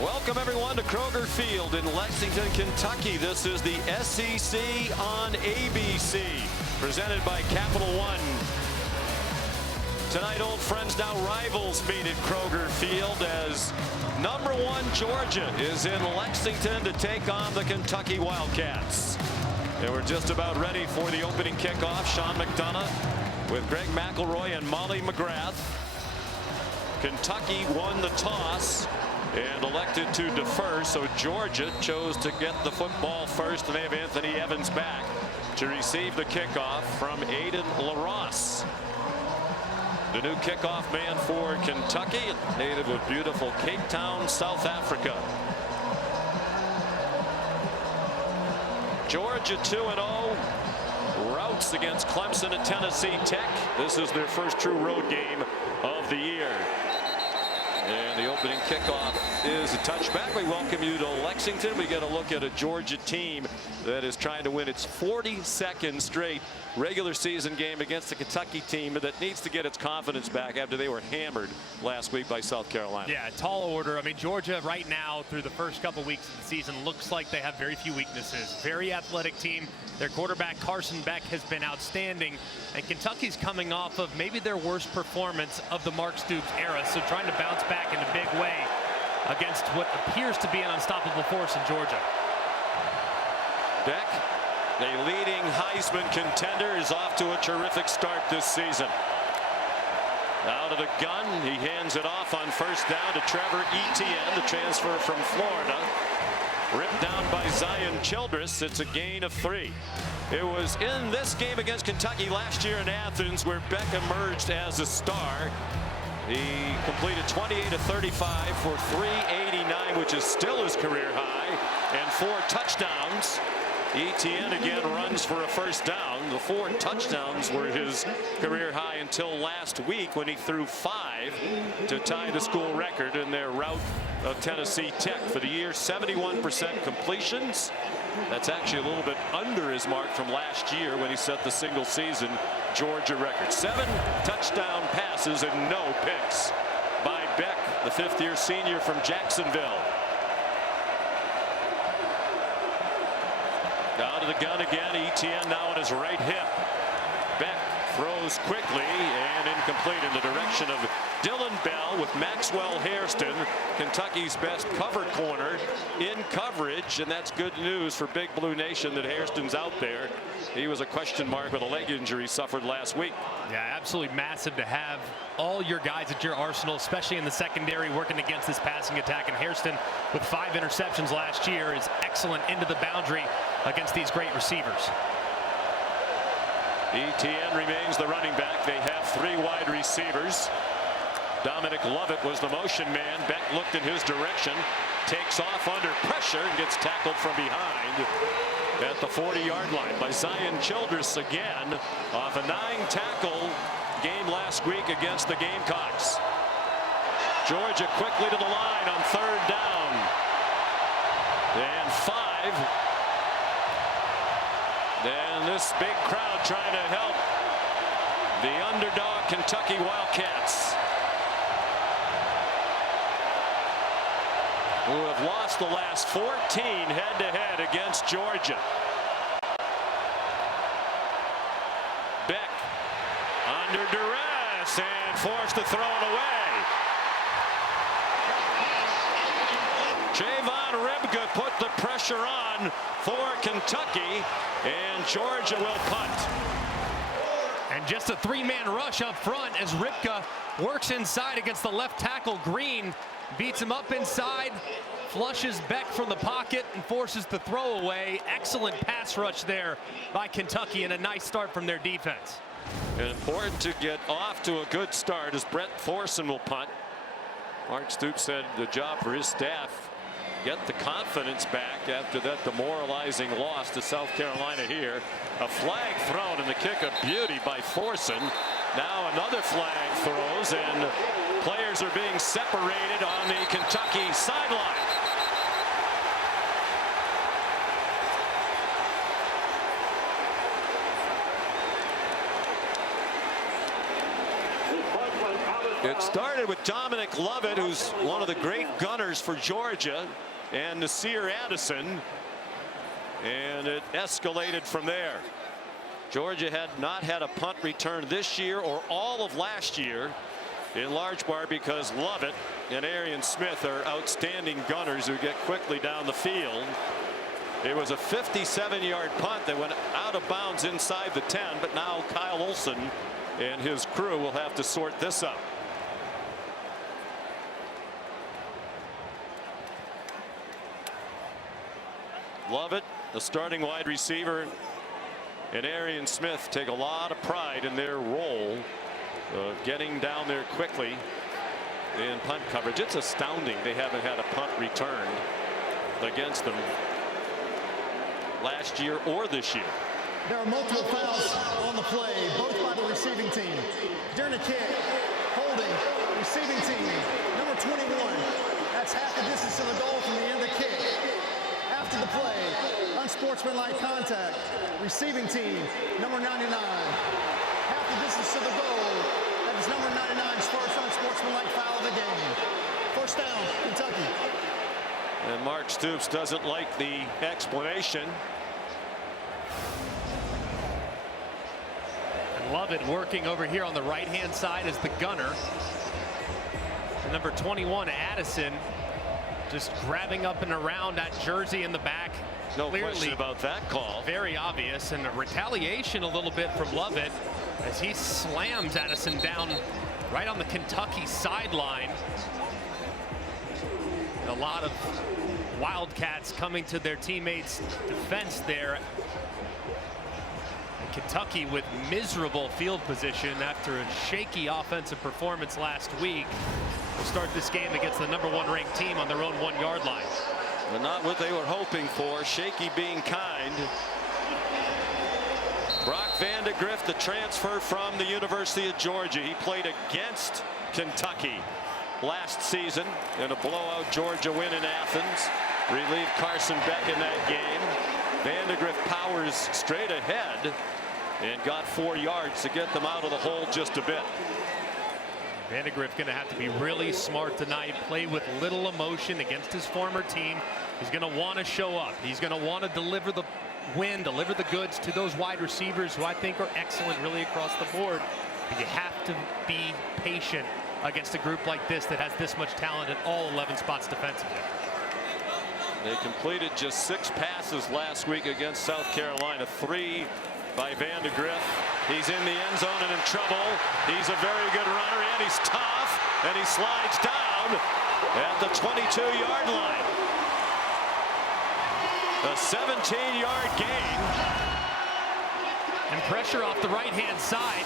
Welcome everyone to Kroger Field in Lexington, Kentucky. This is the SEC on ABC, presented by Capital One. Tonight, old friends, now rivals meet at Kroger Field as #1 Georgia is in Lexington to take on the Kentucky Wildcats. And we're just about ready for the opening kickoff. Sean McDonough with Greg McElroy and Molly McGrath. Kentucky won the toss and elected to defer, so Georgia chose to get the football first, and they have Anthony Evans back to receive the kickoff from Aiden LaRosse. The new kickoff man for Kentucky, native of beautiful Cape Town, South Africa. Georgia 2-0. Routes against Clemson at Tennessee Tech. This is their first true road game of the year. And the opening kickoff is a touchback. We welcome you to Lexington. We get a look at a Georgia team that is trying to win its 42nd straight regular season game against a Kentucky team that needs to get its confidence back after they were hammered last week by South Carolina. Yeah, tall order. I mean, Georgia right now through the first couple weeks of the season looks like they have very few weaknesses. Very athletic team. Their quarterback Carson Beck has been outstanding, and Kentucky's coming off of maybe their worst performance of the Mark Stoops era, so trying to bounce back in a big way against what appears to be an unstoppable force in Georgia. Beck, a leading Heisman contender, is off to a terrific start this season. Out of the gun, he hands it off on first down to Trevor Etienne, the transfer from Florida. Ripped down by Zion Childress. It's a gain of 3. It was in this game against Kentucky last year in Athens where Beck emerged as a star. He completed 28 of 35 for 389, which is still his career high, and 4 touchdowns. Etienne again runs for a first down. The 4 touchdowns were his career high until last week when he threw 5 to tie the school record in their rout of Tennessee Tech for the year. 71% completions. That's actually a little bit under his mark from last year when he set the single season Georgia record. 7 touchdown passes and no picks by Beck, the 5th-year senior from Jacksonville. Out of the gun again. Etienne now on his right hip. Beck throws quickly and incomplete in the direction of Dylan Bell with Maxwell Hairston, Kentucky's best cover corner, in coverage, and that's good news for Big Blue Nation that Hairston's out there. He was a question mark with a leg injury suffered last week. Yeah, absolutely massive to have all your guys at your arsenal, especially in the secondary, working against this passing attack. And Hairston, with 5 interceptions last year, is excellent into the boundary against these great receivers. Etienne remains the running back. They have 3 wide receivers. Dominic Lovett was the motion man. Beck looked in his direction, takes off under pressure, and gets tackled from behind at the 40-yard line by Zion Childress again off a 9-tackle game last week against the Gamecocks. Georgia quickly to the line on 3rd down and 5. And this big crowd trying to help the underdog Kentucky Wildcats, who have lost the last 14 head-to-head against Georgia. Beck under duress and forced to throw it away. Javon Ribka put the pressure on for Kentucky, and Georgia will punt. And just a 3-man rush up front as Ribka works inside against the left tackle Green. Beats him up inside, flushes Beck from the pocket, and forces the throwaway. Excellent pass rush there by Kentucky, and a nice start from their defense. And important to get off to a good start as Brett Thorson will punt. Mark Stoops said the job for his staff, get the confidence back after that demoralizing loss to South Carolina here. A flag thrown and the kick of beauty by Thorson. Now another flag throws, and players are being separated on the Kentucky sideline. It started with Dominic Lovett, who's one of the great gunners for Georgia, and Nasir Addison, and it escalated from there. Georgia had not had a punt return this year or all of last year, in large part because Lovett and Arian Smith are outstanding gunners who get quickly down the field. It was a 57-yard punt that went out of bounds inside the 10, but now Kyle Olson and his crew will have to sort this up. Lovett, the starting wide receiver, and Arian Smith take a lot of pride in their role of getting down there quickly in punt coverage. It's astounding they haven't had a punt returned against them last year or this year. There are multiple fouls on the play, both by the receiving team. During a kick, holding, receiving team, number 21. That's half the distance to the goal from the end of the kick. After the play, unsportsmanlike contact, receiving team, number 99. Half the distance to the goal. That is number 99's first unsportsmanlike foul of the game. First down, Kentucky. And Mark Stoops doesn't like the explanation. And Lovett working over here on the right-hand side as the gunner. And number 21, Addison, just grabbing up and around that jersey in the back. No Clearly question about that call. very obvious, and a retaliation a little bit from Lovett as he slams Addison down right on the Kentucky sideline. A lot of Wildcats coming to their teammates' defense there. And Kentucky with miserable field position after a shaky offensive performance last week. Will start this game against the #1 ranked team on their own 1-yard line. But not what they were hoping for. Shaky being kind. Brock Vandegrift, the transfer from the University of Georgia. He played against Kentucky last season in a blowout Georgia win in Athens. Relieved Carson Beck in that game. Vandegrift powers straight ahead and got 4 yards to get them out of the hole just a bit. Vandegrift going to have to be really smart tonight, play with little emotion against his former team. He's going to want to show up. He's going to want to deliver the win, deliver the goods to those wide receivers who I think are excellent really across the board. But you have to be patient against a group like this that has this much talent at all 11 spots defensively. They completed just 6 passes last week against South Carolina. 3 by Vandegrift. He's in the end zone and in trouble. He's a very good runner, and he's tough, and he slides down at the 22-yard line. A 17-yard gain. And pressure off the right-hand side,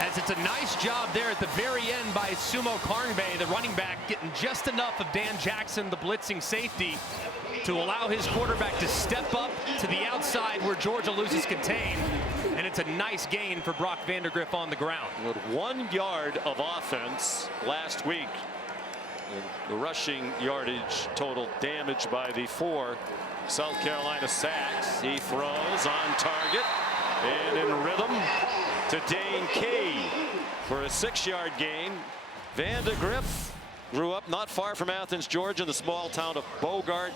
as it's a nice job there at the very end by Sumo Karngbe, the running back, getting just enough of Dan Jackson, the blitzing safety, to allow his quarterback to step up to the outside where Georgia loses contain. And it's a nice gain for Brock Vandegrift on the ground. With 1 yard of offense last week, the rushing yardage total damaged by the 4 South Carolina sacks. He throws on target and in rhythm to Dane Key for a 6-yard gain. Vandegrift grew up not far from Athens, Georgia, the small town of Bogart.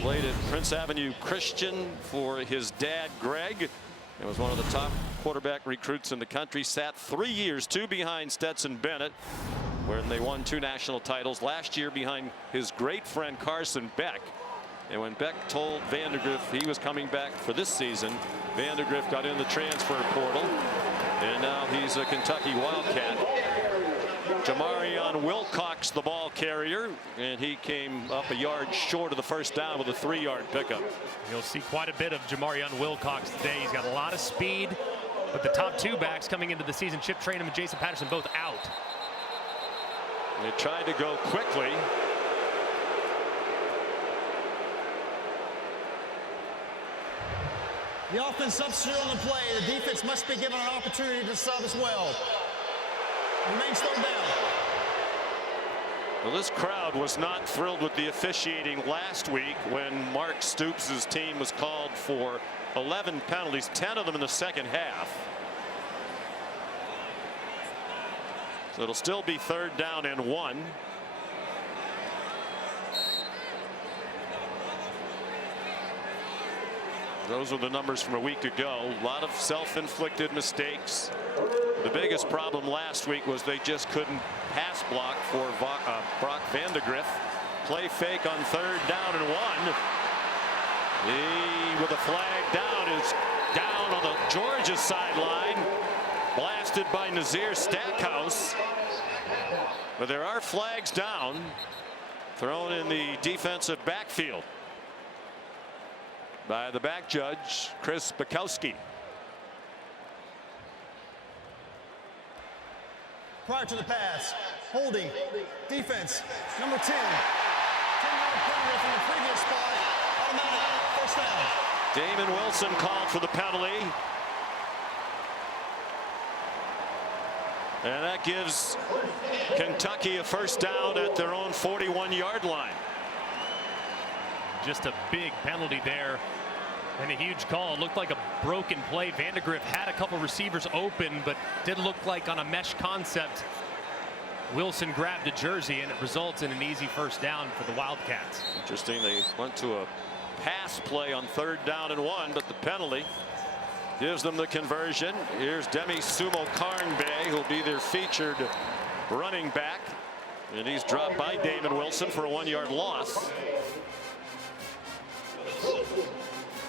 Played at Prince Avenue Christian for his dad, Greg. It was one of the top quarterback recruits in the country. Sat 3 years, 2 behind Stetson Bennett, where they won 2 national titles. Last year behind his great friend Carson Beck. And when Beck told Vandegrift he was coming back for this season, Vandegrift got in the transfer portal, and now he's a Kentucky Wildcat. Jamarion Wilcox, the ball carrier, and he came up a yard short of the first down with a 3-yard pickup. You'll see quite a bit of Jamarion Wilcox today. He's got a lot of speed, but the top 2 backs coming into the season, Chip Trayanum and Jason Patterson, both out. They tried to go quickly. The offense substitute on the play. The defense must be given an opportunity to sub as well. Remain slowed down. Well, this crowd was not thrilled with the officiating last week when Mark Stoops' team was called for 11 penalties, 10 of them in the second half. So it'll still be 3rd down and 1. Those are the numbers from a week ago. A lot of self-inflicted mistakes. The biggest problem last week was they just couldn't pass block for Brock Vandagriff. Play fake on 3rd down and 1. He, with a flag down, is down on the Georgia sideline. Blasted by Nazir Stackhouse. But there are flags down, thrown in the defensive backfield by the back judge, Chris Bukowski. Prior to the pass, holding, defense, number 10. 10-yard penalty from the previous spot, automatic, first down. Damon Wilson called for the penalty. And that gives Kentucky a first down at their own 41-yard line. Just a big penalty there and a huge call. It looked like a broken play. Vandagriff had a couple receivers open, but did look like on a mesh concept. Wilson grabbed a jersey, and it results in an easy first down for the Wildcats. Interesting, they went to a pass play on 3rd down and 1, but the penalty gives them the conversion. Here's Demi Sumo Karngbe, who'll be their featured running back, and he's dropped by Damon Wilson for a 1-yard loss.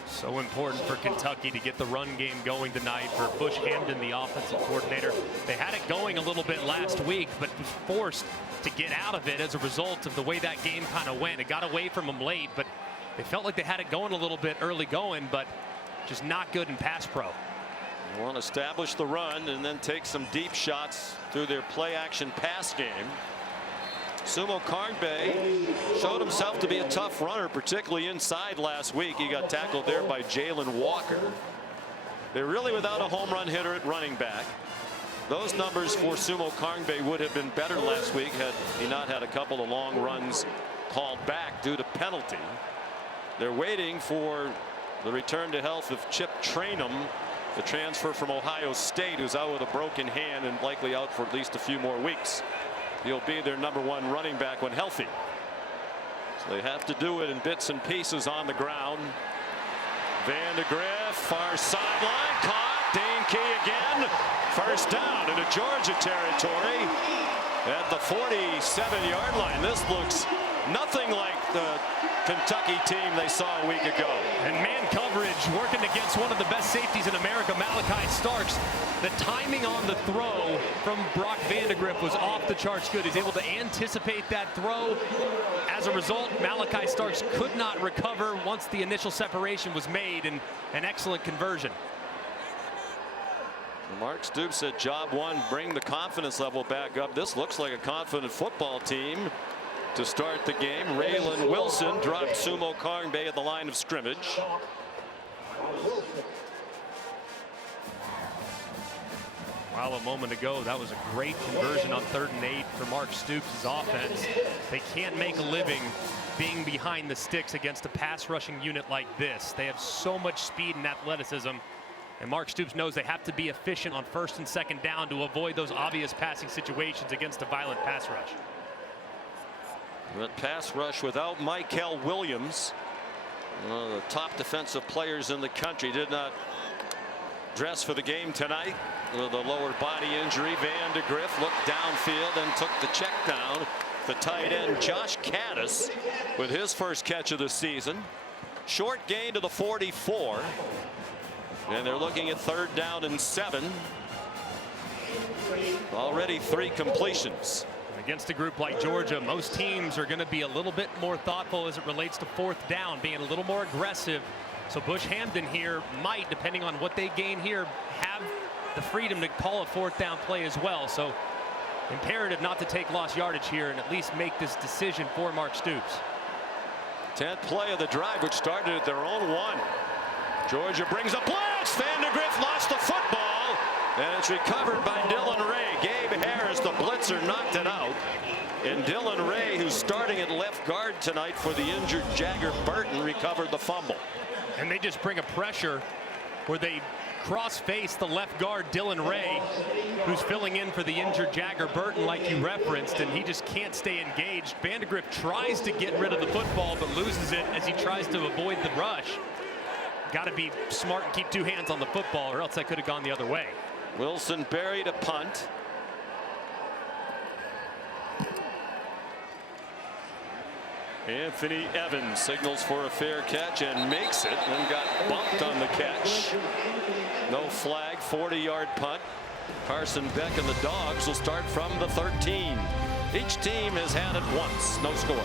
So important for Kentucky to get the run game going tonight for Bush Hamdan, the offensive coordinator. They had it going a little bit last week, but was forced to get out of it as a result of the way that game kind of went. It got away from them late, but they felt like they had it going a little bit early going, but just not good in pass pro. They want to establish the run and then take some deep shots through their play action pass game. Sumo Karngbe showed himself to be a tough runner, particularly inside last week. He got tackled there by Jalen Walker. They're really without a home run hitter at running back. Those numbers for Sumo Karngbe would have been better last week had he not had a couple of long runs called back due to penalty. They're waiting for the return to health of Chip Trainum, the transfer from Ohio State, who's out with a broken hand and likely out for at least a few more weeks. He'll be their #1 running back when healthy. So they have to do it in bits and pieces on the ground. Vandagriff, far sideline, caught. Dane Key again. First down into Georgia territory at the 47-yard line. This looks nothing like the Kentucky team they saw a week ago. And man coverage working against one of the best safeties in America, Malachi Starks. The timing on the throw from Brock Vandagriff was off the charts good. He's able to anticipate that throw. As a result, Malachi Starks could not recover once the initial separation was made, and an excellent conversion. Mark Stoops said job one, bring the confidence level back up. This looks like a confident football team to start the game. Raylan Wilson dropped Sumo Karngbe at the line of scrimmage. Well, a moment ago, that was a great conversion on 3rd and 8 for Mark Stoops' offense. They can't make a living being behind the sticks against a pass rushing unit like this. They have so much speed and athleticism, and Mark Stoops knows they have to be efficient on 1st and 2nd down to avoid those obvious passing situations against a violent pass rush. That pass rush without Michael Williams, one of the top defensive players in the country, did not dress for the game tonight with a lower body injury. Vandagriff looked downfield and took the check down. The tight end Josh Caddis with his first catch of the season. Short gain to the 44, and they're looking at 3rd down and 7. Already 3 completions. Against a group like Georgia, most teams are going to be a little bit more thoughtful as it relates to 4th down, being a little more aggressive. So Bush Hamdan here might, depending on what they gain here, have the freedom to call a 4th down play as well. So imperative not to take lost yardage here and at least make this decision for Mark Stoops. 10th play of the drive, which started at their own 1. Georgia brings a blitz. Vandagriff lost the football, and it's recovered by Dylan Ray. Gabe Harris, the blitzer, knocked it out. And Dylan Ray, who's starting at left guard tonight for the injured Jagger Burton, recovered the fumble. And they just bring a pressure where they cross-face the left guard, Dylan Ray, who's filling in for the injured Jagger Burton like you referenced, and he just can't stay engaged. Vandegrift tries to get rid of the football, but loses it as he tries to avoid the rush. Got to be smart and keep two hands on the football, or else that could have gone the other way. Wilson buried a punt. Anthony Evans signals for a fair catch and makes it, then got bumped on the catch. No flag, 40-yard punt. Carson Beck and the Dogs will start from the 13. Each team has had it once, no score.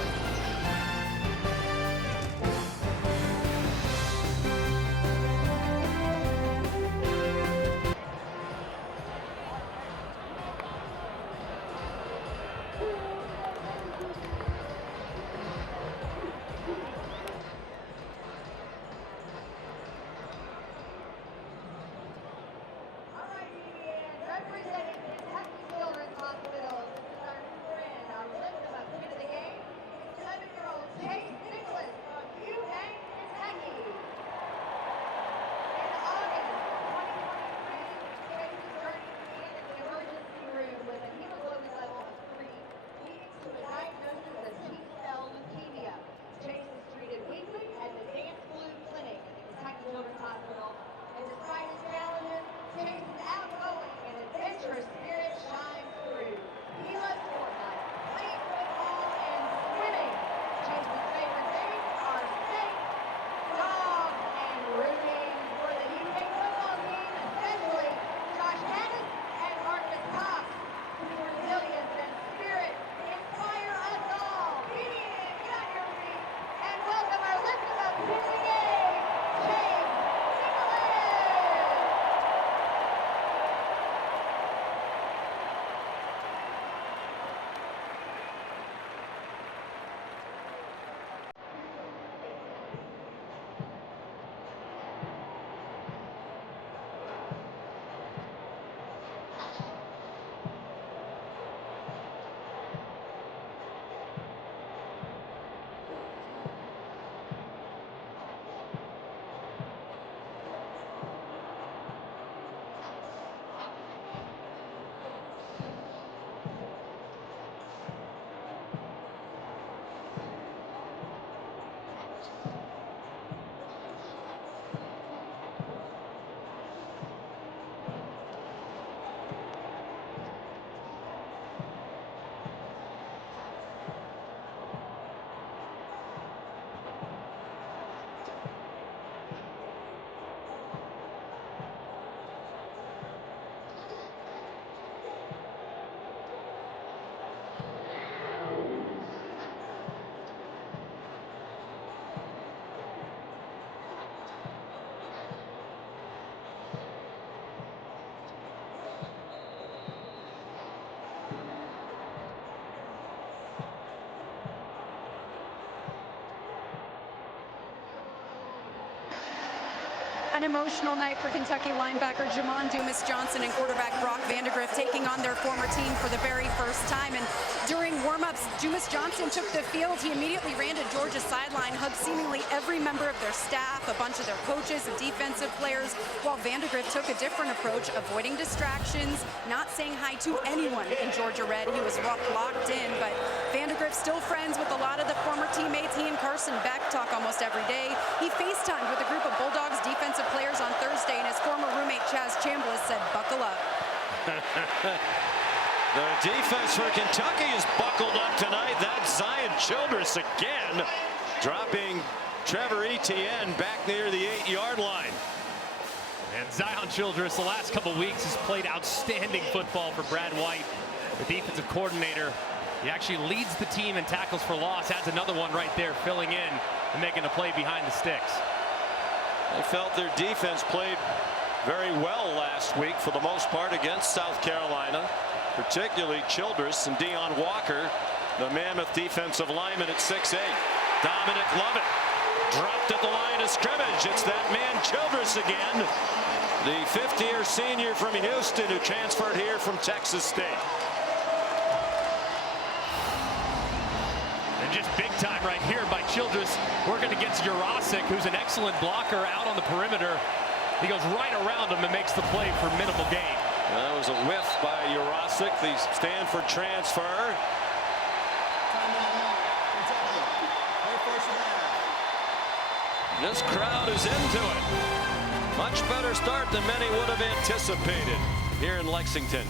An emotional night for Kentucky linebacker Jamon Dumas Johnson and quarterback Brock Vandegrift taking on their former team for the very first time. And during warm-ups, Dumas Johnson took the field. He immediately ran to Georgia's sideline, hugged seemingly every member of their staff, a bunch of their coaches and defensive players, while Vandegrift took a different approach, avoiding distractions, not saying hi to anyone in Georgia Red. He was locked in, but Vandegrift still friends with a lot of the former teammates. He and Carson Beck talk almost every day. He FaceTimed with a group of Bulldogs defensive players on Thursday, and his former roommate Chaz Chambliss said, "Buckle up." The defense for Kentucky is buckled up tonight. That's Zion Childress again, dropping Trevor Etienne back near the 8-yard line. And Zion Childress, the last couple weeks, has played outstanding football for Brad White, the defensive coordinator. He actually leads the team in tackles for loss, adds another one right there, filling in and making a play behind the sticks. They felt their defense played very well last week for the most part against South Carolina, particularly Childress and Deion Walker, the Mammoth defensive lineman at 6'8". Dominic Lovett dropped at the line of scrimmage. It's that man Childress again, the fifth-year senior from Houston who transferred here from Texas State. And just big time right here by Childress. We're going to get to Jurasik, who's an excellent blocker out on the perimeter. He goes right around him and makes the play for minimal gain. That was a whiff by Jurasic, the Stanford transfer. This crowd is into it. Much better start than many would have anticipated here in Lexington.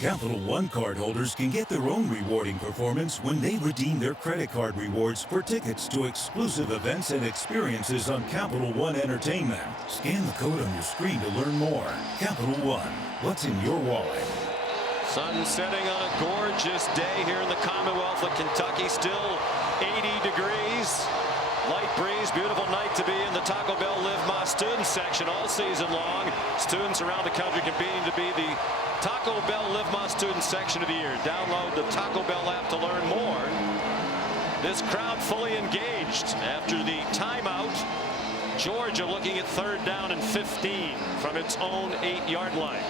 Capital One cardholders can get their own rewarding performance when they redeem their credit card rewards for tickets to exclusive events and experiences on Capital One Entertainment. Scan the code on your screen to learn more. Capital One, what's in your wallet? Sun setting on a gorgeous day here in the Commonwealth of Kentucky. Still 80 degrees. Light breeze, beautiful night to be in the Taco Bell Live Más student section all season long. Students around the country competing to be the Taco Bell Live Más student section of the year. Download the Taco Bell app to learn more. This crowd fully engaged after the timeout. Georgia looking at 3rd down and 15 from its own 8-yard line.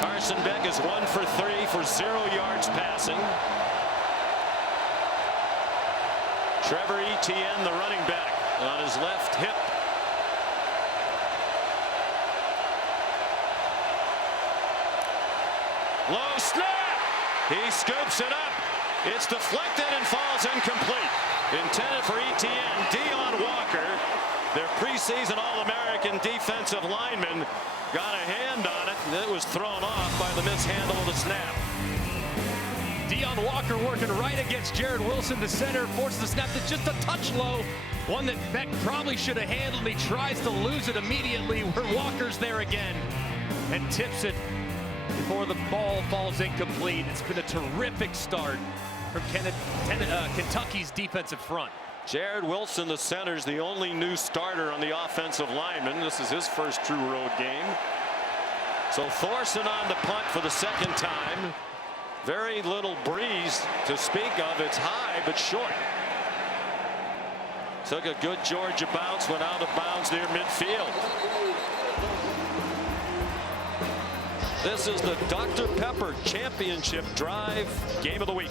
Carson Beck is 1 for 3 for 0 yards passing. Trevor Etienne, the running back, on his left hip. Low snap. He scoops it up. It's deflected and falls incomplete. Intended for Etienne. Dion Walker, their preseason All-American defensive lineman, got a hand on it. It was thrown off by the mishandle of the snap. Dion Walker working right against Jared Wilson, the center, forced the snap that's just a touch low. One that Beck probably should have handled. He tries to lose it immediately where Walker's there again and tips it before the ball falls incomplete. It's been a terrific start from Kentucky's defensive front. Jared Wilson, the center, is the only new starter on the offensive lineman. This is his first true road game. So Thorson on the punt for the 2nd time. Very little breeze to speak of. It's high but short. Took a good Georgia bounce, went out of bounds near midfield. This is the Dr. Pepper Championship Drive Game of the Week.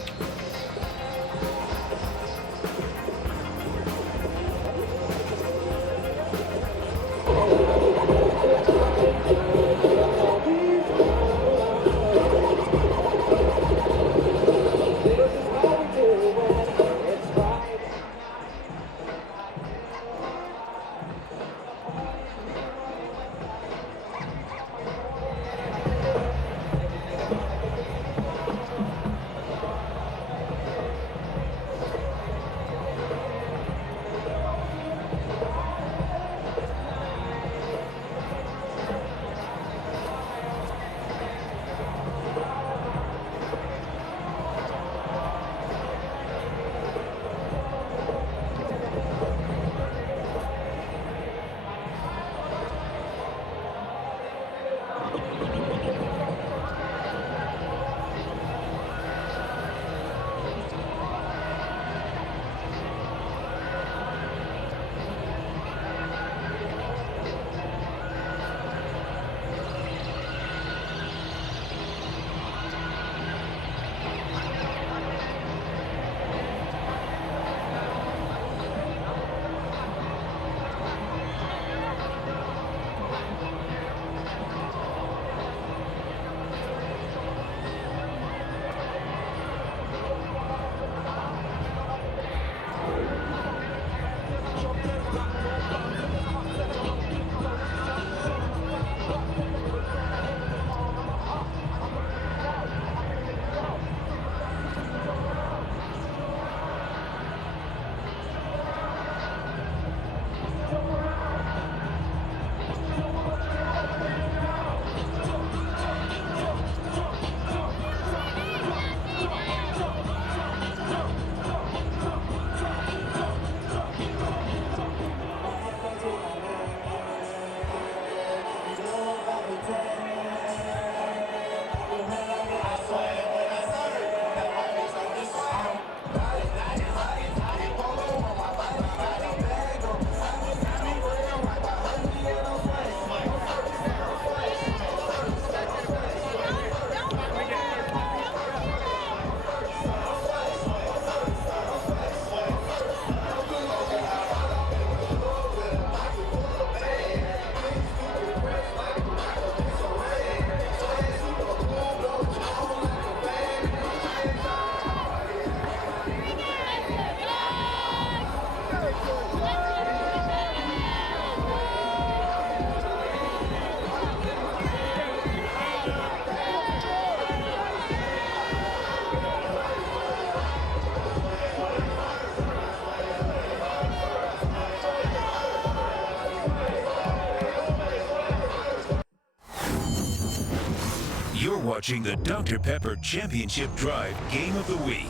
You're watching the Dr. Pepper Championship Drive Game of the Week.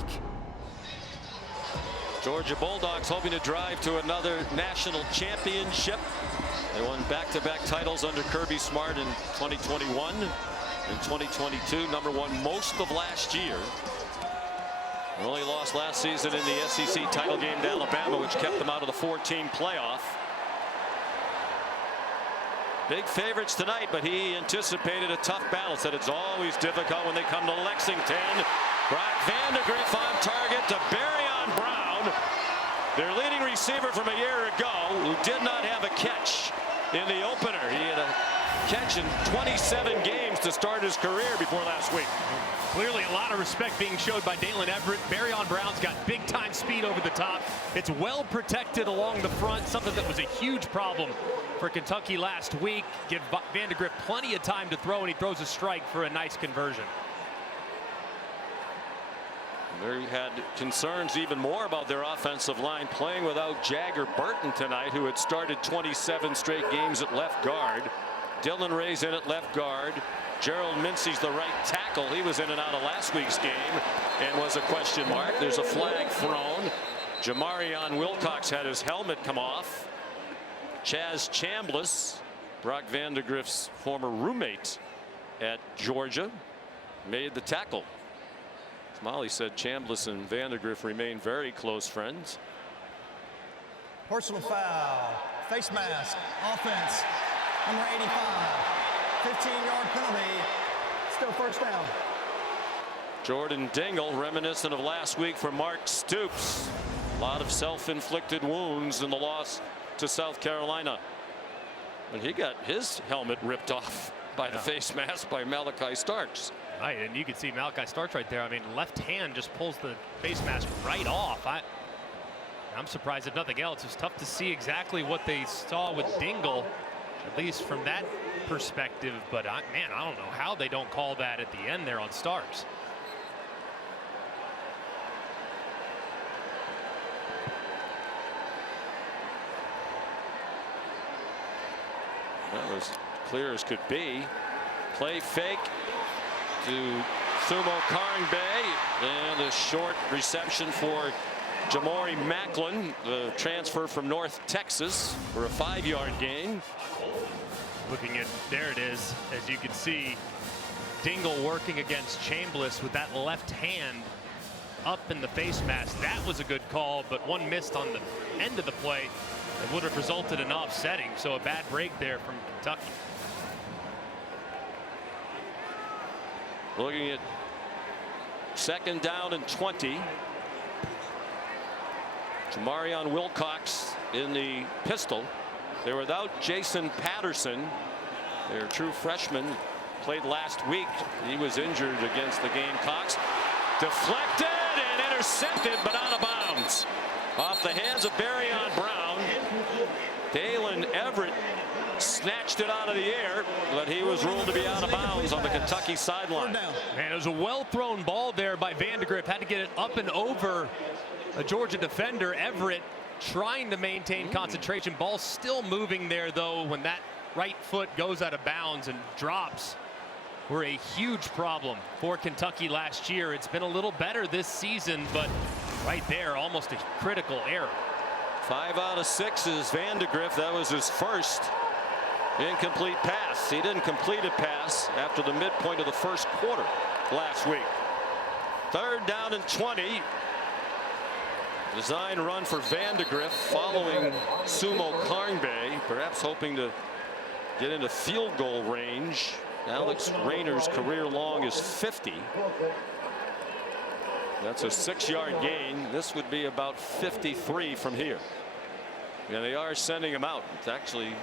Georgia Bulldogs hoping to drive to another national championship. They won back-to-back titles under Kirby Smart in 2021 and 2022. Number one most of last year. They only lost last season in the SEC title game to Alabama, which kept them out of the 4-team playoff. Big favorites tonight, but he anticipated a tough battle. Said it's always difficult when they come to Lexington. Brock Vandagriff on target to Barrion Brown, their leading receiver from a year ago, who did not have a catch in the opener. He had a catch in 27 games to start his career before last week. Clearly a lot of respect being showed by Dalen Everett. Barrion Brown's got big-time speed over the top. It's well protected along the front, something that was a huge problem for Kentucky last week. Give Vandagriff plenty of time to throw, and he throws a strike for a nice conversion. They had concerns even more about their offensive line playing without Jagger Burton tonight, who had started 27 straight games at left guard. Dylan Ray's in at left guard. Gerald Mincey's the right tackle. He was in and out of last week's game and was a question mark. There's a flag thrown. Jamarion Wilcox had his helmet come off. Chaz Chambliss, Brock Vandagriff's former roommate at Georgia, made the tackle. Molly said Chambliss and Vandagriff remain very close friends. Personal foul, face mask, offense, number 85, 15-yard penalty, Still first down. Jordan Dingle, reminiscent of last week for Mark Stoops. A lot of self-inflicted wounds in the loss to South Carolina. And he got his helmet ripped off by the face mask by Malachi Starks. Right, and you can see Malachi Starks right there. I mean, left hand just pulls the face mask right off. I'm surprised if nothing else. It's tough to see exactly what they saw with Dingle, at least from that perspective. But man, I don't know how they don't call that at the end there on Starks. That was clear as could be. Play fake to Sumo Karngbae, and a short reception for Jamori Macklin, the transfer from North Texas, for a 5-yard gain. Looking at, there it is, as you can see, Dingle working against Chambliss with that left hand up in the face mask. That was a good call, but one missed on the end of the play that would have resulted in offsetting. So a bad break there from Kentucky. Looking at 2nd down and 20. Jamarion Wilcox in the pistol. They're without Jason Patterson, their true freshman. Played last week. He was injured against the Gamecocks. Deflected and intercepted, but out of bounds. Off the hands of Barrion Brown. Dalen Everett snatched it out of the air, but he was ruled to be out of bounds on the Kentucky sideline. Man, it was a well-thrown ball there by Vandegrift. Had to get it up and over a Georgia defender. Everett trying to maintain concentration. Ball still moving there, though, when that right foot goes out of bounds and drops. Were a huge problem for Kentucky last year. It's been a little better this season, but right there, almost a critical error. 5 out of 6 is Vandegrift. That was his first incomplete pass. He didn't complete a pass after the midpoint of the first quarter last week. 3rd down and 20. Design run for Vandegrift following Sumo Karngbae, perhaps hoping to get into field goal range. Alex Rayner's career long is 50. That's a 6-yard gain. This would be about 53 from here. And they are sending him out. It's actually,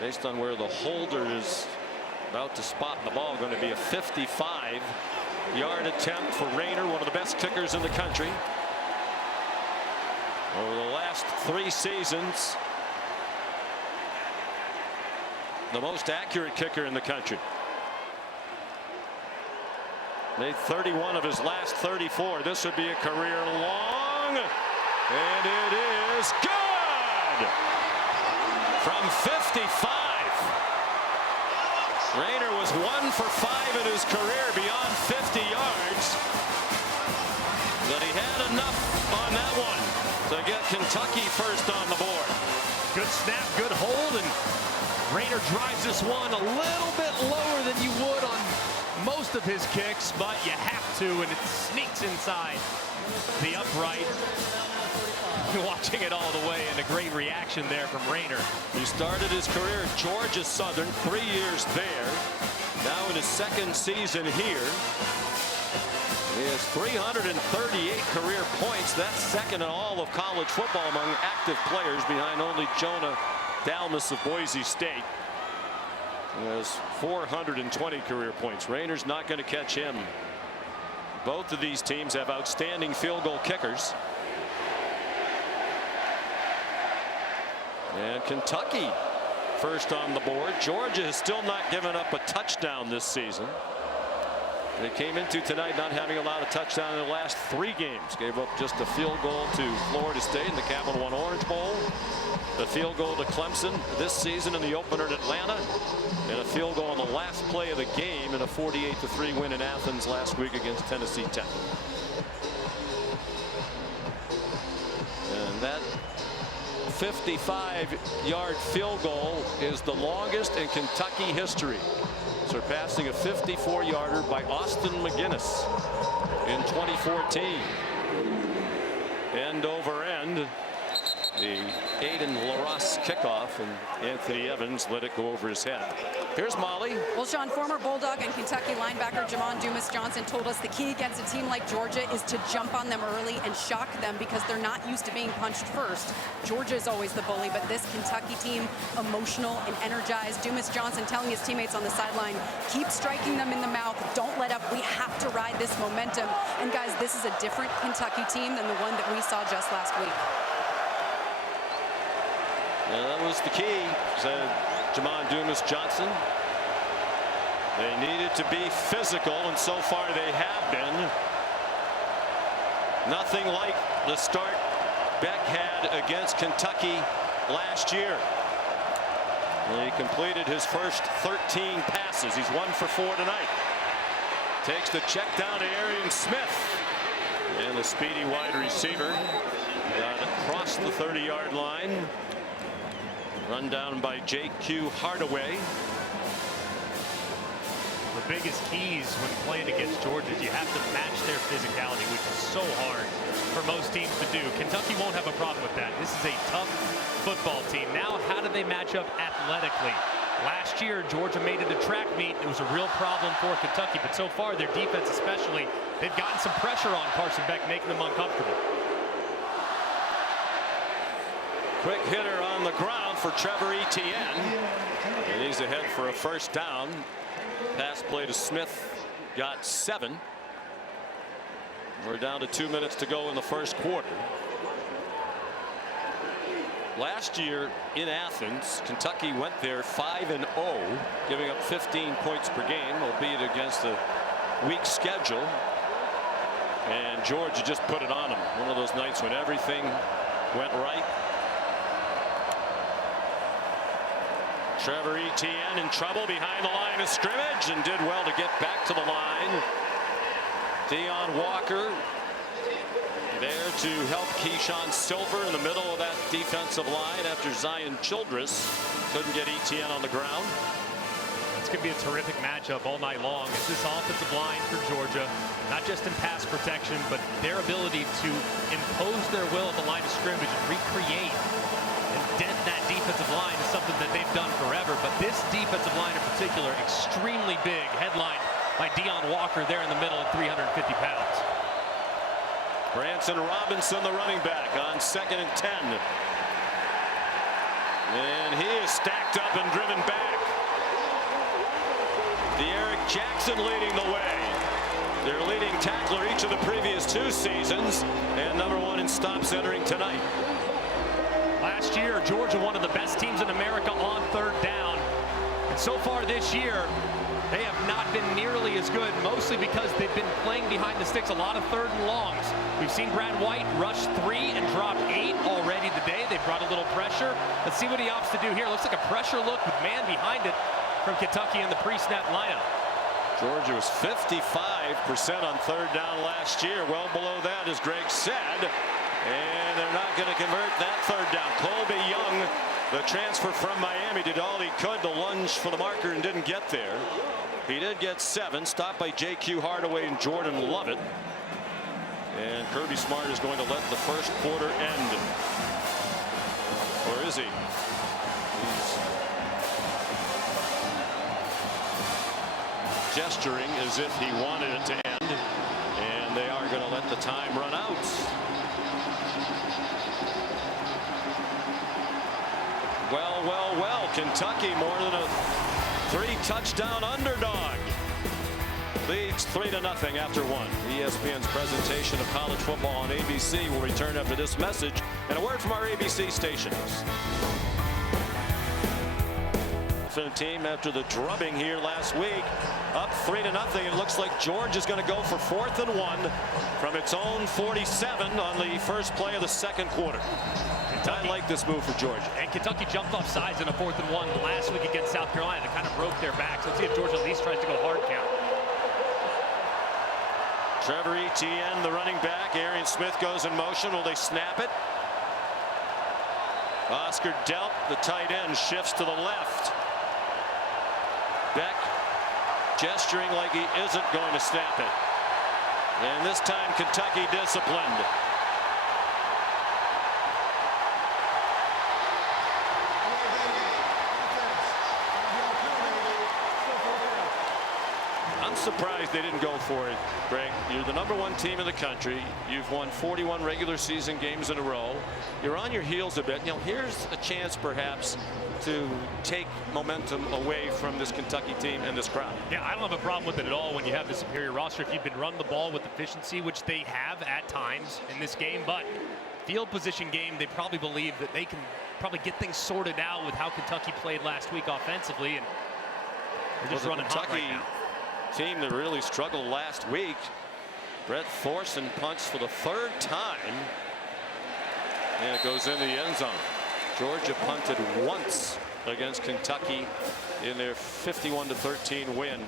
based on where the holder is about to spot the ball, going to be a 55-yard attempt for Rayner, one of the best kickers in the country. Over the last 3 seasons, the most accurate kicker in the country. Made 31 of his last 34. This would be a career long, and it is good from 55. Rayner was 1 for 5 in his career beyond 50 yards, but he had enough on that one to get Kentucky first on the board. Good snap, good hold, and Rayner drives this one a little bit lower than you would on most of his kicks, but you have to, and it sneaks inside the upright. Watching it all the way, and a great reaction there from Rayner. He started his career at Georgia Southern, 3 years there. Now in his 2nd season here. He has 338 career points. That's 2nd in all of college football among active players, behind only Jonah Dalmas of Boise State. He has 420 career points. Rayner's not going to catch him. Both of these teams have outstanding field goal kickers. And Kentucky first on the board. Georgia has still not given up a touchdown this season. They came into tonight not having allowed a touchdown in the last 3 games. Gave up just a field goal to Florida State in the Capital One Orange Bowl. A field goal to Clemson this season in the opener in Atlanta. And a field goal on the last play of the game in a 48-3 win in Athens last week against Tennessee Tech. And that 55-yard field goal is the longest in Kentucky history, surpassing a 54-yarder by Austin McGinnis in 2014. End over end. The Aiden LaRosse kickoff, and Anthony Evans let it go over his head. Here's Molly. Well, Sean, former Bulldog and Kentucky linebacker Jamon Dumas-Johnson told us the key against a team like Georgia is to jump on them early and shock them because they're not used to being punched first. Georgia is always the bully, but this Kentucky team, emotional and energized. Dumas-Johnson telling his teammates on the sideline, keep striking them in the mouth. Don't let up. We have to ride this momentum. And guys, this is a different Kentucky team than the one that we saw just last week. Yeah, that was the key, said Jamon Dumas-Johnson. They needed to be physical, and so far they have been. Nothing like the start Beck had against Kentucky last year. He completed his first 13 passes. He's 1 for 4 tonight. Takes the check down to Arian Smith. And the speedy wide receiver got across the 30-yard line. Run down by J.Q. Hardaway. The biggest keys when playing against Georgia is you have to match their physicality, which is so hard for most teams to do. Kentucky won't have a problem with that. This is a tough football team. Now, how do they match up athletically? Last year, Georgia made it a track meet. It was a real problem for Kentucky, but so far, their defense especially, they've gotten some pressure on Carson Beck, making them uncomfortable. Quick hitter on the ground for Trevor Etienne. And he's ahead for a first down. Pass play to Smith got 7. We're down to 2 minutes to go in the first quarter. Last year in Athens, Kentucky went there 5-0, giving up 15 points per game, albeit against a weak schedule. And Georgia just put it on them. One of those nights when everything went right. Trevor Etienne in trouble behind the line of scrimmage and did well to get back to the line. Deion Walker there to help Keyshawn Silver in the middle of that defensive line after Zion Childress couldn't get Etienne on the ground. It's going to be a terrific matchup all night long. It's this offensive line for Georgia, not just in pass protection, but their ability to impose their will at the line of scrimmage and recreate and dent that defensive line is something that they've done forever. But this defensive line in particular, extremely big, headlined by Deion Walker there in the middle at 350 pounds. Branson Robinson, the running back, on 2nd and 10. And he is stacked up and driven back. De'Eric Jackson leading the way. Their leading tackler each of the previous 2 seasons, and #1 in stops entering tonight. Last year, Georgia, one of the best teams in America on 3rd down. And so far this year, they have not been nearly as good, mostly because they've been playing behind the sticks, a lot of 3rd and longs. We've seen Brad White rush 3 and drop 8 already today. They brought a little pressure. Let's see what he opts to do here. Looks like a pressure look with man behind it from Kentucky in the pre-snap lineup. Georgia was 55% on 3rd down last year. Well below that, as Greg said. And they're not going to convert that 3rd down. Colby Young, the transfer from Miami, did all he could to lunge for the marker and didn't get there. He did get 7, stopped by J.Q. Hardaway and Jordan Lovett. And Kirby Smart is going to let the first quarter end. Or is he? He's gesturing as if he wanted it to end. And they are going to let the time run out. Well, Kentucky more than a 3-touchdown underdog. Leads 3-0 after 1. ESPN's presentation of college football on ABC will return after this message and a word from our ABC stations. Team after the drubbing here last week, up 3-0. It looks like Georgia's going to go for 4th and 1 from its own 47 on the first play of the 2nd quarter. I like this move for Georgia. And Kentucky jumped off sides in a 4th and 1 last week against South Carolina. That kind of broke their backs. Let's see if Georgia at least tries to go hard count. Trevor Etienne, the running back. Arian Smith goes in motion. Will they snap it? Oscar Delp, the tight end, shifts to the left. Beck gesturing like he isn't going to snap it. And this time Kentucky disciplined. I'm surprised they didn't go for it, Greg. You're the #1 team in the country. You've won 41 regular season games in a row. You're on your heels a bit. You know, here's a chance perhaps to take momentum away from this Kentucky team and this crowd. Yeah, I don't have a problem with it at all when you have the superior roster. If you've been running the ball with efficiency, which they have at times in this game, but field position game, they probably believe that they can probably get things sorted out with how Kentucky played last week offensively, and they're just running hot right now. Team that really struggled last week. Brett Thorson punts for the 3rd time, and it goes in the end zone. Georgia punted once against Kentucky in their 51-13 win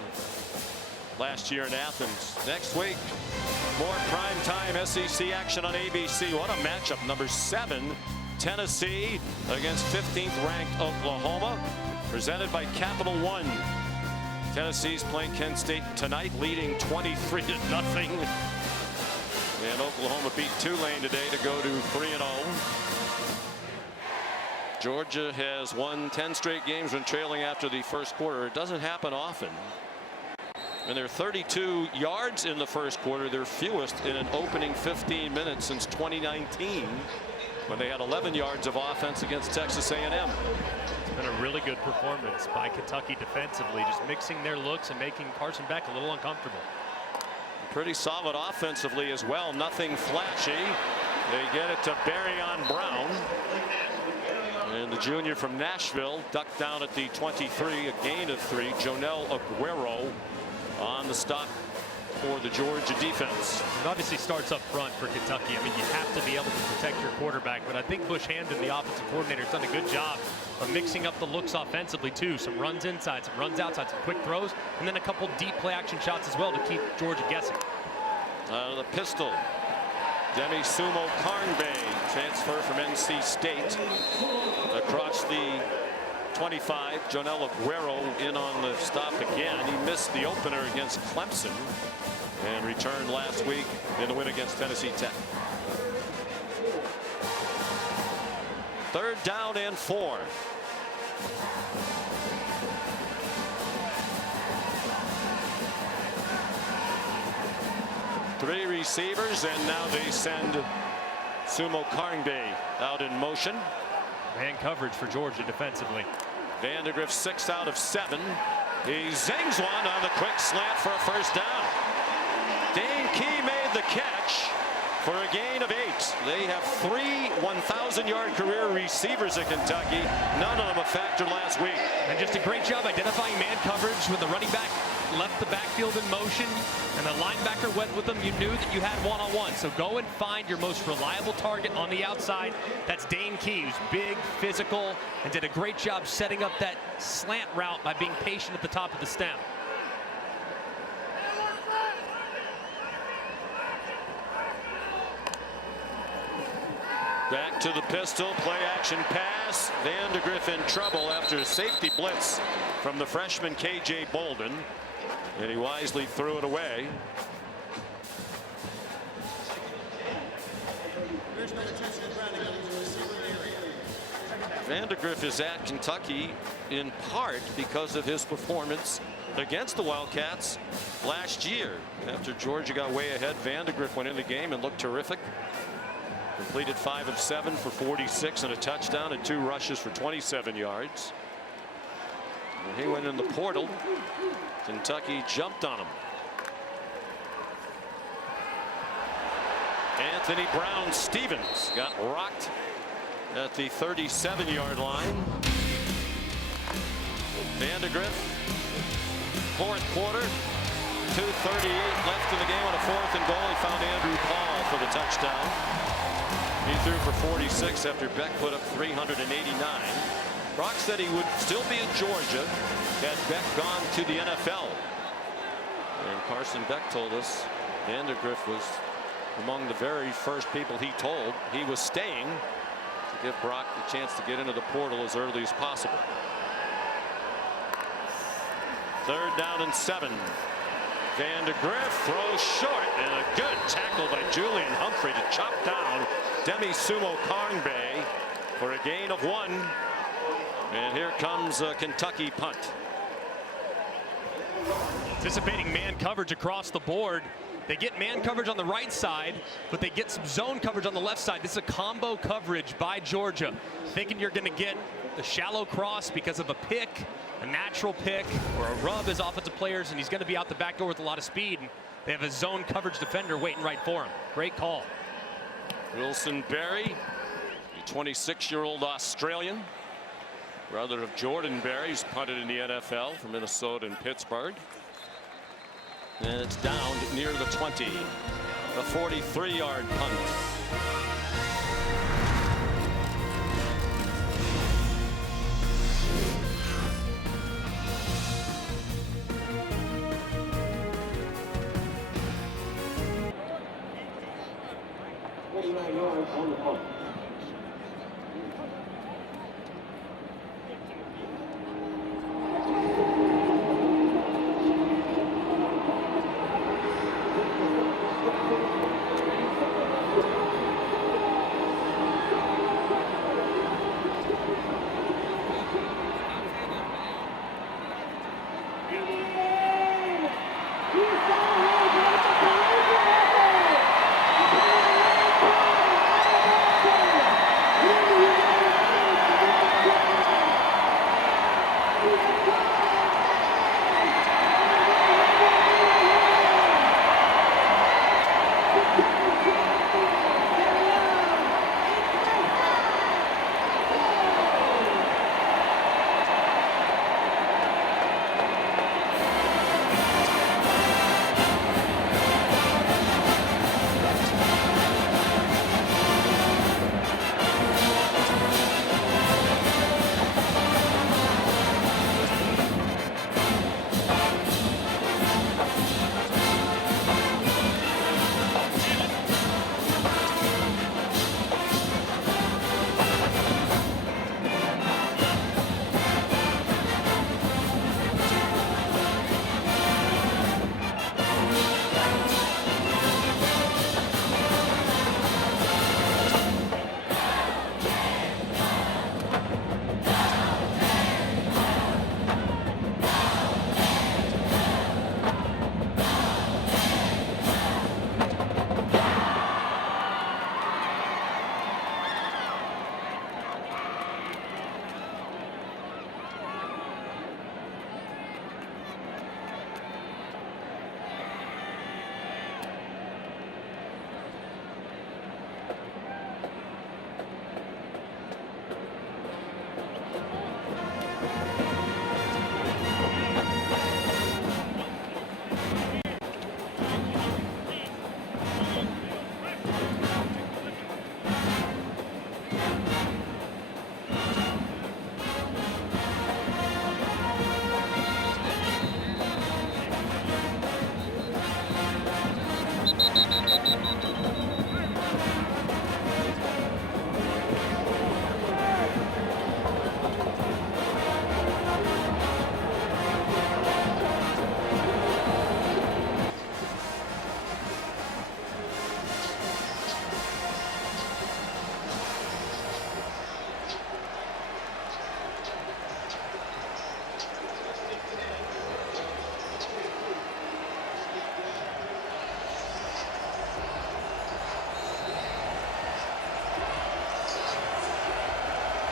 last year in Athens. Next week, more primetime SEC action on ABC. What a matchup. Number 7 Tennessee against 15th ranked Oklahoma, presented by Capital One. Tennessee's playing Kent State tonight, leading 23-0. And Oklahoma beat Tulane today to go to 3-0. Georgia has won 10 straight games when trailing after the first quarter. It doesn't happen often. And they're 32 yards in the first quarter, their fewest in an opening 15 minutes since 2019, when they had 11 yards of offense against Texas A&M. It's been a really good performance by Kentucky defensively, just mixing their looks and making Carson Beck a little uncomfortable. Pretty solid offensively as well. Nothing flashy. They get it to Barrion Brown. And the junior from Nashville ducked down at the 23, a gain of 3. Jonel Aguero on the stop for the Georgia defense. It obviously starts up front for Kentucky. I mean, you have to be able to protect your quarterback, but I think Bush Hamdan, the offensive coordinator, has done a good job of mixing up the looks offensively too. Some runs inside, some runs outside, some quick throws, and then a couple deep play action shots as well to keep Georgia guessing. The pistol, Demi Sumo Karnbay, transfer from NC State. Across the 25, Jonel Aguero in on the stop again. He missed the opener against Clemson and returned last week in the win against Tennessee Tech. 3rd down and 4. Three receivers, and now they send Sumo Karnbay out in motion. Man coverage for Georgia defensively. Vandegrift 6 out of 7. He zings one on the quick slant for a first down. Dane Key made the catch for a gain of 8. They have 3 1,000-yard career receivers at Kentucky. None of them a factor last week. And just a great job identifying man coverage when the running back left the backfield in motion and the linebacker went with them. You knew that you had one-on-one. So go and find your most reliable target on the outside. That's Dane Key, who's big, physical, and did a great job setting up that slant route by being patient at the top of the stem. Back to the pistol, play action pass. Vandegrift in trouble after a safety blitz from the freshman KJ Bolden, and he wisely threw it away. Vandegrift is at Kentucky in part because of his performance against the Wildcats last year. After Georgia got way ahead, Vandegrift went in the game and looked terrific. Completed 5 of 7 for 46 and a touchdown and 2 rushes for 27 yards. And he went in the portal. Kentucky jumped on him. Anthony Brown Stevens got rocked at the 37-yard line. Vandegrift, 4th quarter, 2:38 left in the game on a 4th and goal. He found Andrew Paul for the touchdown. He threw for 46 after Beck put up 389. Brock said he would still be at Georgia had Beck gone to the NFL. And Carson Beck told us Vandegrift was among the very first people he told he was staying to give Brock the chance to get into the portal as early as possible. 3rd down and 7. Vandegrift throws short, and a good tackle by Julian Humphrey to chop down Demi Sumo Karnbay for a gain of 1. And here comes a Kentucky punt. Anticipating man coverage across the board. They get man coverage on the right side, but they get some zone coverage on the left side. This is a combo coverage by Georgia. Thinking you're going to get a shallow cross because of a pick, a natural pick, or a rub as offensive players, and he's going to be out the back door with a lot of speed. And they have a zone coverage defender waiting right for him. Great call. Wilson Berry, the 26-year-old Australian, brother of Jordan Berry, who's punted in the NFL for Minnesota and Pittsburgh. And it's down near the 20. A 43-yard punt. On the punt.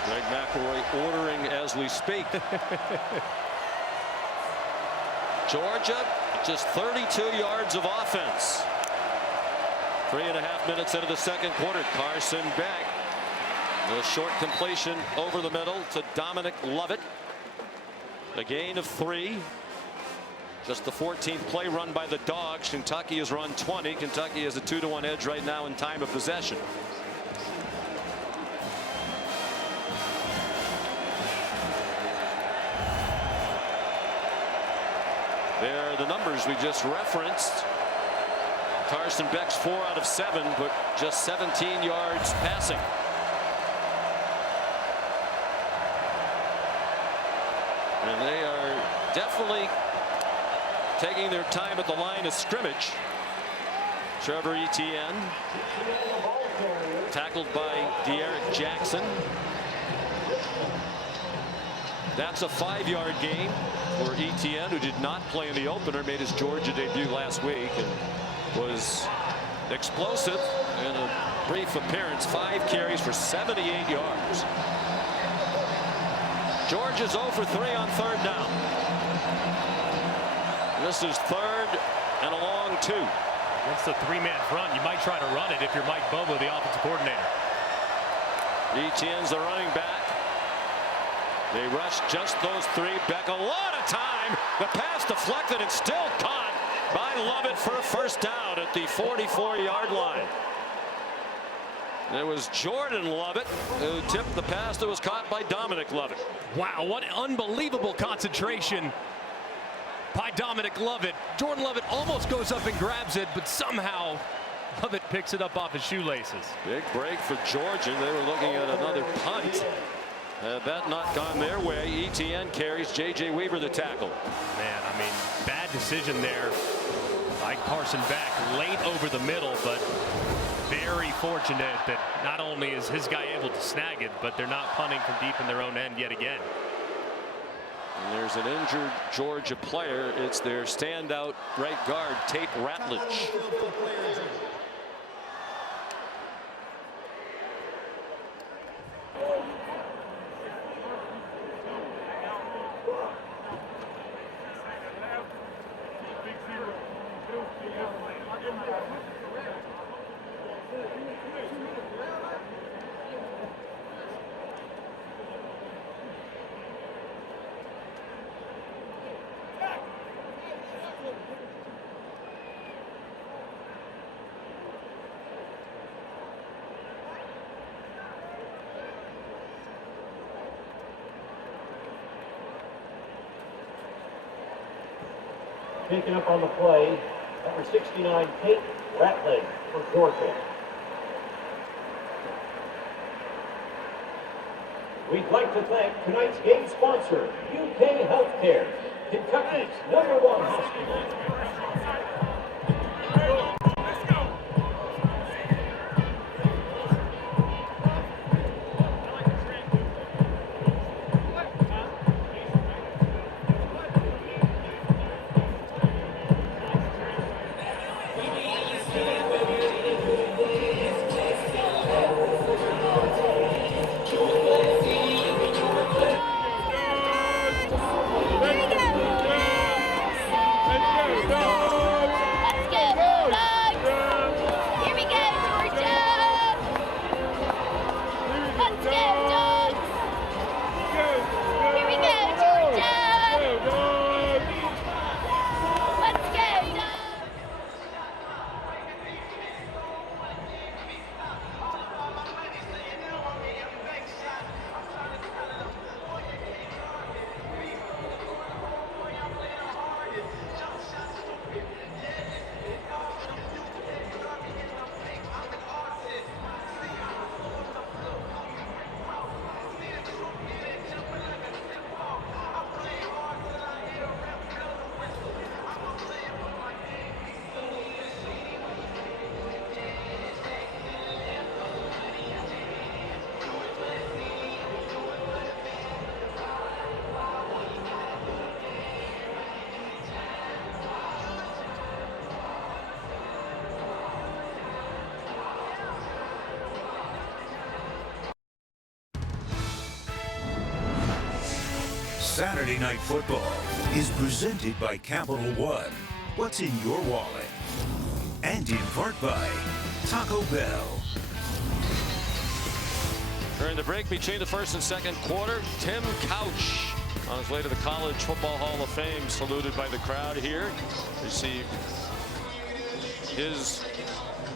Greg McElroy ordering as we speak. Georgia, just 32 yards of offense. 3.5 minutes into the second quarter. Carson Beck. The short completion over the middle to Dominic Lovett. A gain of 3. Just the 14th play run by the Dogs. Kentucky has run 20. Kentucky has a 2-1 edge right now in time of possession. There are the numbers we just referenced. Carson Beck's 4 out of 7, but just 17 yards passing. And they are definitely taking their time at the line of scrimmage. Trevor Etienne, tackled by De'Aaron Jackson. That's a 5-yard gain for Etienne, who did not play in the opener, made his Georgia debut last week and was explosive in a brief appearance. 5 carries for 78 yards. Georgia's 0 for 3 on 3rd down. This is 3rd and a long 2. Against the 3-man front, you might try to run it if you're Mike Bobo, the offensive coordinator. Etienne's the running back. They rushed just those 3. Beck, a lot of time. The pass deflected and still caught by Lovett for a 1st down at the 44-yard line. It was Jordan Lovett who tipped the pass that was caught by Dominic Lovett. Wow, what unbelievable concentration by Dominic Lovett. Jordan Lovett almost goes up and grabs it, but somehow Lovett picks it up off his shoelaces. Big break for Georgia. They were looking at another punt. Had that not gone their way, Etienne carries. J.J. Weaver the tackle. Man, I mean, bad decision there by Carson Beck, late over the middle, but very fortunate that not only is his guy able to snag it, but they're not punting from deep in their own end yet again. And there's an injured Georgia player. It's their standout right guard, Tate Ratledge. Picking up on the play, number 69, Tate Ratledge from Georgia. We'd like to thank tonight's game sponsor, UK Healthcare, Kentucky's #1 hospital. Saturday Night Football is presented by Capital One. What's in your wallet? And in part by Taco Bell. During the break between the 1st and 2nd quarter, Tim Couch on his way to the College Football Hall of Fame, saluted by the crowd here. Received his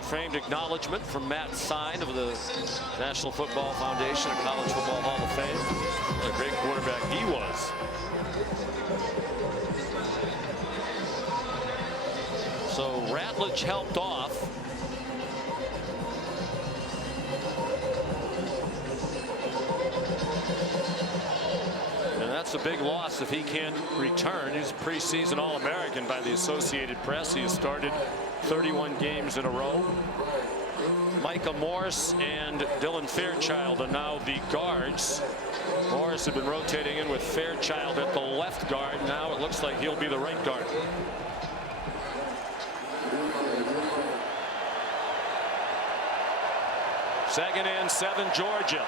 framed acknowledgement from Matt Sign of the National Football Foundation and College Football Hall of Fame. What a great quarterback he was. So Ratledge helped off. And that's a big loss if he can't return. He's a preseason All-American by the Associated Press. He has started 31 games in a row. Micah Morris and Dylan Fairchild are now the guards. Morris had been rotating in with Fairchild at the left guard. Now it looks like he'll be the right guard. Second and 7, Georgia.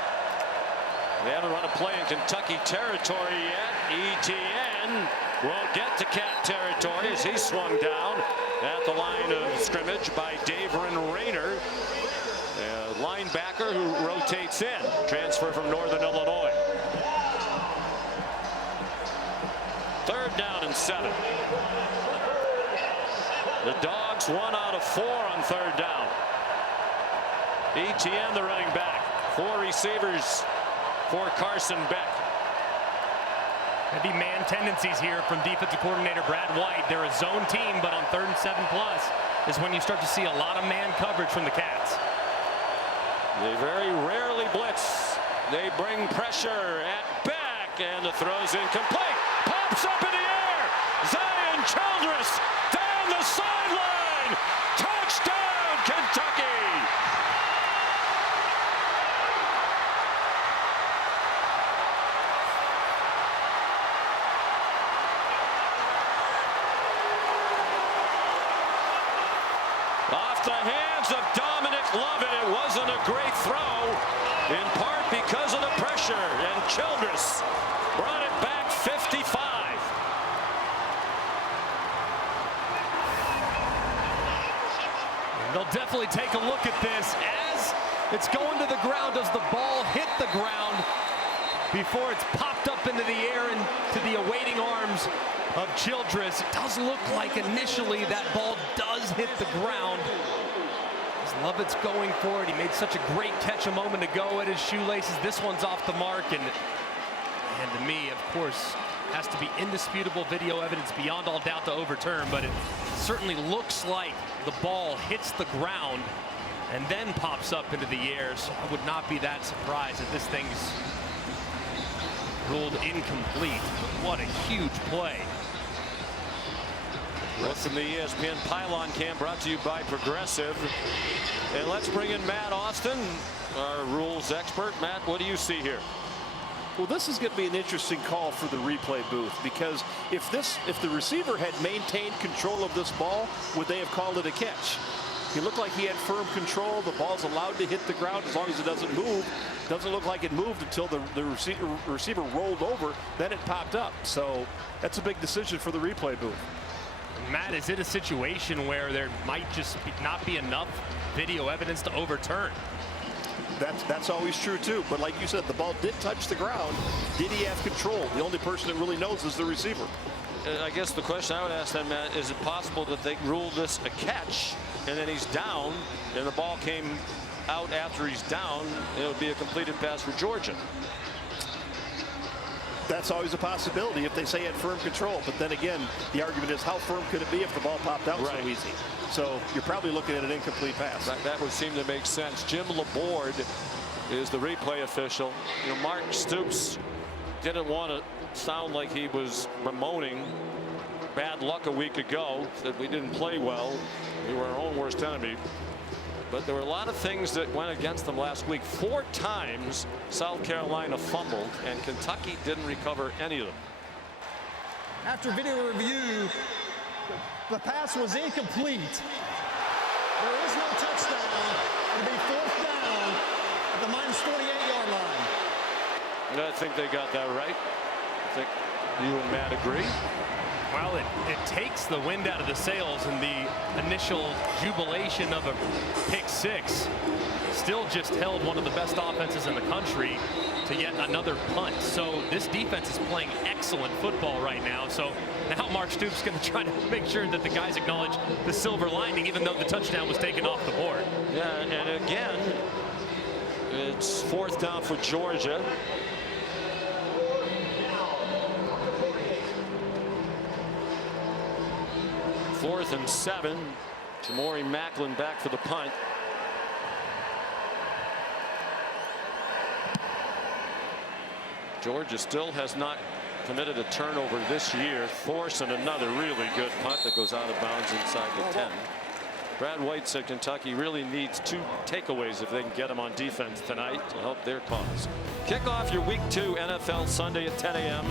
They haven't run a play in Kentucky territory yet. Etienne won't get to Cat territory as he swung down at the line of scrimmage by Davron Rayner, a linebacker who rotates in, transfer from Northern Illinois. Third down and 7. The Dogs 1 out of 4 on third down. Etienne, the running back. 4 receivers for Carson Beck. Heavy man tendencies here from defensive coordinator Brad White. They're a zone team, but on 3rd and 7+ is when you start to see a lot of man coverage from the Cats. They very rarely blitz. They bring pressure at Beck, and the throw's incomplete. Pops up in the air. Zion Childress down the sideline. Touchdown, Kentucky. Off the hands of Dominic Lovett. It wasn't a great throw, in part because of the pressure, and Childress brought it back 55. They'll definitely take a look at this as it's going to the ground. Does the ball hit the ground before it's popped up into the air and to the awaiting arms of Childress? It does look like initially that ball does hit the ground. As Lovett's going for it. He made such a great catch a moment ago at his shoelaces. This one's off the mark, and to me, of course, has to be indisputable video evidence beyond all doubt to overturn, but it certainly looks like the ball hits the ground and then pops up into the air. So I would not be that surprised if this thing's ruled incomplete. What a huge play. Welcome to the ESPN Pylon Cam, brought to you by Progressive. And let's bring in Matt Austin, our rules expert. Matt, what do you see here? Well, this is going to be an interesting call for the replay booth, because if the receiver had maintained control of this ball, would they have called it a catch? He looked like he had firm control. The ball's allowed to hit the ground as long as it doesn't move. Doesn't look like it moved until the receiver rolled over. Then it popped up. So that's a big decision for the replay booth. Matt, is it a situation where there might just not be enough video evidence to overturn? That's always true too. But like you said, the ball did touch the ground. Did he have control? The only person that really knows is the receiver. I guess the question I would ask then, Matt, is it possible that they ruled this a catch and then he's down and the ball came out after he's down? It would be a completed pass for Georgia. That's always a possibility if they say he had firm control. But then again, the argument is, how firm could it be if the ball popped out so easy? So you're probably looking at an incomplete pass. That would seem to make sense. Jim Laborde is the replay official. You know, Mark Stoops didn't want to sound like he was bemoaning bad luck a week ago, that we didn't play well. We were our own worst enemy. But there were a lot of things that went against them last week. 4 times South Carolina fumbled, and Kentucky didn't recover any of them. After video review, the pass was incomplete. There is no touchdown. It'll be 4th down at the minus 28-yard line. I think they got that right. I think you and Matt agree. Well, it takes the wind out of the sails, and the initial jubilation of a pick 6 still just held one of the best offenses in the country to yet another punt. So this defense is playing excellent football right now. So now Mark Stoops going to try to make sure that the guys acknowledge the silver lining, even though the touchdown was taken off the board. Yeah, and again, it's 4th down for Georgia. Fourth and 7. Jamori Macklin back for the punt. Georgia still has not committed a turnover this year, forcing another really good punt that goes out of bounds inside the 10. Brad White said Kentucky really needs 2 takeaways if they can get them on defense tonight to help their cause. Kick off your Week 2 NFL Sunday at 10 a.m.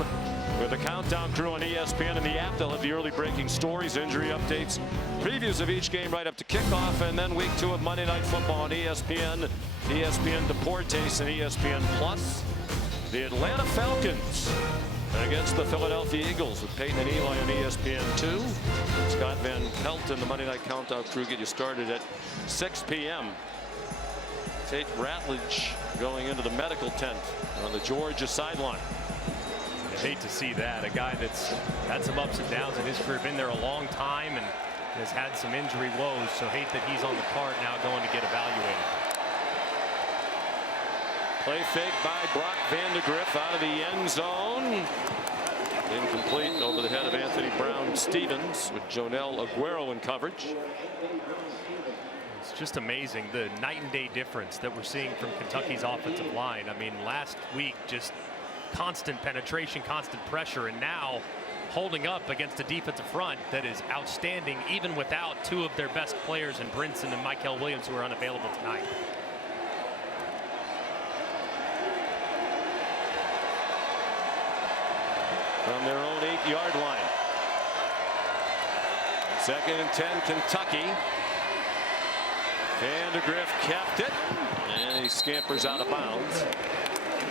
with the Countdown crew on ESPN and the app. They'll have the early breaking stories, injury updates, previews of each game right up to kickoff, and then Week 2 of Monday Night Football on ESPN, ESPN Deportes, and ESPN Plus. The Atlanta Falcons against the Philadelphia Eagles with Peyton and Eli on ESPN2. Scott Van Pelt and the Monday Night Countdown crew get you started at 6 p.m. Tate Ratledge going into the medical tent on the Georgia sideline. I hate to see that. A guy that's had some ups and downs in his career, been there a long time and has had some injury woes. So hate that he's on the cart now going to get evaluated. Play fake by Brock Vandagriff out of the end zone. Incomplete over the head of Anthony Brown-Stevens with Jonel Aguero in coverage. It's just amazing the night and day difference that we're seeing from Kentucky's offensive line. I mean, last week just constant penetration, constant pressure, and now holding up against a defensive front that is outstanding even without 2 of their best players in Brinson and Michael Williams, who are unavailable tonight. From their own 8-yard line. 2nd and 10, Kentucky. Vandagriff kept it, and he scampers out of bounds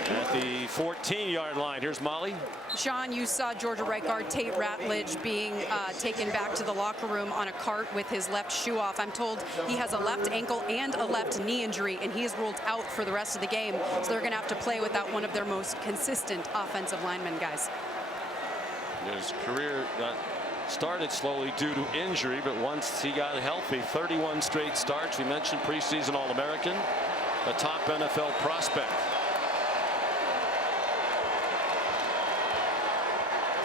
at the 14-yard line. Here's Molly. Sean, you saw Georgia right guard Tate Ratledge being taken back to the locker room on a cart with his left shoe off. I'm told he has a left ankle and a left knee injury, and he is ruled out for the rest of the game. So they're going to have to play without one of their most consistent offensive linemen, guys. His career got started slowly due to injury, but once he got healthy, 31 straight starts. We mentioned preseason All-American, a top NFL prospect.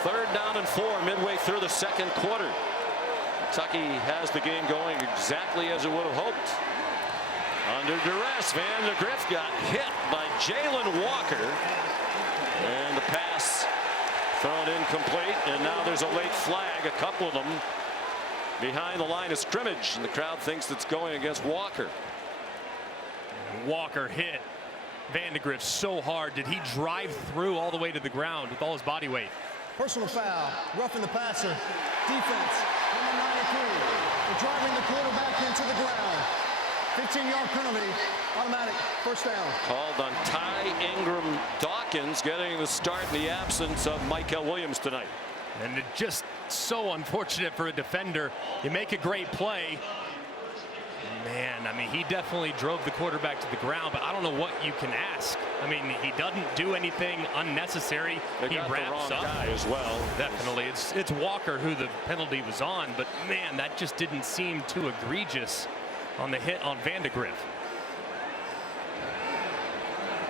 3rd down and 4 midway through the 2nd quarter. Kentucky has the game going exactly as it would have hoped. Under duress, Vandagriff got hit by Jalen Walker, and the pass thrown incomplete, and now there's a late flag, a couple of them behind the line of scrimmage, and the crowd thinks it's going against Walker. Walker hit Vandagriff so hard. Did he drive through all the way to the ground with all his body weight? Personal foul, roughing the passer. Defense, number 93. They're driving the quarterback into the ground. 15-yard penalty, automatic, 1st down. Called on Ty Ingram Dawkins, getting the start in the absence of Michael Williams tonight. And it just so unfortunate for a defender. You make a great play. Man, I mean, he definitely drove the quarterback to the ground, but I don't know what you can ask. I mean, he doesn't do anything unnecessary. He wraps up. Guy as well. Definitely. It's Walker who the penalty was on, but man, that just didn't seem too egregious on the hit on Vandagriff.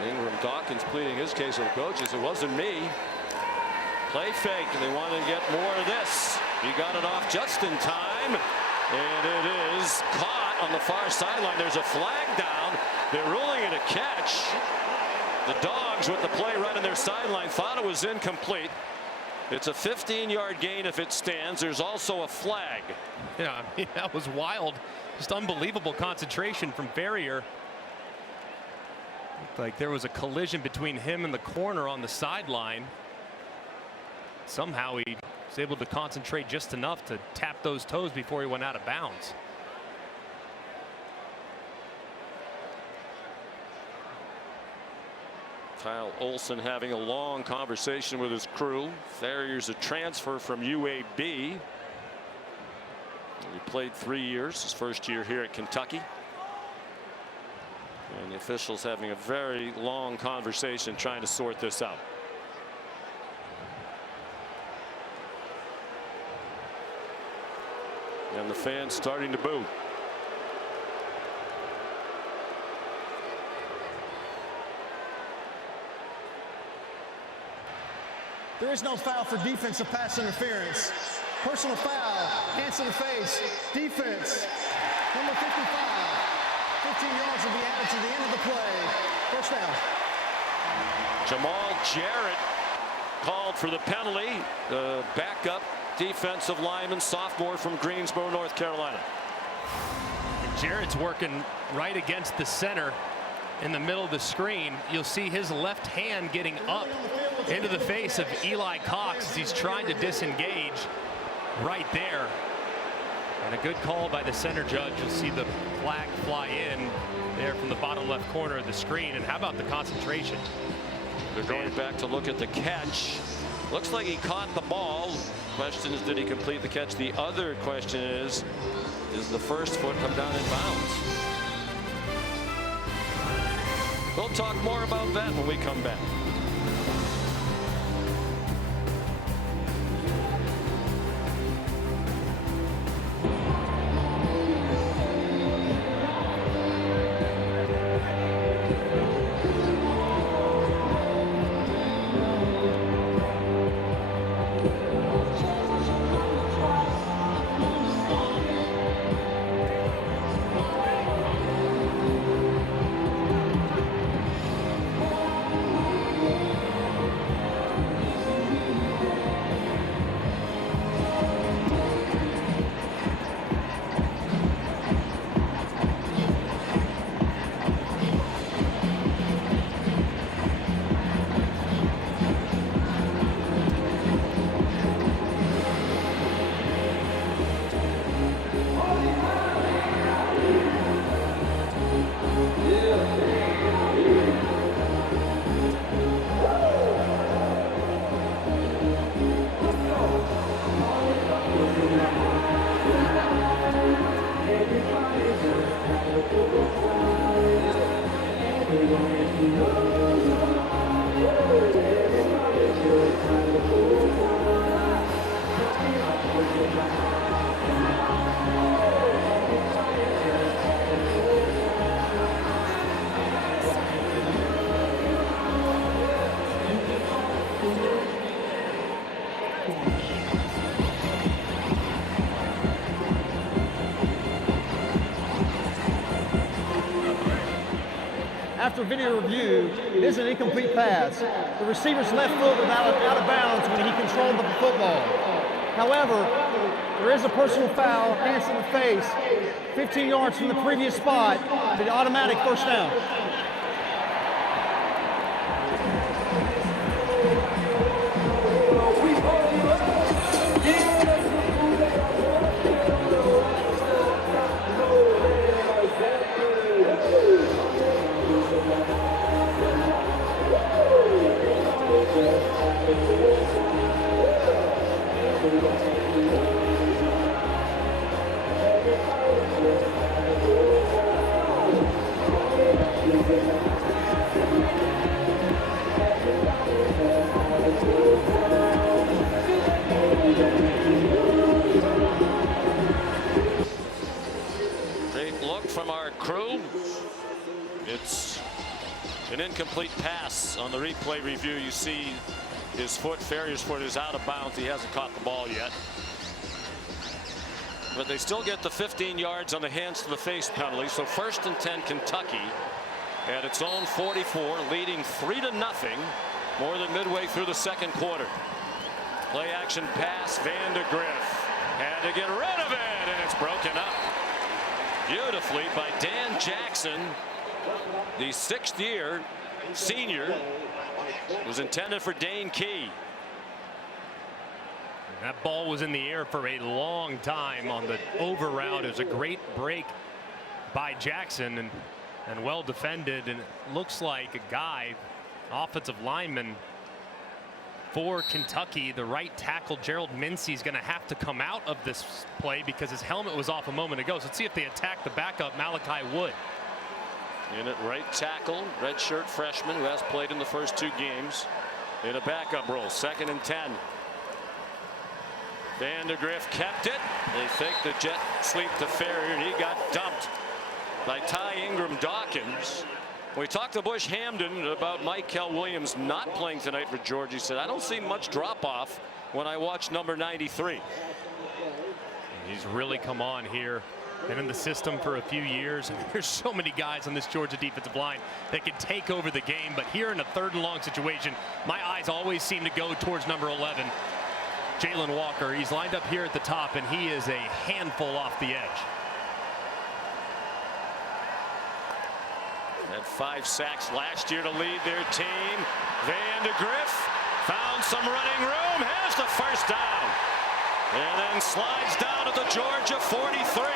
Ingram Dawkins pleading his case with the coaches. It wasn't me. Play fake. They wanted to get more of this. He got it off just in time, and it is caught on the far sideline. There's a flag down. They're ruling it a catch. The Dogs, with the play right on their sideline, thought it was incomplete. It's a 15-yard gain if it stands. There's also a flag. Yeah, I mean, that was wild. Just unbelievable concentration from Ferrier. Looked like there was a collision between him and the corner on the sideline. Somehow he was able to concentrate just enough to tap those toes before he went out of bounds. Kyle Olson having a long conversation with his crew. Ferrier's a transfer from UAB. He played 3 years, his first year here at Kentucky. And the officials having a very long conversation trying to sort this out. And the fans starting to boo. There is no foul for defensive pass interference. Personal foul, hands to the face, defense, number 55. 15 yards will be added to the end of the play. 1st down. Jamal Jarrett called for the penalty. The backup defensive lineman, sophomore from Greensboro, North Carolina. Jarrett's working right against the center in the middle of the screen. You'll see his left hand getting up into the face of Eli Cox as he's trying to disengage right there. And a good call by the center judge. You'll see the flag fly in there from the bottom left corner of the screen. And how about the concentration? They're going back to look at the catch. Looks like he caught the ball. Question is, did he complete the catch? The other question is the first foot come down in bounds? We'll talk more about that when we come back. After video review, it is an incomplete pass. The receiver's left foot was out of bounds when he controlled the football. However, there is a personal foul, hands in the face, 15 yards from the previous spot, for the automatic first down. Great look from our crew. It's an incomplete pass. On the replay review, you see his foot, Ferrier's foot, is out of bounds. He hasn't caught the ball yet. But they still get the 15 yards on the hands to the face penalty. So 1st and 10 Kentucky at its own 44, leading 3-0 more than midway through the second quarter. Play action pass. Vandegrift had to get rid of it, and it's broken up beautifully by Dan Jackson, the 6th-year senior. It was intended for Dane Key. That ball was in the air for a long time on the over route. It was a great break by Jackson and well defended. And it looks like a guy, offensive lineman for Kentucky, the right tackle Gerald Mincey, is going to have to come out of this play because his helmet was off a moment ago. So let's see if they attack the backup, Malachi Wood. In at right tackle, redshirt freshman who has played in the first 2 games in a backup role. 2nd and 10. Vandegrift kept it. They fake the jet sweep to Ferrier, and he got dumped by Ty Ingram Dawkins. We talked to Bush Hamden about Michael Williams not playing tonight for Georgia. He said, I don't see much drop off when I watch number 93. He's really come on here and in the system for a few years. And there's so many guys on this Georgia defensive line that can take over the game. But here in a 3rd and long situation, my eyes always seem to go towards number 11, Jalen Walker. He's lined up here at the top, and he is a handful off the edge. Had 5 sacks last year to lead their team. Vandegrift found some running room, has the first down, and then slides down to the Georgia 43.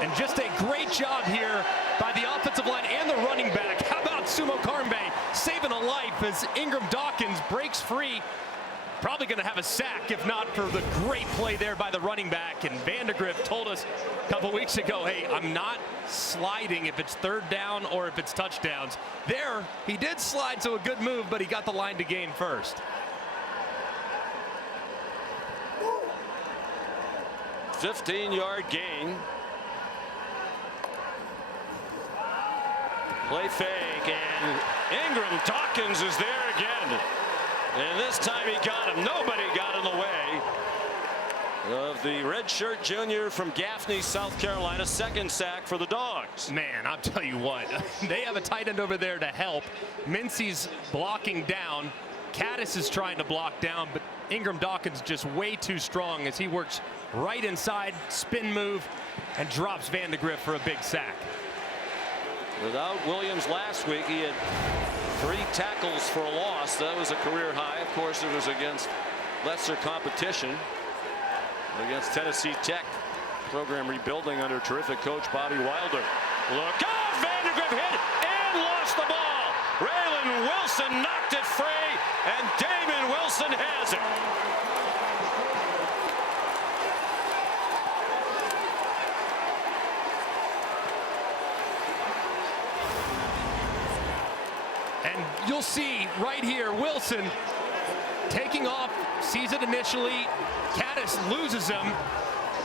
And just a great job here by the offensive line and the running back. How about Sumo Karmbe saving a life as Ingram Dawkins breaks free. Probably going to have a sack if not for the great play there by the running back. And Vandegrift told us a couple weeks ago, hey, I'm not sliding if it's third down or if it's touchdowns. There, he did slide, so a good move, but he got the line to gain first. 15-yard gain. Play fake, and Ingram Dawkins is there again. And this time he got him. Nobody got in the way of the redshirt junior from Gaffney, South Carolina. Second sack for the Dogs. Man, I'll tell you what, they have a tight end over there to help. Mincy's blocking down. Caddis is trying to block down, but Ingram Dawkins just way too strong as he works right inside, spin move, and drops Vandegrift for a big sack. Without Williams last week, he had 3 tackles for a loss. That was a career high. Of course, it was against lesser competition, against Tennessee Tech. Program rebuilding under terrific coach Bobby Wilder. Look out! Vandegrift hit and lost the ball. Raylan Wilson knocked it free, and Damon Wilson has it. And you'll see right here, Wilson taking off, sees it initially. Caddis loses him.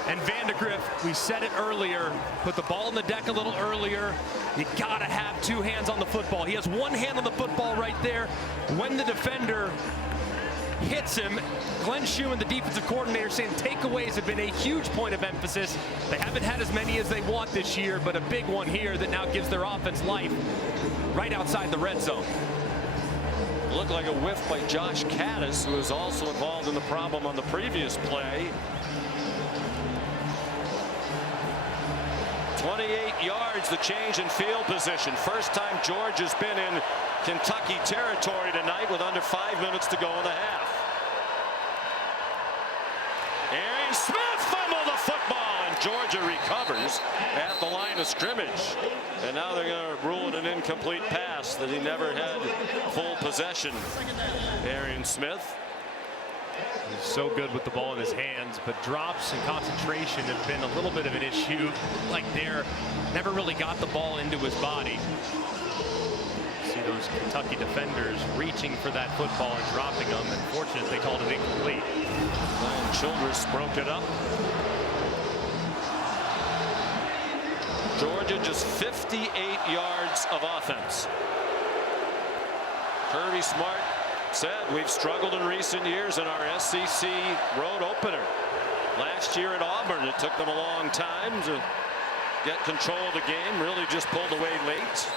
And Vandegrift, we said it earlier, put the ball in the deck a little earlier. You gotta have 2 hands on the football. He has 1 hand on the football right there. When the defender hits him, Glenn Schumann, the defensive coordinator, saying takeaways have been a huge point of emphasis. They haven't had as many as they want this year, but a big one here that now gives their offense life right outside the red zone. Looked like a whiff by Josh Caddis, who was also involved in the problem on the previous play. 28 yards, the change in field position. First time George has been in Kentucky territory tonight with under 5 minutes to go in the half. Arian Smith fumbled the football, and Georgia recovers at the line of scrimmage. And now they're going to rule it an incomplete pass that he never had full possession. Arian Smith. He's so good with the ball in his hands, but drops and concentration have been a little bit of an issue. Like there, never really got the ball into his body. See those Kentucky defenders reaching for that football and dropping them. Unfortunately, they called it incomplete. And Childress broke it up. Georgia just 58 yards of offense. Kirby Smart said we've struggled in recent years in our SEC road opener. Last year at Auburn, it took them a long time to get control of the game. Really just pulled away late.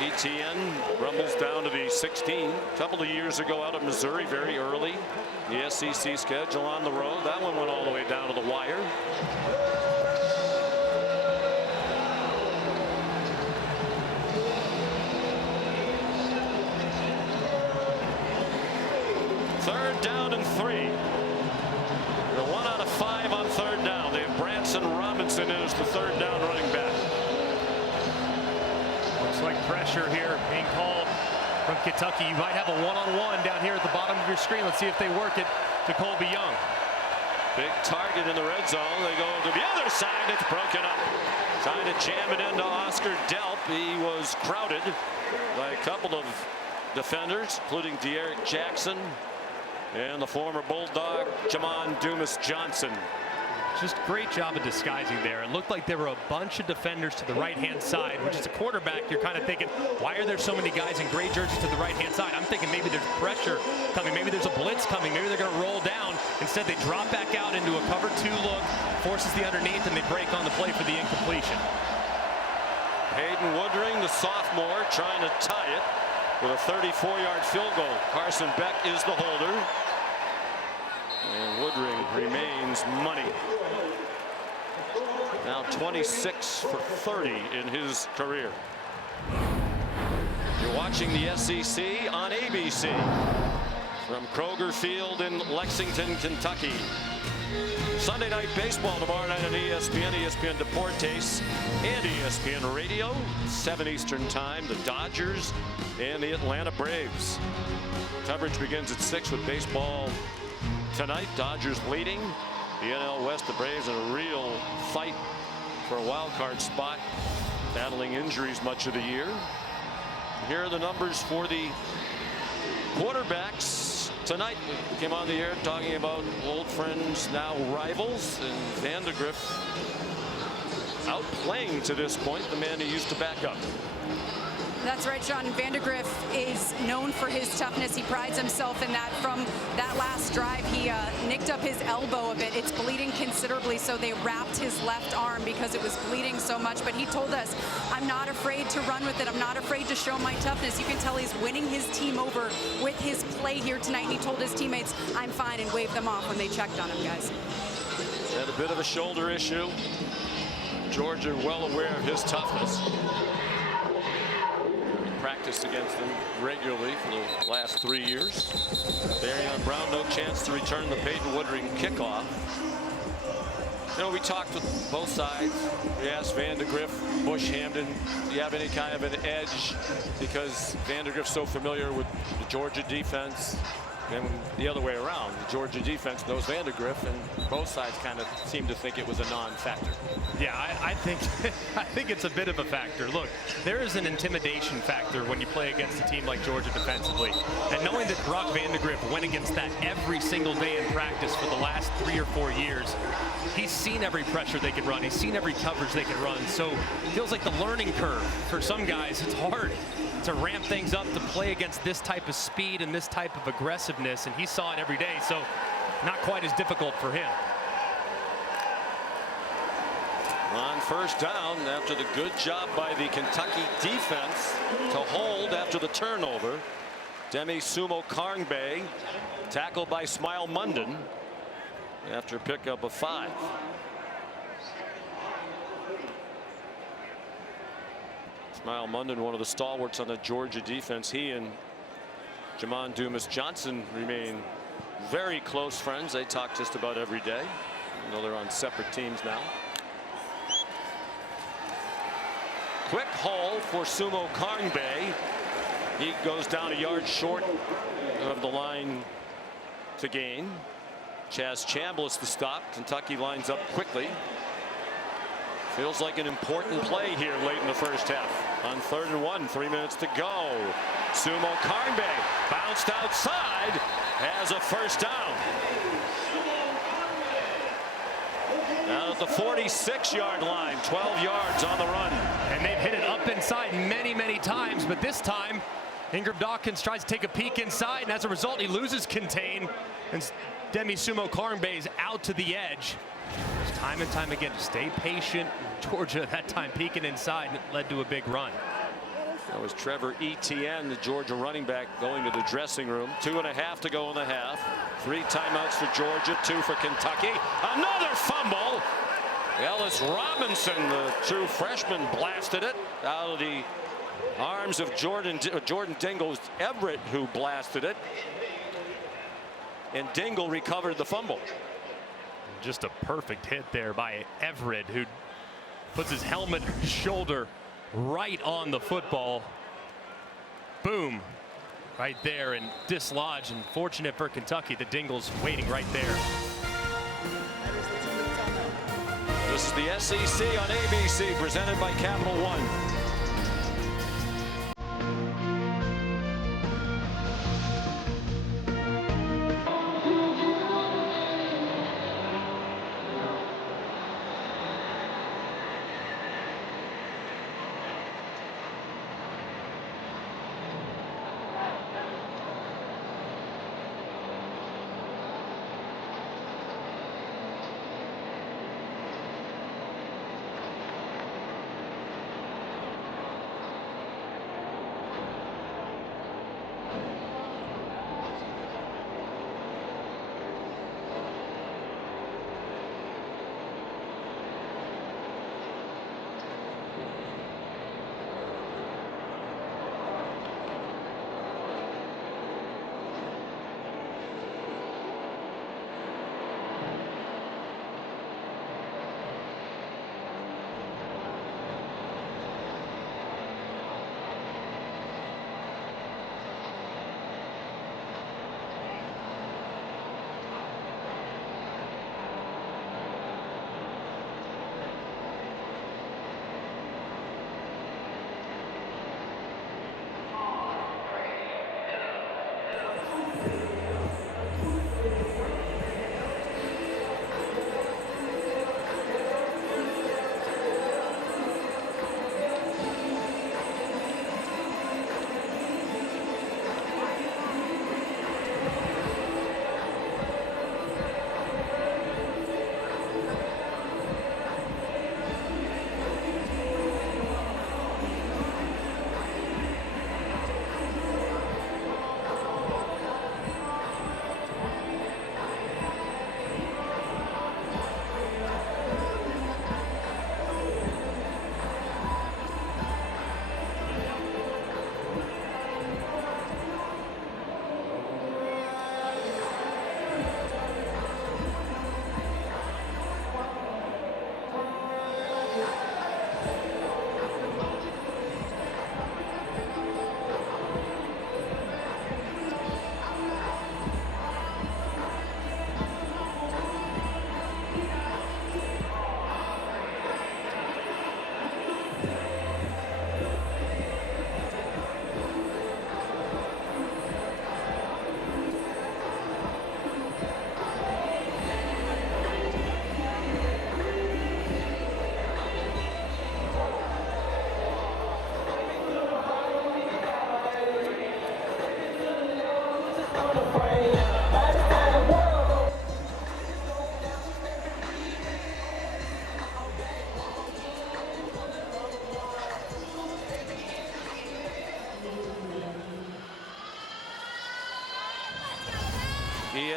Etienne rumbles down to the 16. A couple of years ago out of Missouri, very early. The SEC schedule on the road. That one went all the way down to the wire. Third down and 3. They're 1 out of 5 on third down. They have Branson Robinson in as the third down running back. Looks like pressure here being called from Kentucky. You might have a one-on-one down here at the bottom of your screen. Let's see if they work it to Colby Young. Big target in the red zone. They go to the other side. It's broken up. Trying to jam it into Oscar Delp. He was crowded by a couple of defenders, including De'Aaron Jackson and the former Bulldog, Jamon Dumas Johnson. Just great job of disguising there. It looked like there were a bunch of defenders to the right-hand side, which is a quarterback. You're kind of thinking, why are there so many guys in gray jerseys to the right-hand side? I'm thinking maybe there's pressure coming. Maybe there's a blitz coming. Maybe they're going to roll down. Instead, they drop back out into a cover 2 look, forces the underneath, and they break on the play for the incompletion. Hayden Woodring, the sophomore, trying to tie it with a 34-yard field goal. Carson Beck is the holder. And Woodring remains money. Now 26 for 30 in his career. You're watching the SEC on ABC from Kroger Field in Lexington, Kentucky. Sunday Night Baseball tomorrow night on ESPN, ESPN Deportes, and ESPN Radio, 7 Eastern Time. The Dodgers and the Atlanta Braves. Coverage begins at 6 with baseball tonight. Dodgers leading the NL West. The Braves in a real fight for a wild card spot, battling injuries much of the year. Here are the numbers for the quarterbacks tonight. We came on the air talking about old friends, now rivals, and Vandegrift outplaying to this point the man he used to back up. That's right, Sean. Vandegrift is known for his toughness. He prides himself in that. From that last drive, he nicked up his elbow a bit. It's bleeding considerably, so they wrapped his left arm because it was bleeding so much. But he told us, I'm not afraid to run with it. I'm not afraid to show my toughness. You can tell he's winning his team over with his play here tonight. And he told his teammates, I'm fine, and waved them off when they checked on him, guys. Had a bit of a shoulder issue. Georgia well aware of his toughness. Practiced against them regularly for the last 3 years. Darion Brown, no chance to return the Peyton Woodring kickoff. You know, we talked with both sides. We asked Vandegrift, Bush Hamdan, do you have any kind of an edge? Because Vandegrift's so familiar with the Georgia defense. And the other way around, the Georgia defense knows Vandegrift, and both sides kind of seem to think it was a non-factor. Yeah, I think it's a bit of a factor. Look, there is an intimidation factor when you play against a team like Georgia defensively. And knowing that Brock Vandegrift went against that every single day in practice for the last 3 or 4 years, he's seen every pressure they could run. He's seen every coverage they could run. So it feels like the learning curve. For some guys, it's hard to ramp things up to play against this type of speed and this type of aggressiveness, and he saw it every day, so not quite as difficult for him. On first down, after the good job by the Kentucky defense to hold after the turnover, Demi Sumo Karngbae tackled by Smile Munden after pickup of 5. Smile Munden, one of the stalwarts on the Georgia defense. He and Jamon Dumas-Johnson remain very close friends. They talk just about every day. You know, they're on separate teams now. Quick hole for Sumo Karngbae. He goes down a yard short of the line to gain. Chaz Chambliss the stop. Kentucky lines up quickly. Feels like an important play here late in the first half. On 3rd and 1, 3 minutes to go. Sumo Karngbae bounced outside, has a first down. Now at the 46-yard line, 12 yards on the run. And they've hit it up inside many, many times, but this time Ingram Dawkins tries to take a peek inside, and as a result he loses contain, and Demi Sumo Karngbae is out to the edge. Time and time again, stay patient. Georgia that time peeking inside, and it led to a big run. That was Trevor Etienne, the Georgia running back, going to the dressing room. 2.5 to go in the half. 3 timeouts for Georgia, 2 for Kentucky. Another fumble. Ellis Robinson, the true freshman, blasted it out of the arms of Jordan Dingle. Everett who blasted it. And Dingle recovered the fumble. Just a perfect hit there by Everett, who puts his helmet shoulder right on the football. Boom, right there, and dislodged. And fortunate for Kentucky, the Dingle's waiting right there. This is the SEC on ABC, presented by Capital One.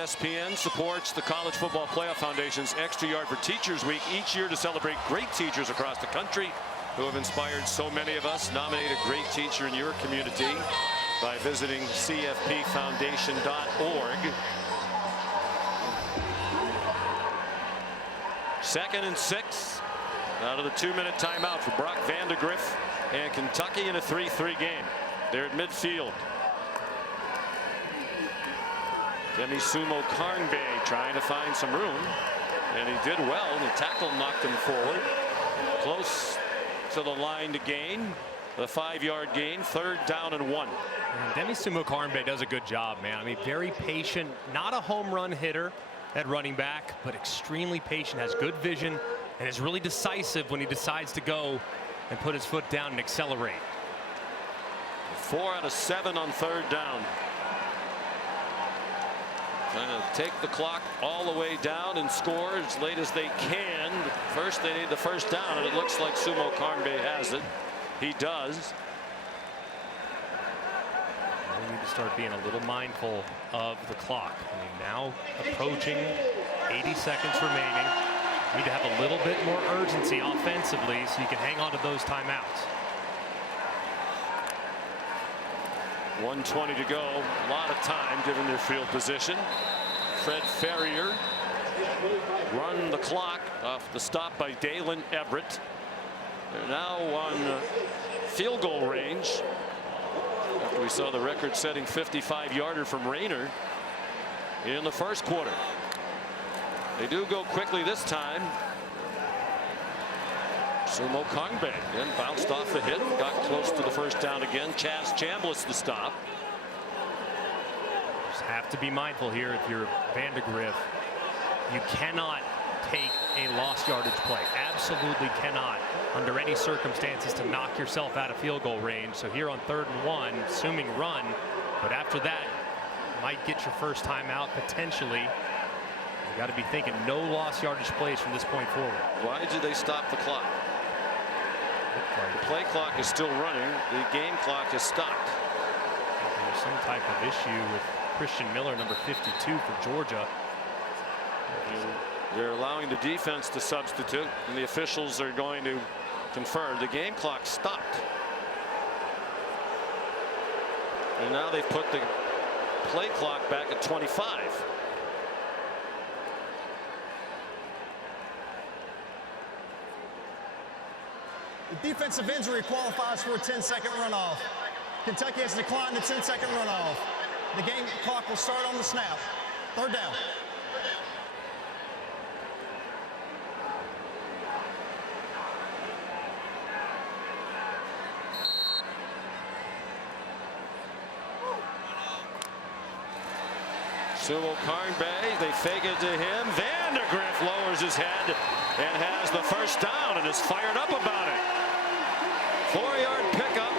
ESPN supports the College Football Playoff Foundation's Extra Yard for Teachers Week each year to celebrate great teachers across the country who have inspired so many of us. Nominate a great teacher in your community by visiting cfpfoundation.org. 2nd and 6 out of the 2-minute timeout for Brock Vandagriff and Kentucky in a 3-3 game. They're at midfield. Demi Sumo Karnbay trying to find some room, and he did well. The tackle knocked him forward. Close to the line to gain. The 5-yard gain, 3rd down and 1. And Demi Sumo Karnbay does a good job, man. I mean, very patient, not a home run hitter at running back, but extremely patient, has good vision, and is really decisive when he decides to go and put his foot down and accelerate. 4 out of 7 on 3rd down. Trying to take the clock all the way down and score as late as they can. But first, they need the 1st down, and it looks like Sumo Karnbay has it. He does. We need to start being a little mindful of the clock. I mean, now approaching 80 seconds remaining. You need to have a little bit more urgency offensively so you can hang on to those timeouts. 1:20 to go. A lot of time given their field position. Fred Ferrier run the clock off the stop by Dalen Everett. They're now on field goal range after we saw the record-setting 55-yarder from Rayner in the 1st quarter. They do go quickly this time. Sumo Karnbay then bounced off the hit, got close to the 1st down again. Chaz Chambliss the stop. Just have to be mindful here if you're Vandagriff. You cannot take a lost yardage play. Absolutely cannot, under any circumstances, to knock yourself out of field goal range. So here on 3rd and 1, assuming run, but after that, might get your 1st timeout potentially. You got to be thinking no lost yardage plays from this point forward. Why did they stop the clock? The play clock is still running. The game clock is stopped. There's some type of issue with Christian Miller, number 52 for Georgia. They're allowing the defense to substitute, and the officials are going to confer. The game clock stopped. And now they've put the play clock back at 25. The defensive injury qualifies for a 10-second runoff. Kentucky has declined the 10-second runoff. The game clock will start on the snap. 3rd down. Sumo Karnbay, they fake it to him. Vandagriff lowers his head and has the 1st down and is fired up about it. 4-yard pickup.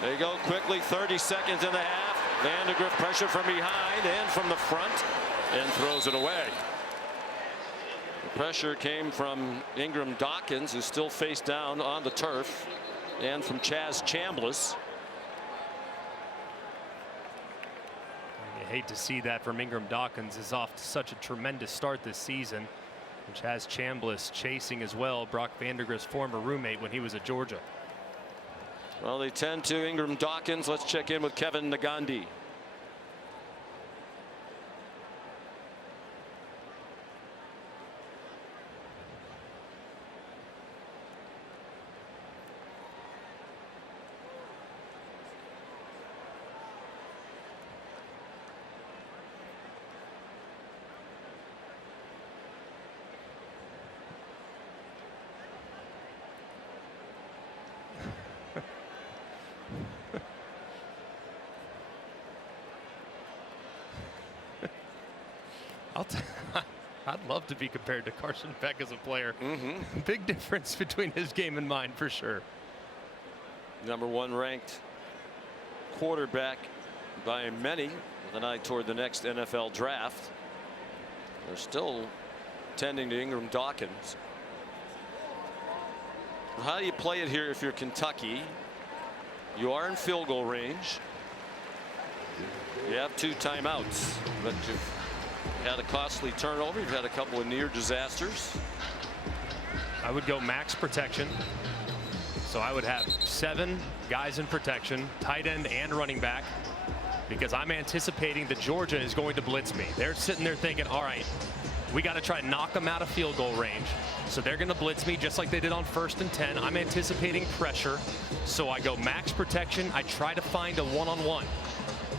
They go quickly, 30 seconds in the half. Vandagriff pressure from behind and from the front and throws it away. The pressure came from Ingram Dawkins, who's still face down on the turf, and from Chaz Chambliss. You hate to see that from Ingram Dawkins, is off to such a tremendous start this season. And Chaz Chambliss chasing as well, Brock Vandagriff's former roommate when he was at Georgia. Well, they tend to Ingram Dawkins. Let's check in with Kevin Nagandi. I'd love to be compared to Carson Beck as a player. Big difference between his game and mine for sure. #1 ranked quarterback by many with an eye toward the next NFL draft. They're still tending to Ingram Dawkins. How do you play it here if you're Kentucky? You are in field goal range. You have 2 timeouts, but you've had a costly turnover. You've had a couple of near disasters. I would go max protection. So I would have 7 guys in protection, tight end and running back, because I'm anticipating that Georgia is going to blitz me. They're sitting there thinking, all right, we got to try to knock them out of field goal range. So they're going to blitz me just like they did on 1st and 10. I'm anticipating pressure. So I go max protection. I try to find a one-on-one.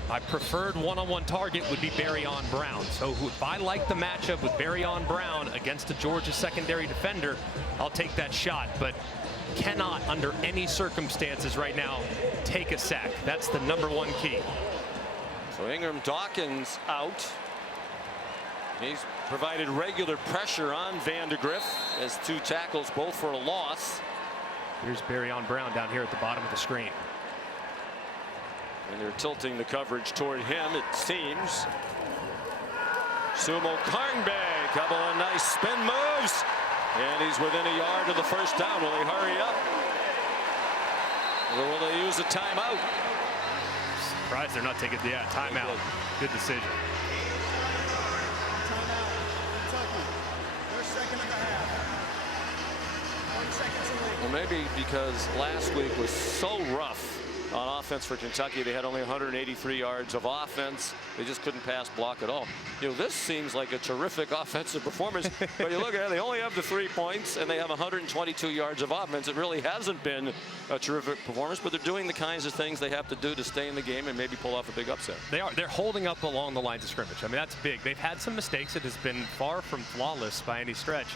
My preferred one-on-one target would be Barryon Brown. So if I like the matchup with Barryon Brown against a Georgia secondary defender, I'll take that shot. But cannot, under any circumstances right now, take a sack. That's the #1 key. So Ingram Dawkins out. He's provided regular pressure on Vandegrift as 2 tackles, both for a loss. Here's Barryon Brown down here at the bottom of the screen. And they're tilting the coverage toward him, it seems. Sumo Karngbae, couple of nice spin moves. And he's within a yard of the first down. Will they hurry up? Or will they use a timeout? Surprised they're not taking timeout. Good decision. Timeout. Kentucky. Their second and a half. 40 seconds to leave. Well, maybe because last week was so rough on offense for Kentucky. They had only 183 yards of offense. They just couldn't pass block at all. You know, this seems like a terrific offensive performance. But you look at it, they only have the 3 points and they have 122 yards of offense. It really hasn't been a terrific performance, but they're doing the kinds of things they have to do to stay in the game and maybe pull off a big upset. They are. They're holding up along the lines of scrimmage. I mean, that's big. They've had some mistakes. It has been far from flawless by any stretch.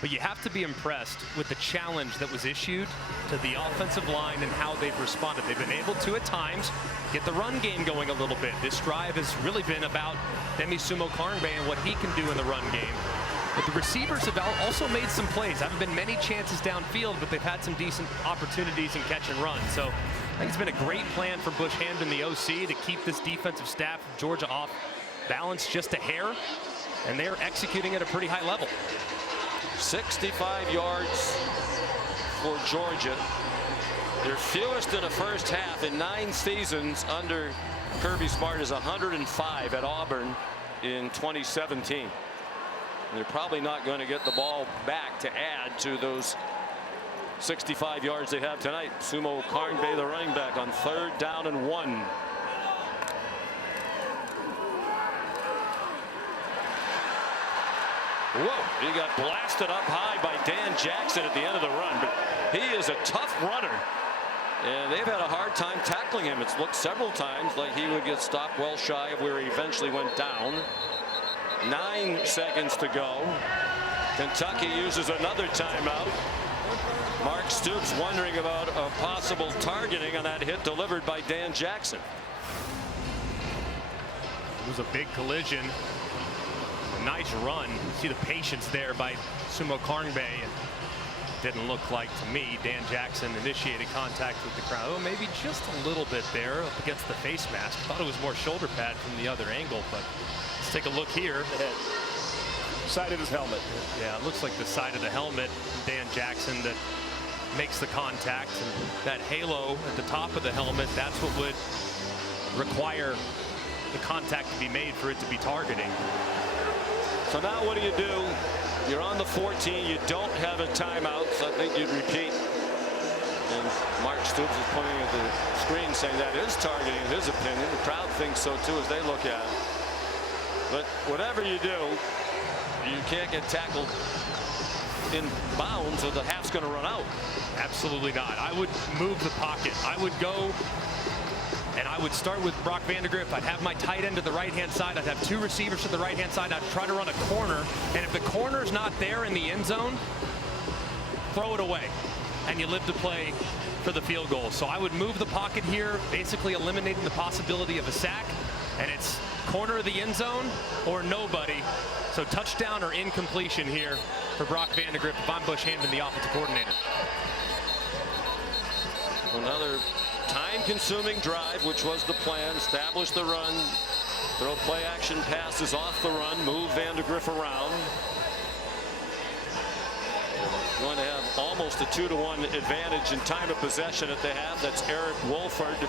But you have to be impressed with the challenge that was issued to the offensive line and how they've responded. They've been able to, at times, get the run game going a little bit. This drive has really been about Demi Sumo Karngbae and what he can do in the run game. But the receivers have also made some plays. Haven't been many chances downfield, but they've had some decent opportunities in catch and run. So I think it's been a great plan for Bush Hamdan, the OC, to keep this defensive staff of Georgia off balance just a hair. And they're executing at a pretty high level. 65 yards for Georgia. Their fewest in a first half in 9 seasons under Kirby Smart is 105 at Auburn in 2017. And they're probably not going to get the ball back to add to those 65 yards they have tonight. Sumo Karngbae, the running back, on 3rd down and 1. Whoa, he got blasted up high by Dan Jackson at the end of the run, but he is a tough runner. And they've had a hard time tackling him. It's looked several times like he would get stopped well shy of where he eventually went down. 9 seconds to go. Kentucky uses another timeout. Mark Stoops wondering about a possible targeting on that hit delivered by Dan Jackson. It was a big collision. Nice run. See the patience there by Sumo Karngbae. Didn't look like, to me, Dan Jackson initiated contact with the crowd. Oh, maybe just a little bit there up against the face mask. Thought it was more shoulder pad from the other angle, but let's take a look here. The head. Side of his helmet. Yeah, it looks like the side of the helmet, Dan Jackson, that makes the contact. And that halo at the top of the helmet, that's what would require the contact to be made for it to be targeting. So now what do? You're on the 14. You don't have a timeout, so I think you'd repeat. And Mark Stoops is pointing at the screen saying that is targeting in his opinion. The crowd thinks so too as they look at it. But whatever you do, you can't get tackled in bounds or the half's going to run out. Absolutely not. I would move the pocket. I would go and I would start with Brock Vandegrift. I'd have my tight end to the right-hand side. I'd have 2 receivers to the right-hand side. I'd try to run a corner. And if the corner's not there in the end zone, throw it away. And you live to play for the field goal. So I would move the pocket here, basically eliminating the possibility of a sack. And it's corner of the end zone or nobody So touchdown or incompletion here for Brock Vandagriff if I'm Bush Hamdan, the offensive coordinator. Another time-consuming drive, which was the plan. Establish the run, throw play-action passes off the run, move Vandagriff around. Going to have almost a 2-to-1 advantage in time of possession at the half. That's Eric Wolford, who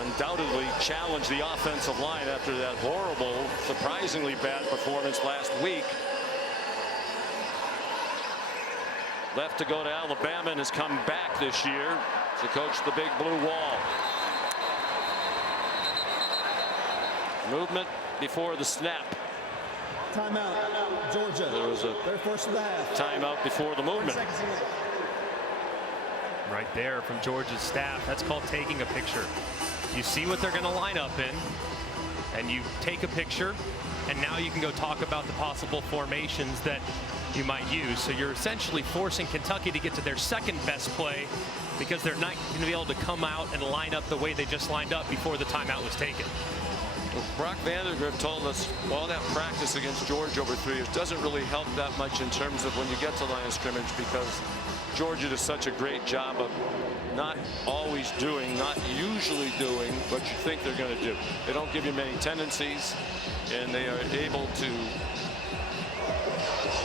undoubtedly challenged the offensive line after that horrible, surprisingly bad performance last week. Left to go to Alabama and has come back this year to coach the Big Blue Wall. Movement before the snap. Timeout, Georgia. There was a their first of the half. Timeout before the movement. Right there from Georgia's staff. That's called taking a picture. You see what they're going to line up in, and you take a picture, and now you can go talk about the possible formations that you might use. So you're essentially forcing Kentucky to get to their second best play because they're not going to be able to come out and line up the way they just lined up before the timeout was taken. Well, Brock Vandagriff told us all that practice against Georgia over 3 years doesn't really help that much in terms of when you get to line of scrimmage, because Georgia does such a great job of not always doing, not usually doing what you think they're going to do. They don't give you many tendencies, and they are able to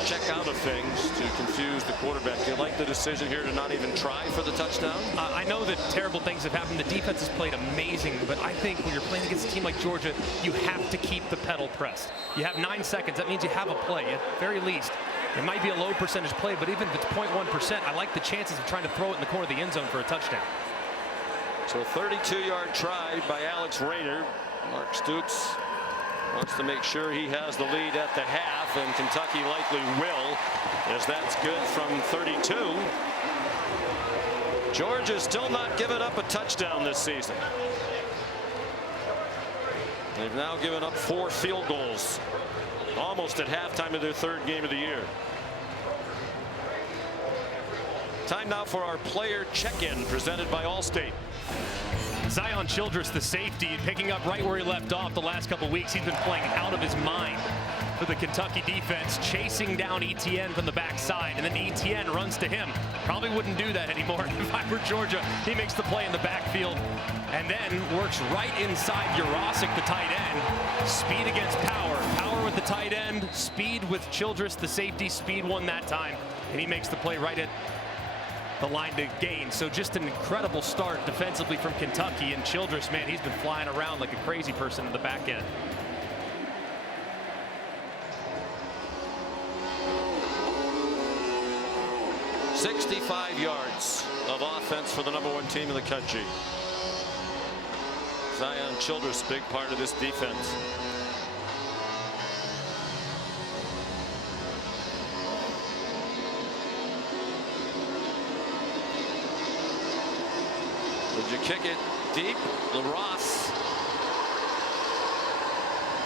check out of things to confuse the quarterback. Do you like the decision here to not even try for the touchdown? I know that terrible things have happened. The defense has played amazing, but I think when you're playing against a team like Georgia, you have to keep the pedal pressed. You have 9 seconds. That means you have a play. At the very least, it might be a low percentage play, but even if it's 0.1%, I like the chances of trying to throw it in the corner of the end zone for a touchdown. So a 32-yard try by Alex Rayner. Mark Stoops wants to make sure he has the lead at the half, and Kentucky likely will, as that's good from 32. Georgia's still not given up a touchdown this season. They've now given up 4 field goals, almost at halftime of their 3rd game of the year. Time now for our player check-in presented by Allstate. Zion Childress, the safety, picking up right where he left off the last couple weeks. He's been playing out of his mind for the Kentucky defense, chasing down Etienne from the backside, and then Etienne runs to him. Probably wouldn't do that anymore if I were Georgia. He makes the play in the backfield and then works right inside Jurasik, the tight end. Speed against power. Power with the tight end, speed with Childress, the safety. Speed won that time, and he makes the play right at the line to gain. So just an incredible start defensively from Kentucky, and Childress, man, he's been flying around like a crazy person in the back end. "65 yards of offense for the #1 team in the country." Zion Childress, big part of this defense. Did you kick it deep? LaRosse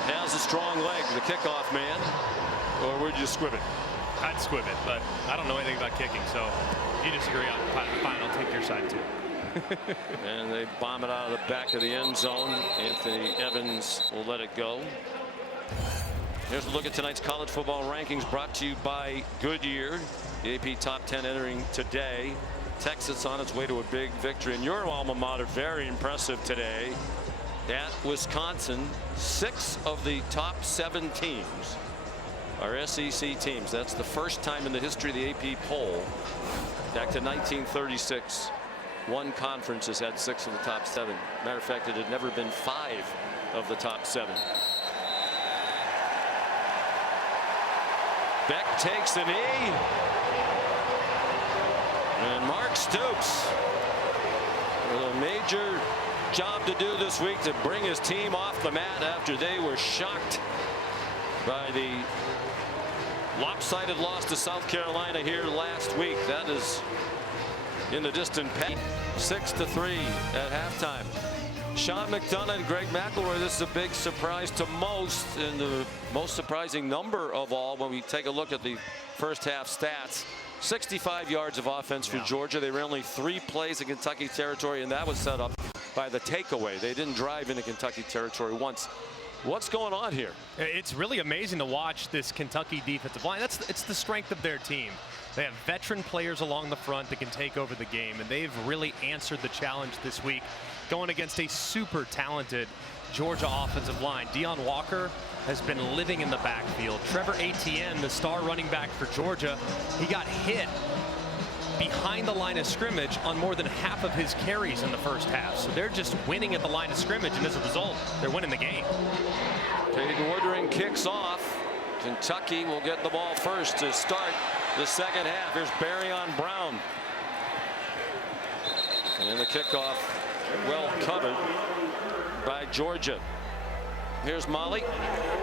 has a strong leg, the kickoff man, or would you squib it? I'd squib it, but I don't know anything about kicking, so if you disagree, fine, I'll take your side too. And they bomb it out of the back of the end zone. Anthony Evans will let it go. Here's a look at tonight's college football rankings, brought to you by Goodyear. The AP Top 10 entering today. Texas on its way to a big victory, and your alma mater very impressive today at Wisconsin. 6 of the top 7 teams are SEC teams. That's the first time in the history of the AP poll, back to 1936. One conference has had 6 of the top 7. Matter of fact, it had never been 5 of the top 7. Beck takes a knee. And Mark Stoops with a major job to do this week to bring his team off the mat after they were shocked by the lopsided loss to South Carolina here last week. That is in the distant past. 6-3 at halftime. Sean McDonough and Greg McElroy, this is a big surprise to most, and the most surprising number of all when we take a look at the first half stats. 65 yards of offense for Georgia. They ran only 3 plays in Kentucky territory, and that was set up by the takeaway. They didn't drive into Kentucky territory once. What's going on here? It's really amazing to watch this Kentucky defensive line. It's the strength of their team. They have veteran players along the front that can take over the game, and they've really answered the challenge this week, going against a super talented Georgia offensive line. Deon Walker has been living in the backfield. Trevor Etienne, the star running back for Georgia, he got hit behind the line of scrimmage on more than half of his carries in the first half. So they're just winning at the line of scrimmage, and as a result, they're winning the game. Peyton Woodring kicks off. Kentucky will get the ball first to start the second half. Here's Barrion Brown. And the kickoff well covered by Georgia. Here's Molly.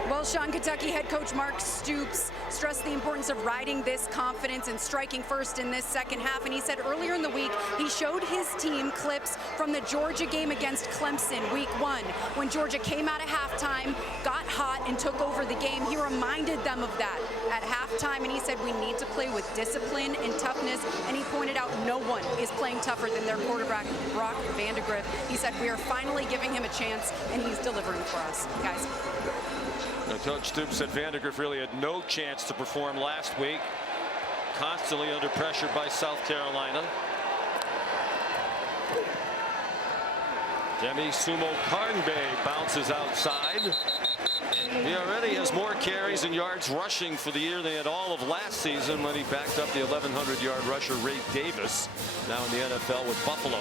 Well, Sean, Kentucky head coach Mark Stoops stressed the importance of riding this confidence and striking first in this second half. And he said earlier in the week he showed his team clips from the Georgia game against Clemson week 1 when Georgia came out of halftime, got hot, and took over the game. He reminded them of that at halftime, and he said we need to play with discipline and toughness. And he pointed out no one is playing tougher than their quarterback, Brock Vandagriff. He said we are finally giving him a chance, and he's delivering for us, guys. Now, Coach Stoops said Vandagriff really had no chance to perform last week. Constantly under pressure by South Carolina. Demi Sumo-Karngbe bounces outside. He already has more carries and yards rushing for the year than he had all of last season when he backed up the 1,100-yard rusher Ray Davis, now in the NFL with Buffalo.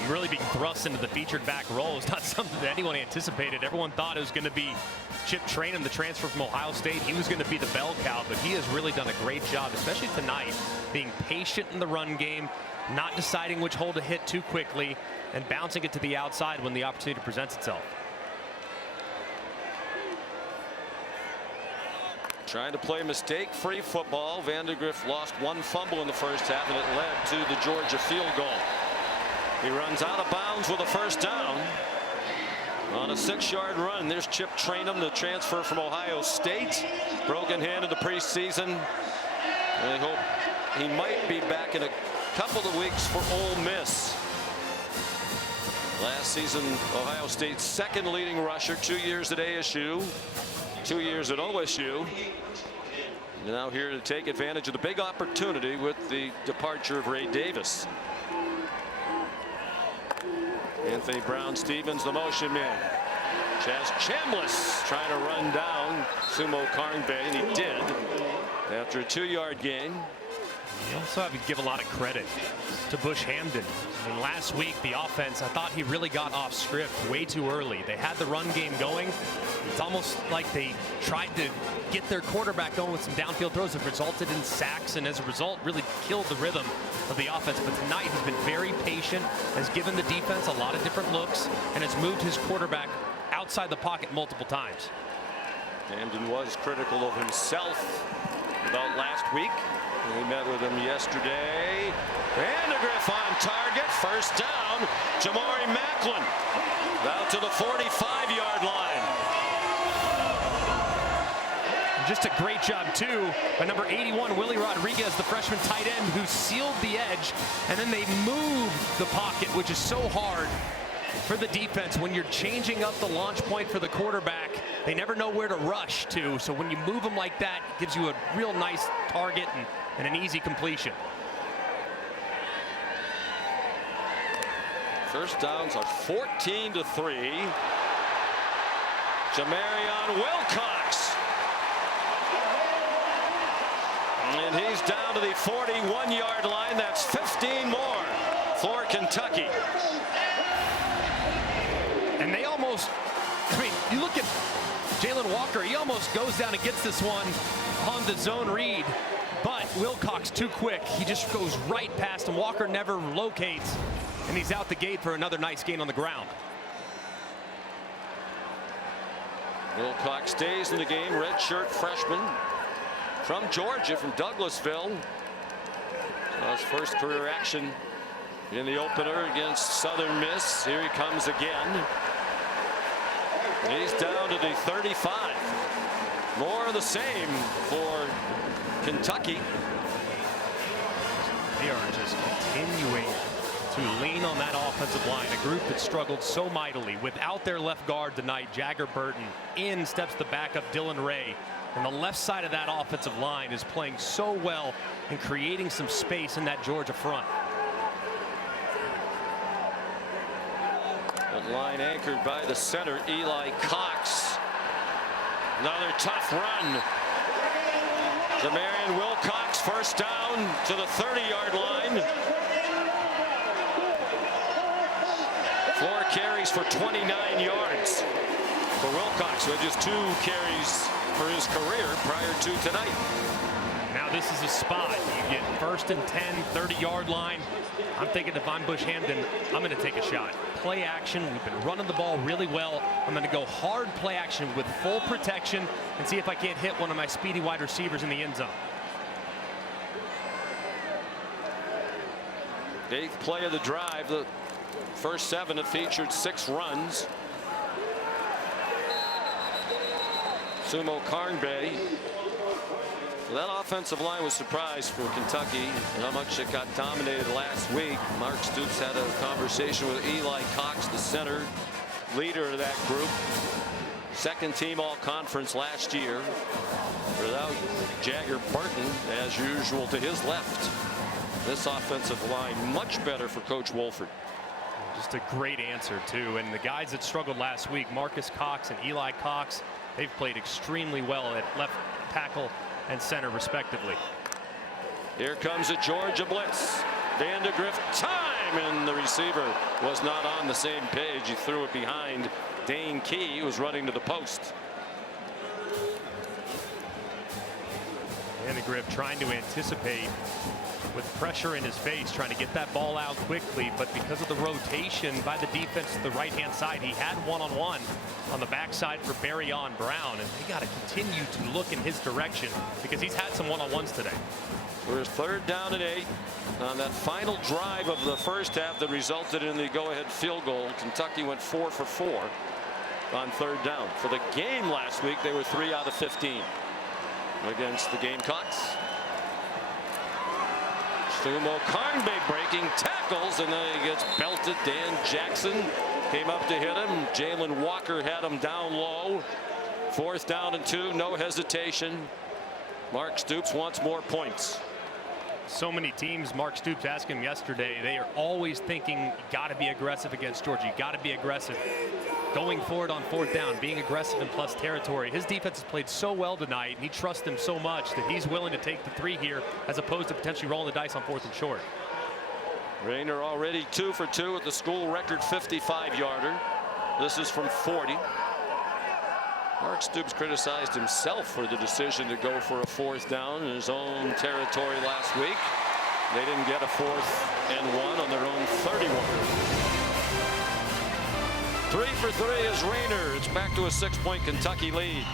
And really being thrust into the featured back role is not something that anyone anticipated. Everyone thought it was going to be Chip Trayanum, the transfer from Ohio State. He was going to be the bell cow, but he has really done a great job, especially tonight, being patient in the run game, not deciding which hole to hit too quickly, and bouncing it to the outside when the opportunity presents itself. Trying to play mistake-free football. Vandagriff lost one fumble in the first half, and it led to the Georgia field goal. He runs out of bounds with a first down on a 6-yard run. There's Chip Trayanum, the transfer from Ohio State. Broken hand in the preseason. They hope he might be back in a couple of weeks for Ole Miss. Last season, Ohio State's second leading rusher, 2 years at ASU, 2 years at OSU. Now here to take advantage of the big opportunity with the departure of Ray Davis. Anthony Brown-Stevens, the motion man. Chaz Chambliss trying to run down Sumo-Karngbe, and he did after a 2-yard gain. You also have to give a lot of credit to Bush Hamdan. I mean, last week, the offense, I thought he really got off script way too early. They had the run game going. It's almost like they tried to get their quarterback going with some downfield throws that resulted in sacks, and as a result, really killed the rhythm of the offense. But tonight, he's been very patient, has given the defense a lot of different looks, and has moved his quarterback outside the pocket multiple times. Hamdan was critical of himself about last week. We met with him yesterday. Vandagriff on target. First down. Jamari Macklin out to the 45-yard line. Just a great job, too, by number 81, Willie Rodriguez, the freshman tight end, who sealed the edge, and then they moved the pocket, which is so hard for the defense when you're changing up the launch point for the quarterback. They never know where to rush to, so when you move them like that, it gives you a real nice target and an easy completion. First downs are 14-3. Jamarion Wilcox. And he's down to the 41-yard line. That's 15 more for Kentucky. And they almost, I mean, you look at Jalen Walker, he almost goes down and gets this one on the zone read. But Wilcox too quick. He just goes right past him. Walker never locates, and he's out the gate for another nice gain on the ground. Wilcox stays in the game. Redshirt freshman from Georgia, from Douglasville. His first career action in the opener against Southern Miss. Here he comes again. He's down to the 35. More of the same for Kentucky. They are just continuing to to lean on that offensive line, a group that struggled so mightily. Without their left guard tonight, Jagger Burton, in steps the backup Dylan Ray. And the left side of that offensive line is playing so well and creating some space in that Georgia front. That line anchored by the center, Eli Cox. Another tough run. Demarion Wilcox, first down to the 30-yard line. 4 carries for 29 yards for Wilcox, who had just 2 carries for his career prior to tonight. Now this is a spot. You get 1st and 10, 30-yard line. I'm thinking if I'm Bush Hamdan, I'm going to take a shot. Play action. We've been running the ball really well. I'm going to go hard play action with full protection and see if I can't hit one of my speedy wide receivers in the end zone. 8th play of the drive. The first 7 it featured 6 runs. Sumo Carnbay. That offensive line was surprised for Kentucky and how much it got dominated last week. Mark Stoops had a conversation with Eli Cox, the center leader of that group. 2nd team all conference last year without Jagger Burton as usual to his left. This offensive line much better for Coach Wolford. Just a great answer too. And the guys that struggled last week, Marcus Cox and Eli Cox, they've played extremely well at left tackle and center respectively. Here comes a Georgia blitz. Vandegrift, time, and the receiver was not on the same page. He threw it behind Dane Key, who was running to the post. Vandegrift trying to anticipate with pressure in his face, trying to get that ball out quickly, but because of the rotation by the defense to the right-hand side, he had one-on-one on the backside for Barryon Brown, and they got to continue to look in his direction because he's had some one-on-ones today. We're 3rd down and 8 on that final drive of the first half that resulted in the go-ahead field goal. Kentucky went 4 for 4 on 3rd down. For the game last week, they were 3 out of 15 against the Gamecocks. Sumo Carnbay breaking tackles, and then he gets belted. Dan Jackson came up to hit him. Jalen Walker had him down low. 4th down and 2, no hesitation. Mark Stoops wants more points. So many teams, Mark Stoops asked him yesterday, they are always thinking you got to be aggressive against Georgia. You got to be aggressive. Going forward on 4th down, being aggressive in plus territory. His defense has played so well tonight, and he trusts them so much that he's willing to take the 3 here as opposed to potentially rolling the dice on 4th and short. Rayner already 2 for 2 with the school record 55-yarder. This is from 40. Mark Stoops criticized himself for the decision to go for a 4th down in his own territory last week. They didn't get a 4th and 1 on their own 31. 3 for 3 is Rayner. It's back to a 6-point Kentucky lead.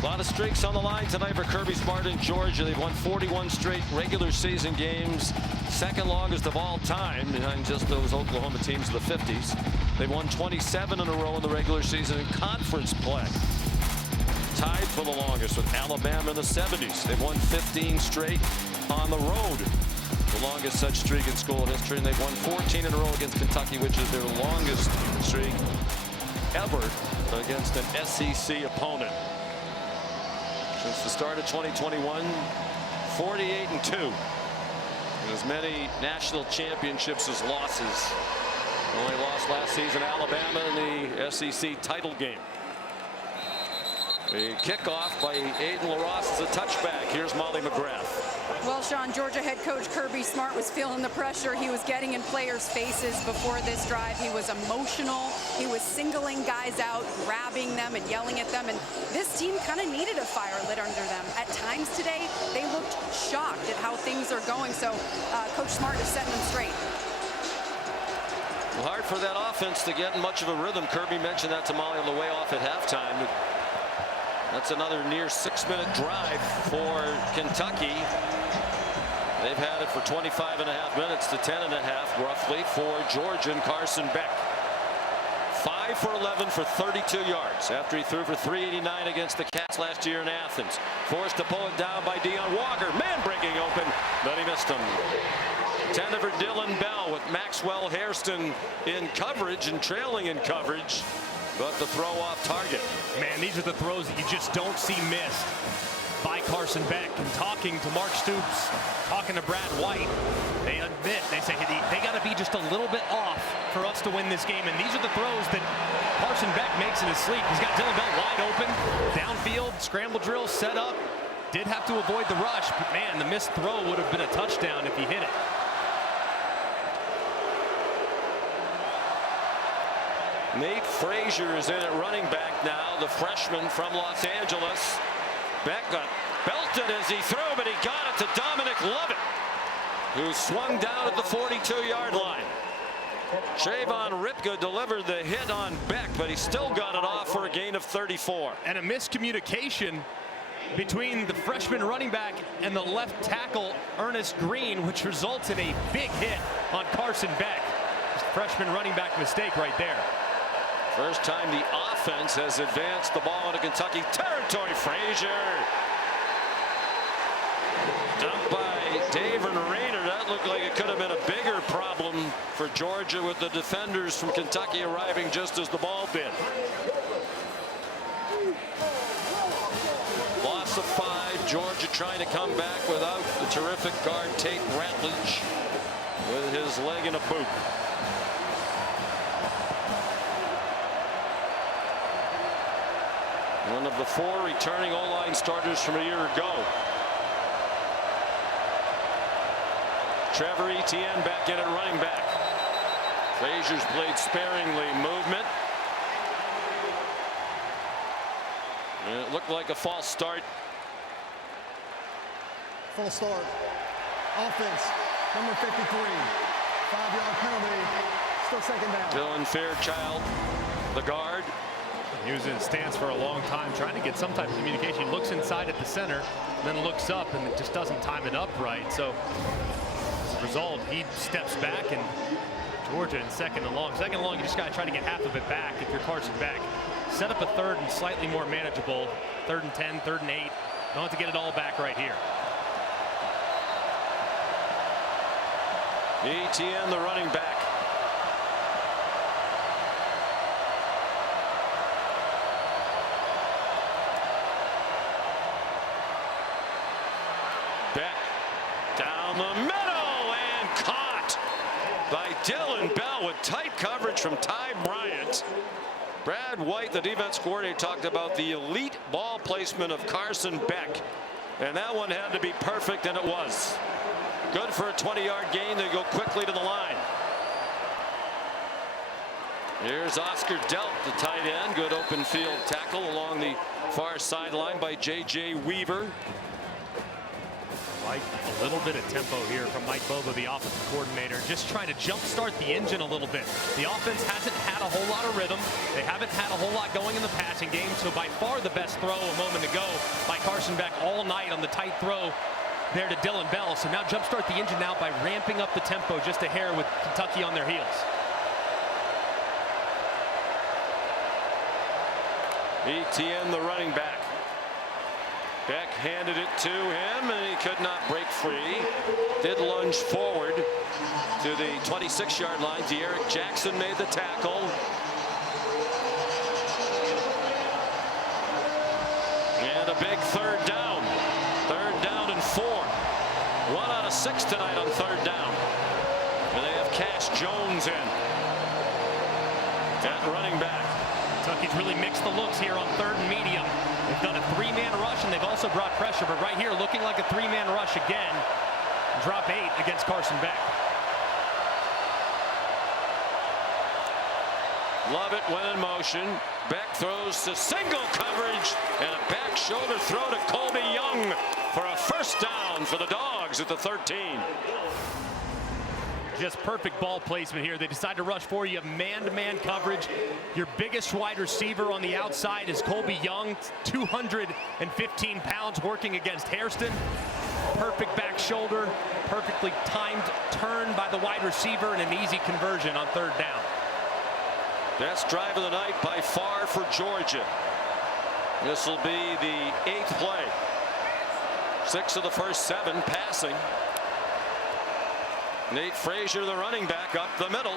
A lot of streaks on the line tonight for Kirby Smart in Georgia. They've won 41 straight regular season games, second longest of all time behind just those Oklahoma teams of the 50s. They've won 27 in a row in the regular season in conference play. Tied for the longest with Alabama in the 70s. They've won 15 straight on the road, the longest such streak in school history, and they've won 14 in a row against Kentucky, which is their longest streak ever against an SEC opponent. Since the start of 2021, 48-2. As many national championships as losses. Only lost last season, Alabama in the SEC title game. The kickoff by Aiden LaRosse is a touchback. Here's Molly McGrath. Well, Sean, Georgia head coach Kirby Smart was feeling the pressure he was getting in players' faces before this drive. He was emotional. He was singling guys out, grabbing them and yelling at them. And this team kind of needed a fire lit under them. At times today, they looked shocked at how things are going. So Coach Smart is setting them straight. Well, hard for that offense to get in much of a rhythm. Kirby mentioned that to Molly on the way off at halftime. That's another near 6-minute drive for Kentucky. They've had it for 25.5 minutes to 10.5 roughly for Georgia and Carson Beck. 5 for 11 for 32 yards after he threw for 389 against the Cats last year in Athens. Forced to pull it down by Deion Walker. Man breaking open, but he missed him. 10 for Dylan Bell with Maxwell Hairston in coverage and trailing in coverage. But the throw off target. Man, these are the throws that you just don't see missed by Carson Beck. And talking to Mark Stoops, talking to Brad White, they admit, they say they got to be just a little bit off for us to win this game. And these are the throws that Carson Beck makes in his sleep. He's got Dylan Bell wide open, downfield, scramble drill, set up. Did have to avoid the rush, but man, the missed throw would have been a touchdown if he hit it. Nate Frazier is in at running back now, the freshman from Los Angeles. Beck got belted as he threw, but he got it to Dominic Lovett, who swung down at the 42-yard line. Trayvon Ripka delivered the hit on Beck, but he still got it off for a gain of 34. And a miscommunication between the freshman running back and the left tackle, Ernest Green, which results in a big hit on Carson Beck. Just a freshman running back mistake right there. First time the offense has advanced the ball into Kentucky territory. Frazier. Dumped by David Rayner. That looked like it could have been a bigger problem for Georgia with the defenders from Kentucky arriving just as the ball did. Loss of 5. Georgia trying to come back without the terrific guard Tate Ratledge with his leg in a boot. One of the 4 returning O-line starters from a year ago. Trevor Etienne back in at running back. Frazier's played sparingly. Movement. And it looked like a false start. False start. Offense, number 53. 5-yard penalty. Still second down. Dylan Fairchild, the guard. He was in his stance for a long time, trying to get some type of communication. He looks inside at the center, then looks up, and it just doesn't time it up right. So, as a result, he steps back, and Georgia in second and long. Second and long, you just got to try to get half of it back if you're Carson Beck. Set up a third and slightly more manageable. 3rd and 10, 3rd and 8. Don't have to get it all back right here. Etienne, the running back. Beck down the middle and caught by Dylan Bell with tight coverage from Ty Bryant. Brad White, the defense coordinator, talked about the elite ball placement of Carson Beck, and that one had to be perfect, and it was. Good for a 20-yard gain. They go quickly to the line. Here's Oscar Delp, the tight end. Good open field tackle along the far sideline by J.J. Weaver. like a little bit of tempo here from Mike Bobo, the offensive coordinator, just trying to jumpstart the engine a little bit. The offense hasn't had a whole lot of rhythm. They haven't had a whole lot going in the passing game, so by far the best throw a moment ago by Carson Beck all night on the tight throw there to Dillon Bell. So now jumpstart the engine now by ramping up the tempo just a hair with Kentucky on their heels. Etienne, the running back. Beck handed it to him, and he could not break free. Did lunge forward to the 26-yard line. De'Eric Jackson made the tackle. And a big third down. Third down and 4. 1 out of 6 tonight on third down. And they have Cash Jones in at running back. Kentucky's really mixed the looks here on third and medium. They've done a 3-man rush, and they've also brought pressure, but right here looking like a 3-man rush again. Drop 8 against Carson Beck. Love it when in motion. Beck throws to single coverage, and a back shoulder throw to Colby Young for a first down for the Dogs at the 13. Just perfect ball placement here. They decide to rush for you, man-to-man coverage. Your biggest wide receiver on the outside is Colby Young, 215 pounds, working against Hairston. Perfect back shoulder, perfectly timed turn by the wide receiver, and an easy conversion on third down. Best drive of the night by far for Georgia. This will be the 8th play. 6 of the first 7 passing. Nate Frazier, the running back, up the middle.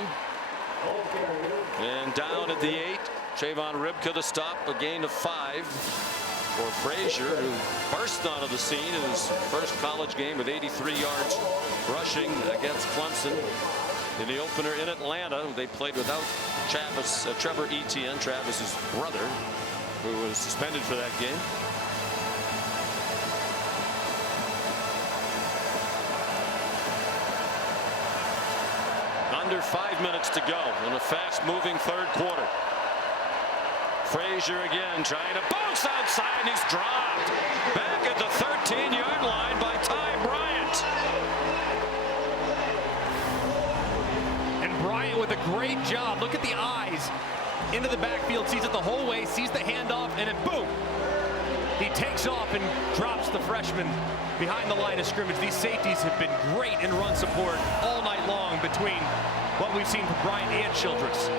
And down at the 8. Trayvon Ribka to stop, a gain of 5 for Frazier, who burst onto the scene in his first college game with 83 yards rushing against Clemson. In the opener in Atlanta, they played without Trevor Etienne, Travis's brother, who was suspended for that game. Under 5 minutes to go in a fast-moving third quarter. Frazier again trying to bounce outside, and he's dropped. Back at the 13-yard line by Ty Bryant. And Bryant with a great job. Look at the eyes. Into the backfield, sees it the whole way, sees the handoff, and then boom. He takes off and drops the freshman behind the line of scrimmage. These safeties have been great in run support all night long between what we've seen from Bryant and Childress.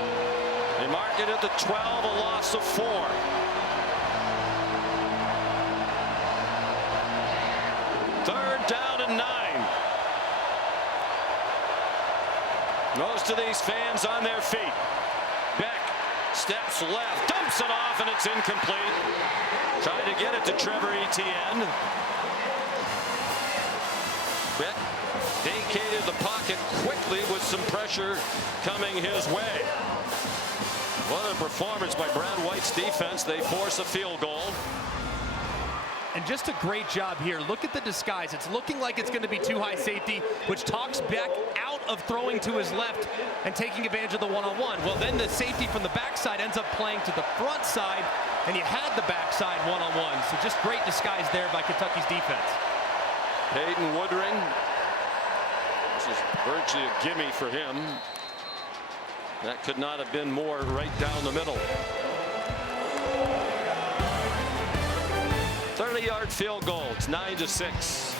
They mark it at the 12, a loss of 4. Third down and 9. Most of these fans on their feet. Beck steps left, dumps it off, and it's incomplete. Trying to get it to Trevor Etienne. Beck vacated the pocket quickly with some pressure coming his way. What a performance by Brad White's defense. They force a field goal. And just a great job here. Look at the disguise. It's looking like it's going to be too high safety, which talks Beck out of throwing to his left and taking advantage of the one-on-one. Well, then the safety from the backside ends up playing to the front side, and you had the backside one-on-one. So just great disguise there by Kentucky's defense. Peyton Woodring. This is virtually a gimme for him. That could not have been more right down the middle. 30-yard field goal. It's 9-6.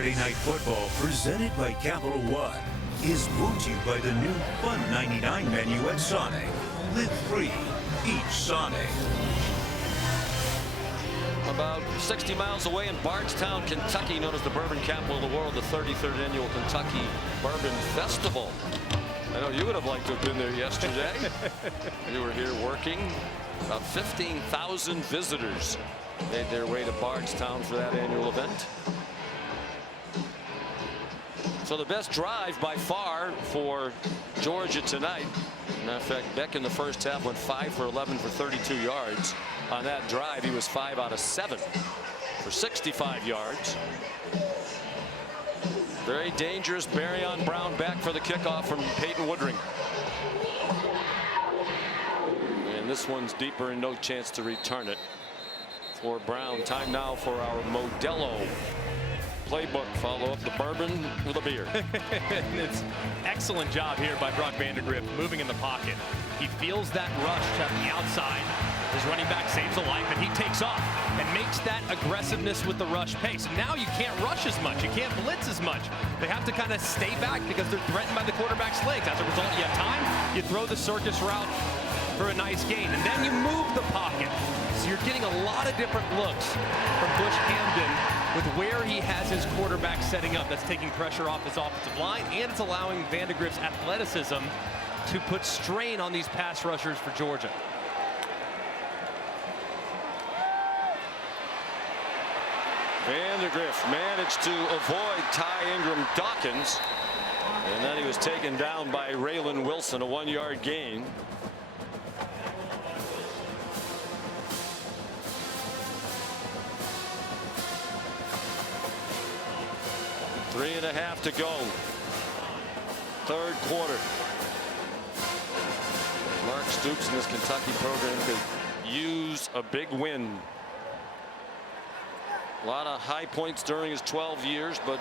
Saturday Night Football, presented by Capital One, is brought to you by the new Fun 99 menu at Sonic. Live free. Each Sonic. About 60 miles away in Bardstown, Kentucky, known as the bourbon capital of the world, the 33rd annual Kentucky Bourbon Festival. I know you would have liked to have been there yesterday. You were here working. About 15,000 visitors made their way to Bardstown for that annual event. So the best drive by far for Georgia tonight. Matter of fact, Beck in the first half went 5 for 11 for 32 yards. On that drive, he was 5 out of 7 for 65 yards. Very dangerous. Barrion Brown back for the kickoff from Peyton Woodring. And this one's deeper and no chance to return it for Brown. Time now for our Modelo playbook. Follow up the bourbon with a beer. It's excellent job here by Brock Vandagriff moving in the pocket. He feels that rush at the outside. His running back saves a life, and he takes off and makes that aggressiveness with the rush pace. And now you can't rush as much. You can't blitz as much. They have to kind of stay back because they're threatened by the quarterback's legs. As a result, you have time. You throw the circus route for a nice gain, and then you move the pocket. So you're getting a lot of different looks from Bush Hamden with where he has his quarterback setting up. That's taking pressure off his offensive line, and it's allowing Vandagriff's athleticism to put strain on these pass rushers for Georgia. Vandagriff managed to avoid Ty Ingram Dawkins, and then he was taken down by Raylan Wilson, a 1-yard gain. Three and a half to go. Third quarter. Mark Stoops and this Kentucky program could use a big win. A lot of high points during his 12 years, but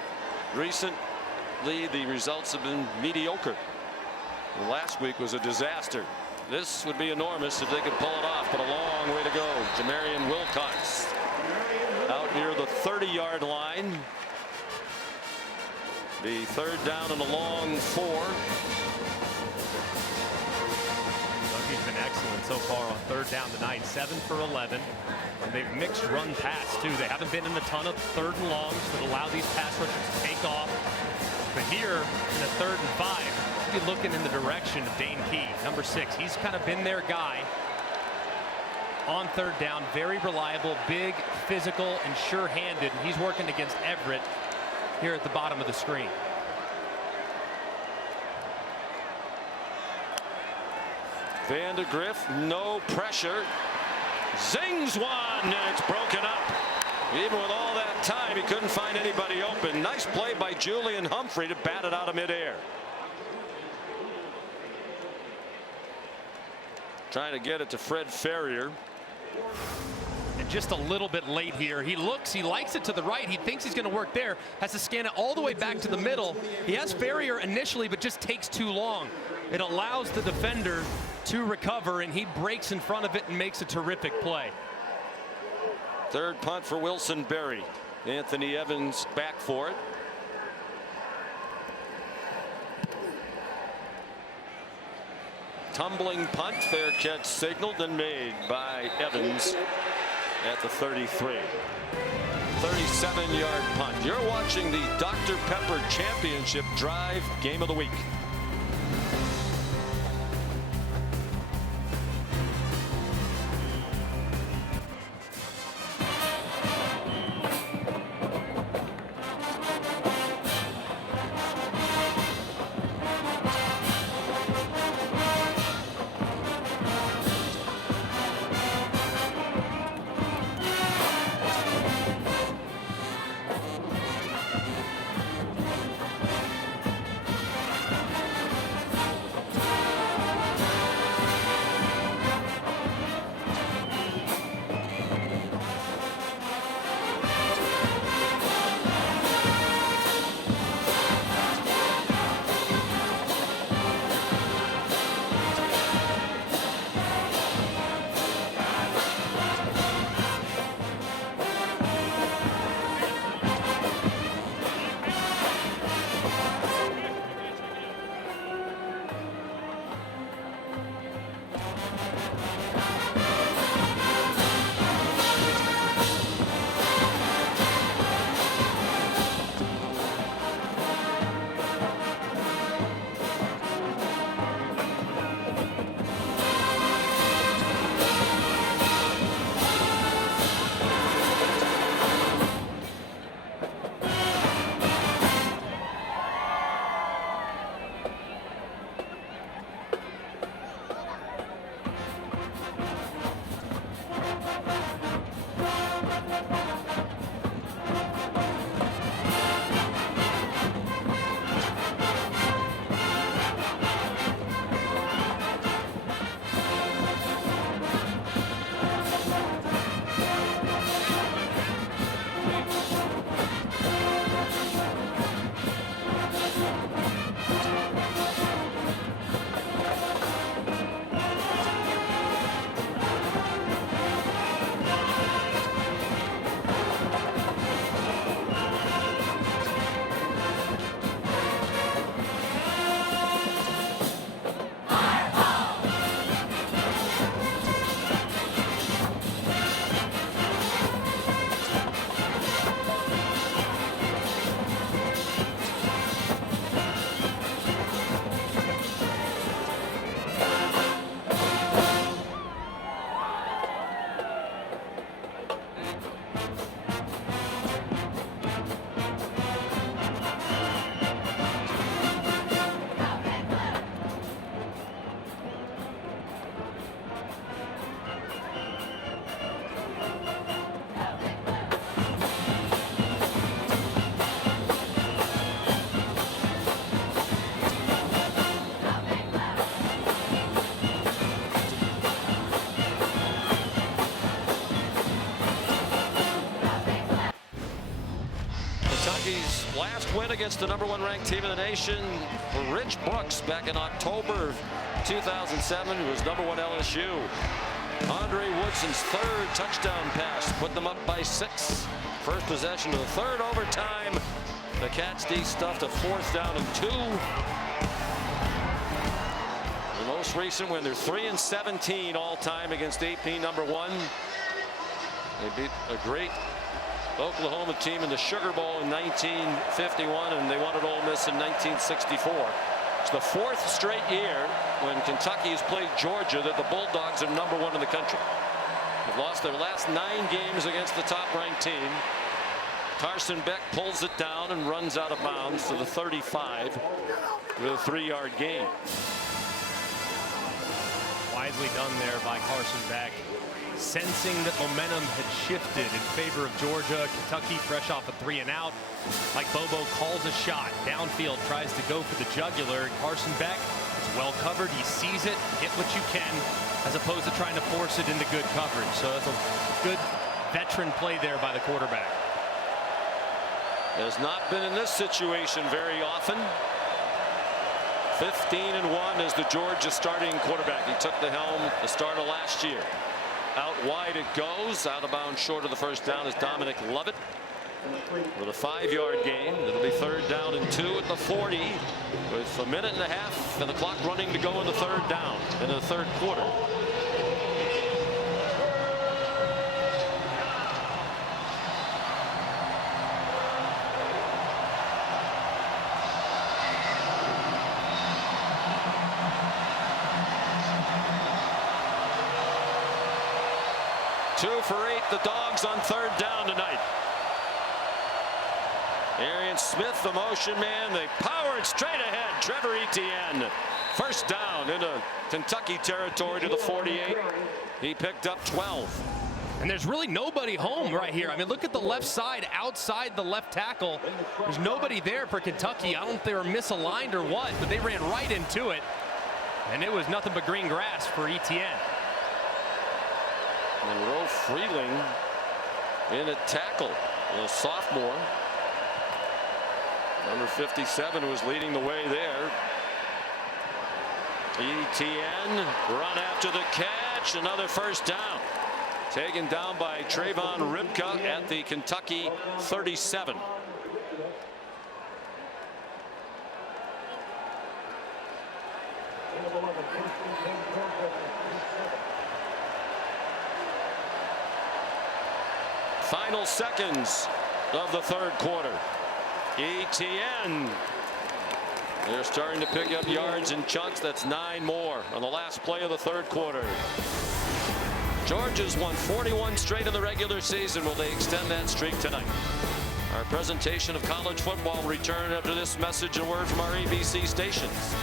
recently the results have been mediocre. Last week was a disaster. This would be enormous if they could pull it off, but a long way to go. Jamarian Wilcox out near the 30-yard line. The third down and a long 4. Kentucky's been excellent so far on third down tonight. 7 for 11. And they've mixed run pass too. They haven't been in a ton of third and longs that allow these pass rushers to take off. But here in the 3rd and 5, you're looking in the direction of Dane Key, number 6. He's kind of been their guy on third down. Very reliable, big, physical, and sure-handed. And he's working against Everett here at the bottom of the screen. Vandagriff, no pressure. Zings one, and it's broken up. Even with all that time, he couldn't find anybody open. Nice play by Julian Humphrey to bat it out of midair. Trying to get it to Fred Ferrier. And just a little bit late here. He looks, he likes it to the right. He thinks he's going to work there. Has to scan it all the way back to the middle. He has Ferrier initially, but just takes too long. It allows the defender to recover, and he breaks in front of it and makes a terrific play. Third punt for Wilson Berry. Anthony Evans back for it. Tumbling punt, fair catch signaled and made by Evans at the 33. 37-yard punt. You're watching the Dr. Pepper Championship Drive Game of the Week. first win against the #1 ranked team in the nation for Rich Brooks back in October of 2007. It was #1 LSU. Andre Woodson's third touchdown pass put them up by 6. First possession of the third overtime. The Cats de-stuffed a 4th down and 2. The most recent win, they're 3-17 all time against AP #1. They beat a great Oklahoma team in the Sugar Bowl in 1951, and they won at Ole Miss in 1964. It's the 4th straight year when Kentucky has played Georgia that the Bulldogs are #1 in the country. They've lost their last 9 games against the top-ranked team. Carson Beck pulls it down and runs out of bounds to the 35 with a 3-yard gain. Wisely done there by Carson Beck. Sensing that momentum had shifted in favor of Georgia. Kentucky fresh off a 3-and-out. Like Bobo calls a shot downfield, tries to go for the jugular. Carson Beck is well covered. He sees it, hit what you can, as opposed to trying to force it into good coverage. So that's a good veteran play there by the quarterback. Has not been in this situation very often. 15-1 as the Georgia starting quarterback. He took the helm at the start of last year. Out wide it goes. Out of bounds short of the first down is Dominic Lovett with a 5-yard gain. It'll be 3rd down and 2 at the 40 with a minute and a half and the clock running to go in the 3rd down in the 3rd quarter. Two for 8, the Dogs on 3rd down tonight. Arian Smith, the motion man. They power it straight ahead. Trevor Etienne. 1st down into Kentucky territory to the 48. He picked up 12. And there's really nobody home right here. I mean, look at the left side outside the left tackle. There's nobody there for Kentucky. I don't know if they were misaligned or what, but they ran right into it. And it was nothing but green grass for Etienne. Monroe Freeling in at tackle, a sophomore. Number 57 was leading the way there. Etienne run after the catch. Another 1st down. Taken down by Trayvon Ribka at the Kentucky 37. Final seconds of the 3rd quarter. Etienne. They're starting to pick up yards in chunks. That's 9 more on the last play of the 3rd quarter. Georgia's won 41 straight in the regular season. Will they extend that streak tonight? Our presentation of college football will return after this message and word from our ABC stations.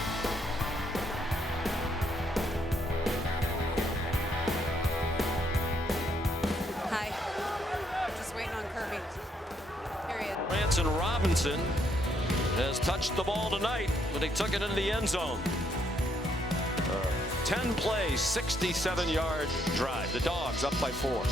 And Robinson has touched the ball tonight, but he took it into the end zone. 10-play, 67-yard drive. The Dogs up by 4.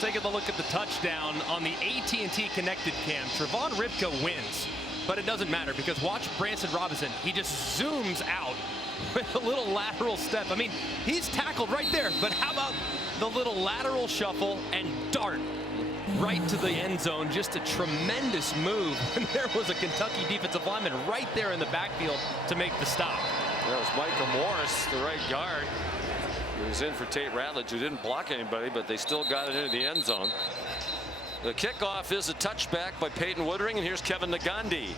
Taking a look at the touchdown on the AT&T connected cam. Trevon Ripka wins, but it doesn't matter because watch Branson Robinson. He just zooms out with a little lateral step. I mean, he's tackled right there, but how about the little lateral shuffle and dart right to the end zone? Just a tremendous move. And there was a Kentucky defensive lineman right there in the backfield to make the stop. That was Micah Morris, the right guard. He was in for Tate Ratledge, who didn't block anybody, but they still got it into the end zone. The kickoff is a touchback by Peyton Woodring, and here's Kevin Nagandi.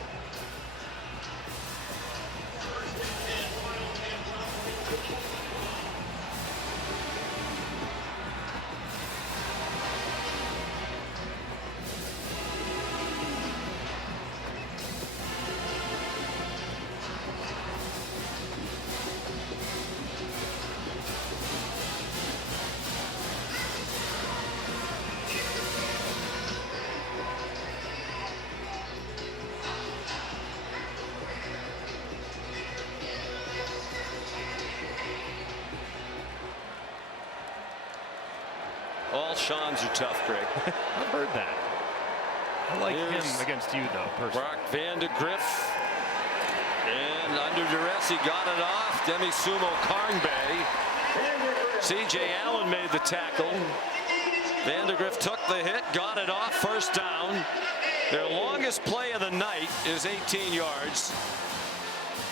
All Seans are tough, Greg. I've heard that. I like him against you, though, personally. Brock Vandegrift. And under duress, he got it off. Demi Sumo Karngbe. C.J. Allen made the tackle. Vandegrift took the hit, got it off, first down. Their longest play of the night is 18 yards.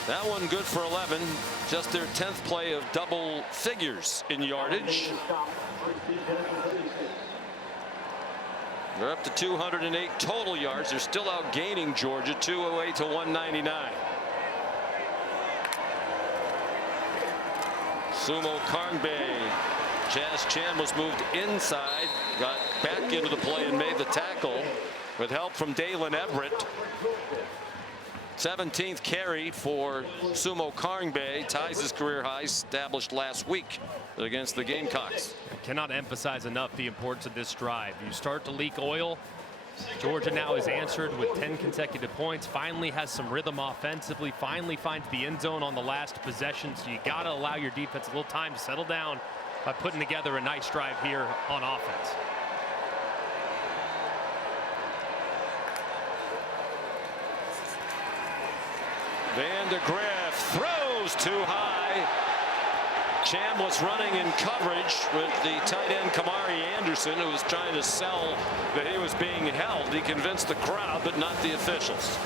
That one good for 11. Just their 10th play of double figures in yardage. They're up to 208 total yards. They're still outgaining Georgia 208 to 199. Sumo Karngbe. Jazz Chan was moved inside, got back into the play and made the tackle with help from Dalen Everett. 17th carry for Sumo Karngbe, ties his career high established last week against the Gamecocks. I cannot emphasize enough the importance of this drive. You start to leak oil. Georgia now is answered with 10 consecutive points, finally has some rhythm offensively, finally finds the end zone on the last possession. So you got to allow your defense a little time to settle down by putting together a nice drive here on offense. Vandegrift throws too high. Chambliss running in coverage with the tight end Kamari Anderson, who was trying to sell that he was being held. He convinced the crowd, but not the officials.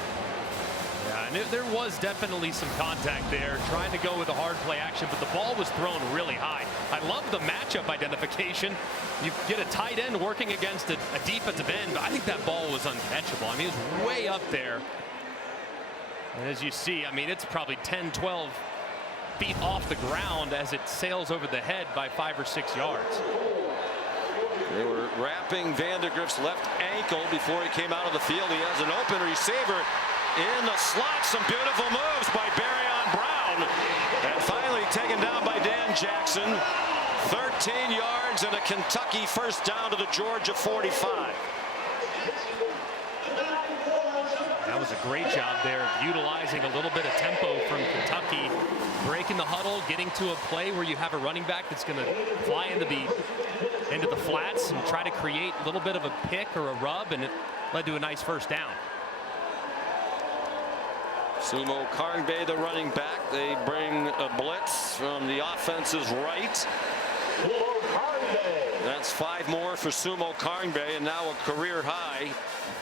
Yeah, and there was definitely some contact there, trying to go with a hard play action, but the ball was thrown really high. I love the matchup identification. You get a tight end working against a defensive end, but I think that ball was uncatchable. I mean, it was way up there. And as you see, I mean, it's probably 10, 12 feet off the ground as it sails over the head by 5 or 6 yards. They were wrapping Vandegrift's left ankle before he came out of the field. He has an open receiver in the slot. Some beautiful moves by Barryon Brown. And finally taken down by Dan Jackson. 13 yards and a Kentucky first down to the Georgia 45. That was a great job there, utilizing a little bit of tempo from Kentucky, breaking the huddle, getting to a play where you have a running back that's going to fly into the flats and try to create a little bit of a pick or a rub, and it led to a nice first down. Sumo Karngbe, the running back. They bring a blitz from the offense's right. That's 5 more for Sumo Karngbe, and now a career high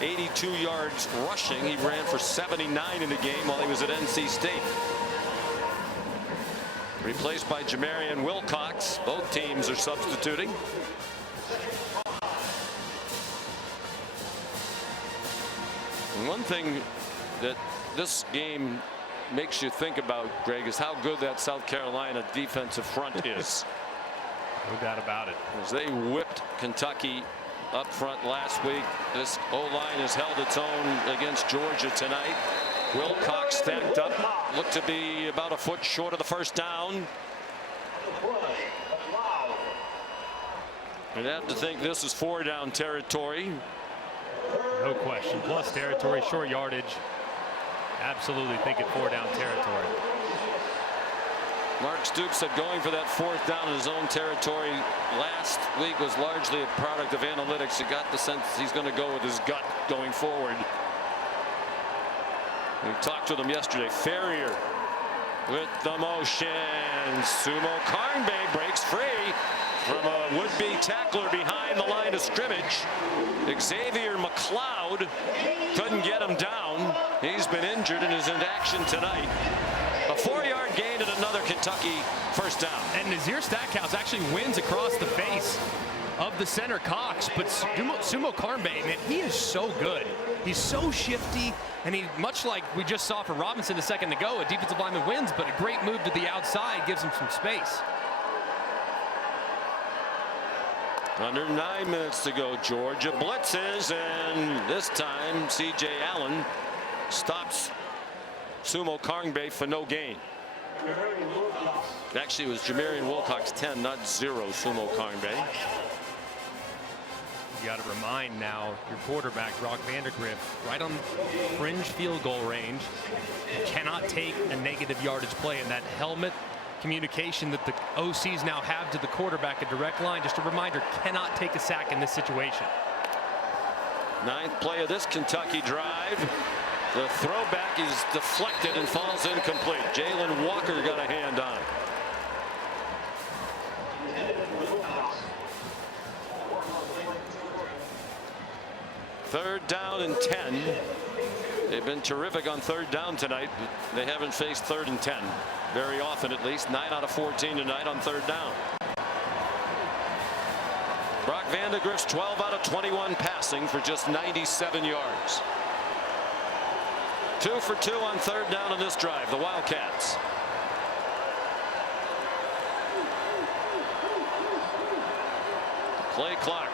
82 yards rushing. He ran for 79 in the game while he was at NC State. Replaced by Jamarian Wilcox. Both teams are substituting. And one thing that this game makes you think about, Greg, is how good that South Carolina defensive front is. No doubt about it. As they whipped Kentucky up front last week. This O-line has held its own against Georgia tonight. Wilcox stacked up, looked to be about a foot short of the first down. You'd have to think this is 4-down territory. No question. Plus territory, short yardage. Absolutely think it 4-down territory. Mark Stoops said going for that 4th down in his own territory last week was largely a product of analytics. You got the sense he's going to go with his gut going forward. We talked with him yesterday. Ferrier with the motion. Sumo Karnbay breaks free from a would-be tackler behind the line of scrimmage. Xavier McLeod couldn't get him down. He's been injured and is in action tonight. A 4-yard gain and another Kentucky first down. And Nazir Stackhouse actually wins across the face of the center Cox, but Sumo Karnbay, man, he is so good. He's so shifty, and he, much like we just saw for Robinson a second ago, a defensive lineman wins, but a great move to the outside gives him some space. Under 9 minutes to go. Georgia blitzes, and this time C.J. Allen stops Sumo Karnbay for no gain. Actually, it was Jamarian Wilcox 10, not 0 Sumo Karnbay. You got to remind now your quarterback, Brock Vandagriff, right on fringe field goal range. You cannot take a negative yardage play, and that helmet communication that the OCs now have to the quarterback, a direct line, just a reminder, cannot take a sack in this situation. 9th play of this Kentucky drive. The throwback is deflected and falls incomplete. Jalen Walker got a hand on it. Third down and 10. They've been terrific on 3rd down tonight. They haven't faced 3rd and 10 very often, at least. 9 out of 14 tonight on 3rd down. Brock Vandagriff's 12 out of 21 passing for just 97 yards. 2 for 2 on 3rd down on this drive. The Wildcats. Play clock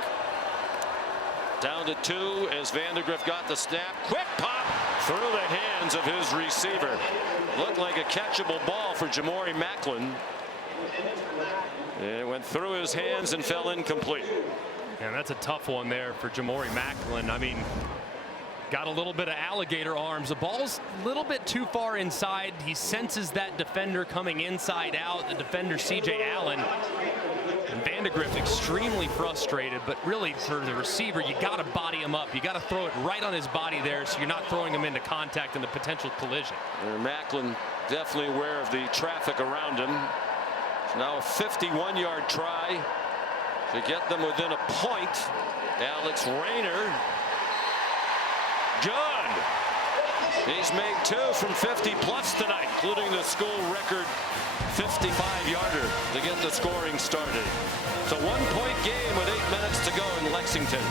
down to 2 as Vandagriff got the snap. Quick pop through the hands of his receiver. Looked like a catchable ball for Jamori Macklin. It went through his hands and fell incomplete. And that's a tough one there for Jamori Macklin. I mean, got a little bit of alligator arms. The ball's a little bit too far inside. He senses that defender coming inside out, the defender C.J. Allen. And Vandagriff extremely frustrated, but really for the receiver, you got to body him up. You got to throw it right on his body there so you're not throwing him into contact and the potential collision. Macklin definitely aware of the traffic around him. It's now a 51-yard try to get them within a point. Alex Rayner. Good. He's made 2 from 50 plus tonight, including the school record 55-yarder to get the scoring started. It's a 1-point game with 8 minutes to go in Lexington.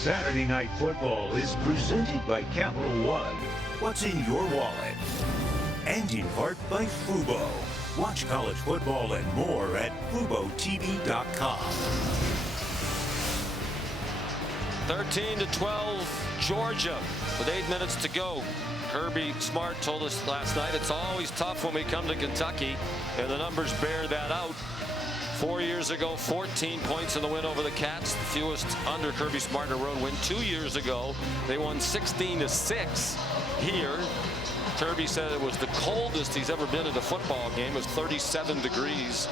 Saturday Night Football is presented by Capital One. What's in your wallet? And in part by Fubo. Watch college football and more at FuboTV.com. 13-12, Georgia with 8 minutes to go. Kirby Smart told us last night it's always tough when we come to Kentucky, and the numbers bear that out. 4 years ago, 14 points in the win over the Cats, the fewest under Kirby Smart in a road win. 2 years ago, they won 16-6 here. Kirby said it was the coldest he's ever been at a football game. It was 37 degrees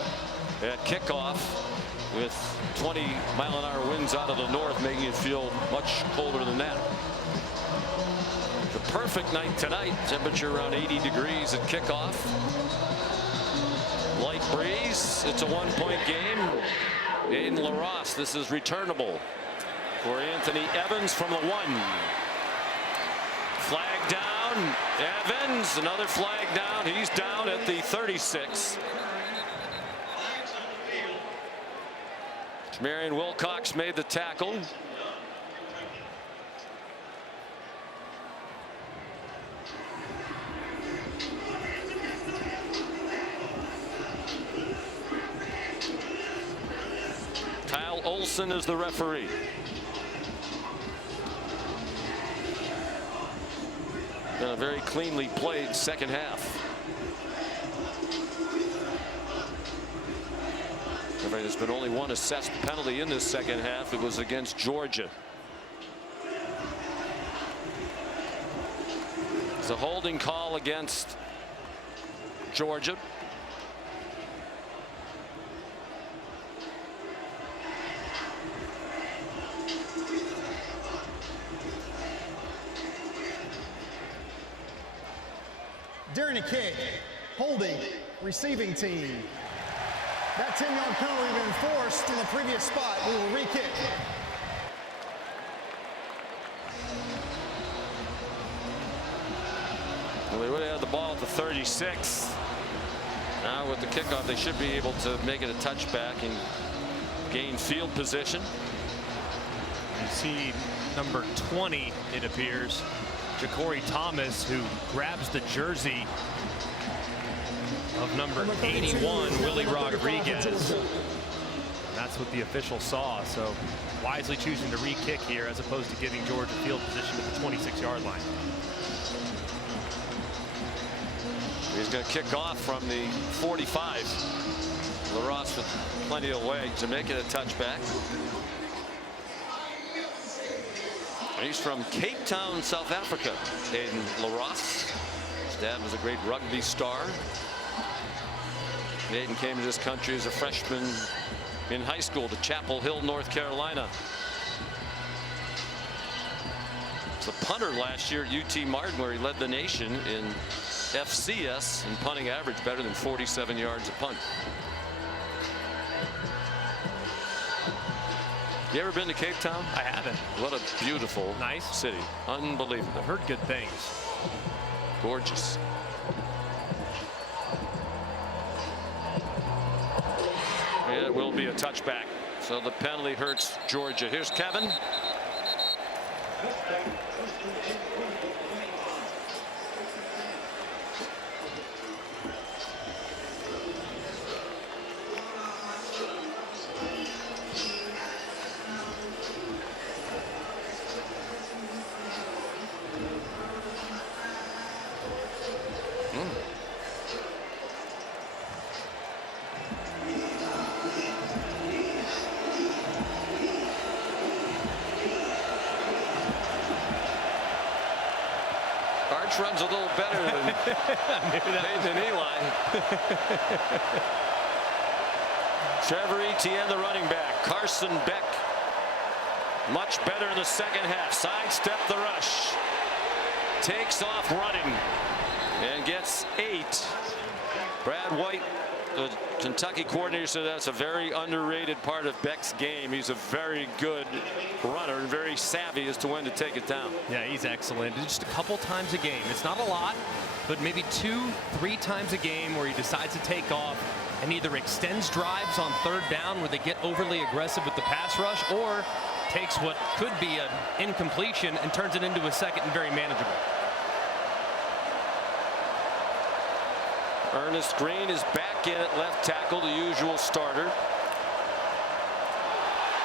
at kickoff, with 20-mile-an-hour winds out of the north, making it feel much colder than that. The perfect night tonight, temperature around 80 degrees at kickoff. Light breeze. It's a 1-point game. Aiden LaRosse, this is returnable for Anthony Evans from the 1. Flag down. Evans, another flag down. He's down at the 36. Marion Wilcox made the tackle. Kyle Olson is the referee. Been a very cleanly played second half. There's been only one assessed penalty in this second half. It was against Georgia. It's a holding call against Georgia. During a kick, holding, receiving team. That 10-yard penalty been enforced in the previous spot. We will re-kick. Well, they would have had the ball at the 36. Now with the kickoff, they should be able to make it a touchback and gain field position. You see number 20, it appears, Ja'Cory Thomas, who grabs the jersey of number 81, Willie Rodriguez. That's what the official saw. So wisely choosing to re-kick here as opposed to giving Georgia field position at the 26-yard line. He's going to kick off from the 45. LaRosse with plenty of leg to make it a touchback. He's from Cape Town, South Africa. Aiden LaRosse. His dad was a great rugby star. Aiden came to this country as a freshman in high school to Chapel Hill, North Carolina. He was a punter last year at UT Martin, where he led the nation in FCS in punting average, better than 47 yards a punt. You ever been to Cape Town? I haven't. What a beautiful nice city. Unbelievable. I've heard good things. Gorgeous. It will be a touchback. So the penalty hurts Georgia. Here's Kevin. Arch runs a little better than Nathan Eli. Trevor Etienne, the running back. Carson Beck, much better in the second half. Sidestep the rush. Takes off running and gets 8. Brad White, the Kentucky coordinator, said that's a very underrated part of Beck's game. He's a very good runner and very savvy as to when to take it down. Yeah, he's excellent. Just a couple times a game. It's not a lot, but maybe 2-3 times a game where he decides to take off and either extends drives on 3rd down where they get overly aggressive with the pass rush, or takes what could be an incompletion and turns it into a 2nd and very manageable. Ernest Green is back in at left tackle, the usual starter.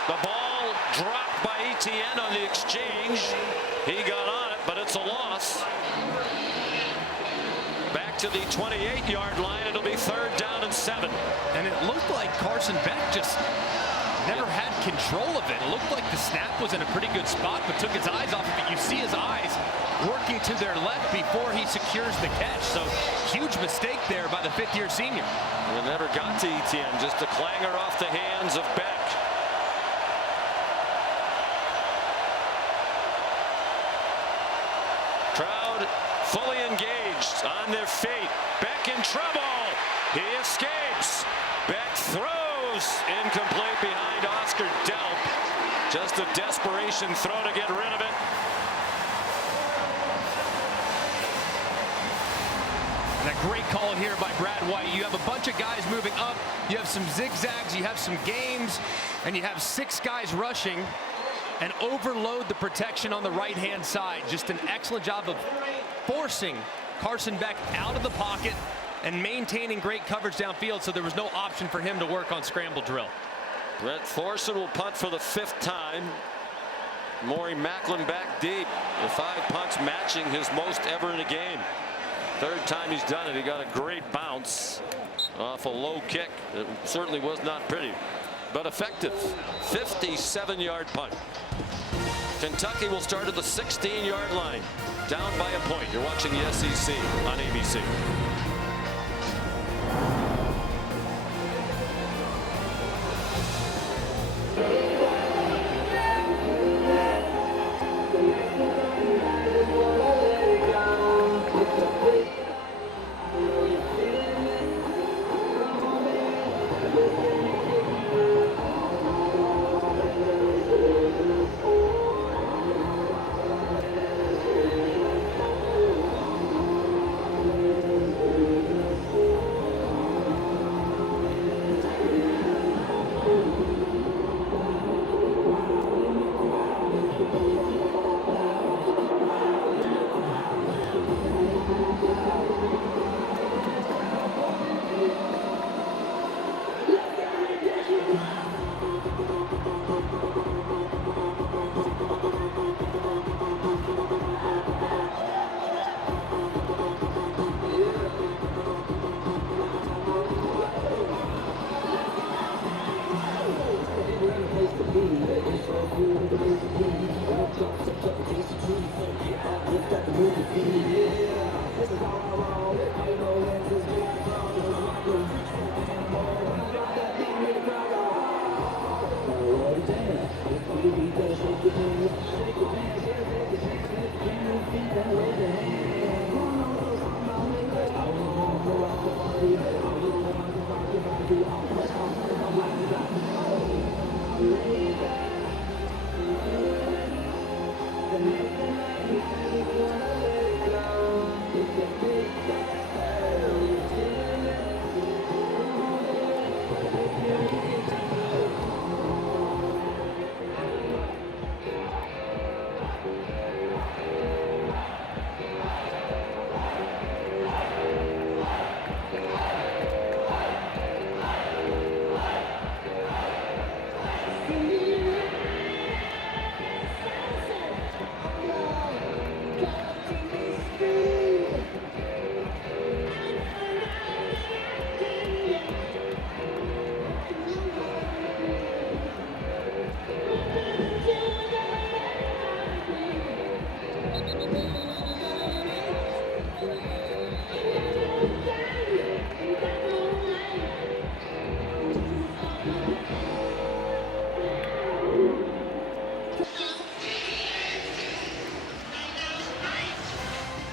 The ball dropped by Etienne on the exchange. He got on it, but it's a loss. Back to the 28-yard line. It'll be 3rd down and 7. And it looked like Carson Beck just never had control of it. It looked like the snap was in a pretty good spot, but took his eyes off of it. You see his eyes working to their left before he secures the catch. So huge mistake there by the 5th-year senior. It never got to Etienne, just a clanger off the hands of Beck. Crowd fully engaged, on their feet. Beck in trouble. He escapes. Beck throws. Incomplete behind Oscar Delp. Just a desperation throw to get rid of it. And a great call here by Brad White. You have a bunch of guys moving up. You have some zigzags. You have some games. And you have 6 guys rushing and overload the protection on the right-hand side. Just an excellent job of forcing Carson Beck out of the pocket and maintaining great coverage downfield, so there was no option for him to work on scramble drill. Brett Thorson will punt for the 5th time. Maury Macklin back deep. The 5 punts matching his most ever in a game. 3rd time he's done it. He got a great bounce off a low kick. It certainly was not pretty, but effective. 57-yard punt. Kentucky will start at the 16-yard line, down by a point. You're watching the SEC on ABC.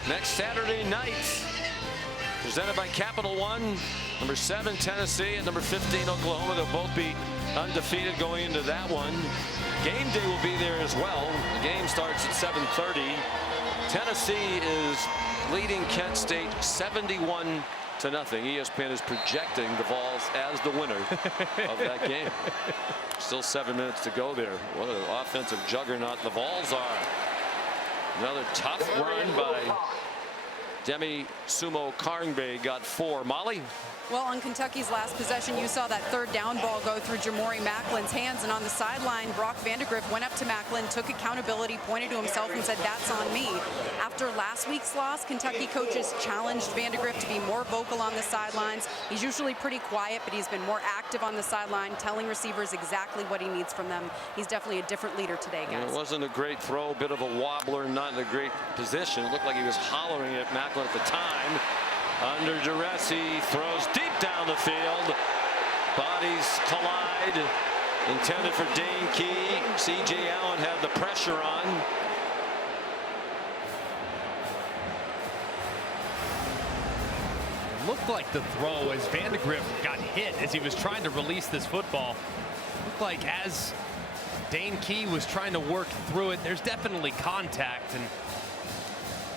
Next Saturday night, presented by Capital One, number 7 Tennessee and number 15 Oklahoma. They'll both be undefeated going into that one. Game day will be there as well. The game starts at 7:30. Tennessee is leading Kent State 71 ESPN is projecting the Vols as the winner of that game. Still 7 minutes to go there. What an offensive juggernaut the Vols are. Another tough run by Demi Sumo Karngbe, got 4. Molly? Well, on Kentucky's last possession, you saw that third down ball go through Jamori Macklin's hands, and on the sideline, Brock Vandegrift went up to Macklin, took accountability, pointed to himself, and said, "That's on me." After last week's loss, Kentucky coaches challenged Vandegrift to be more vocal on the sidelines. He's usually pretty quiet, but he's been more active on the sideline, telling receivers exactly what he needs from them. He's definitely a different leader today, guys. It wasn't a great throw, a bit of a wobbler, not in a great position. It looked like he was hollering at Macklin at the time. Under duress, he throws deep down the field. Bodies collide. Intended for Dane Key. C.J. Allen had the pressure on. Looked like the throw as Vandegrift got hit as he was trying to release this football. Looked like as Dane Key was trying to work through it, there's definitely contact, and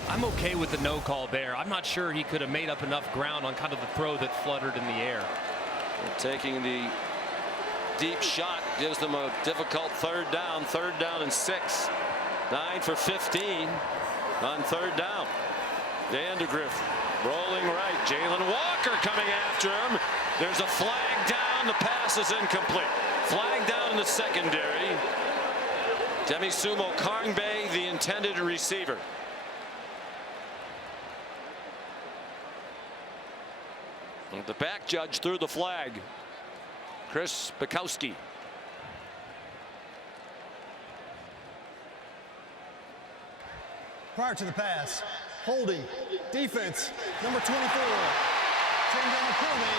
I'm okay with the no call there. I'm not sure he could have made up enough ground on kind of the throw that fluttered in the air. Taking the deep shot gives them a difficult third down and 6. 9 for 15 on third down. Vandegrift rolling right. Jalen Walker coming after him. There's a flag down. The pass is incomplete. Flag down in the secondary. Demi Sumo Karngbe, the intended receiver. The back judge threw the flag. Chris Bukowski. Prior to the pass, holding, defense, number 24. Taking down the penalty,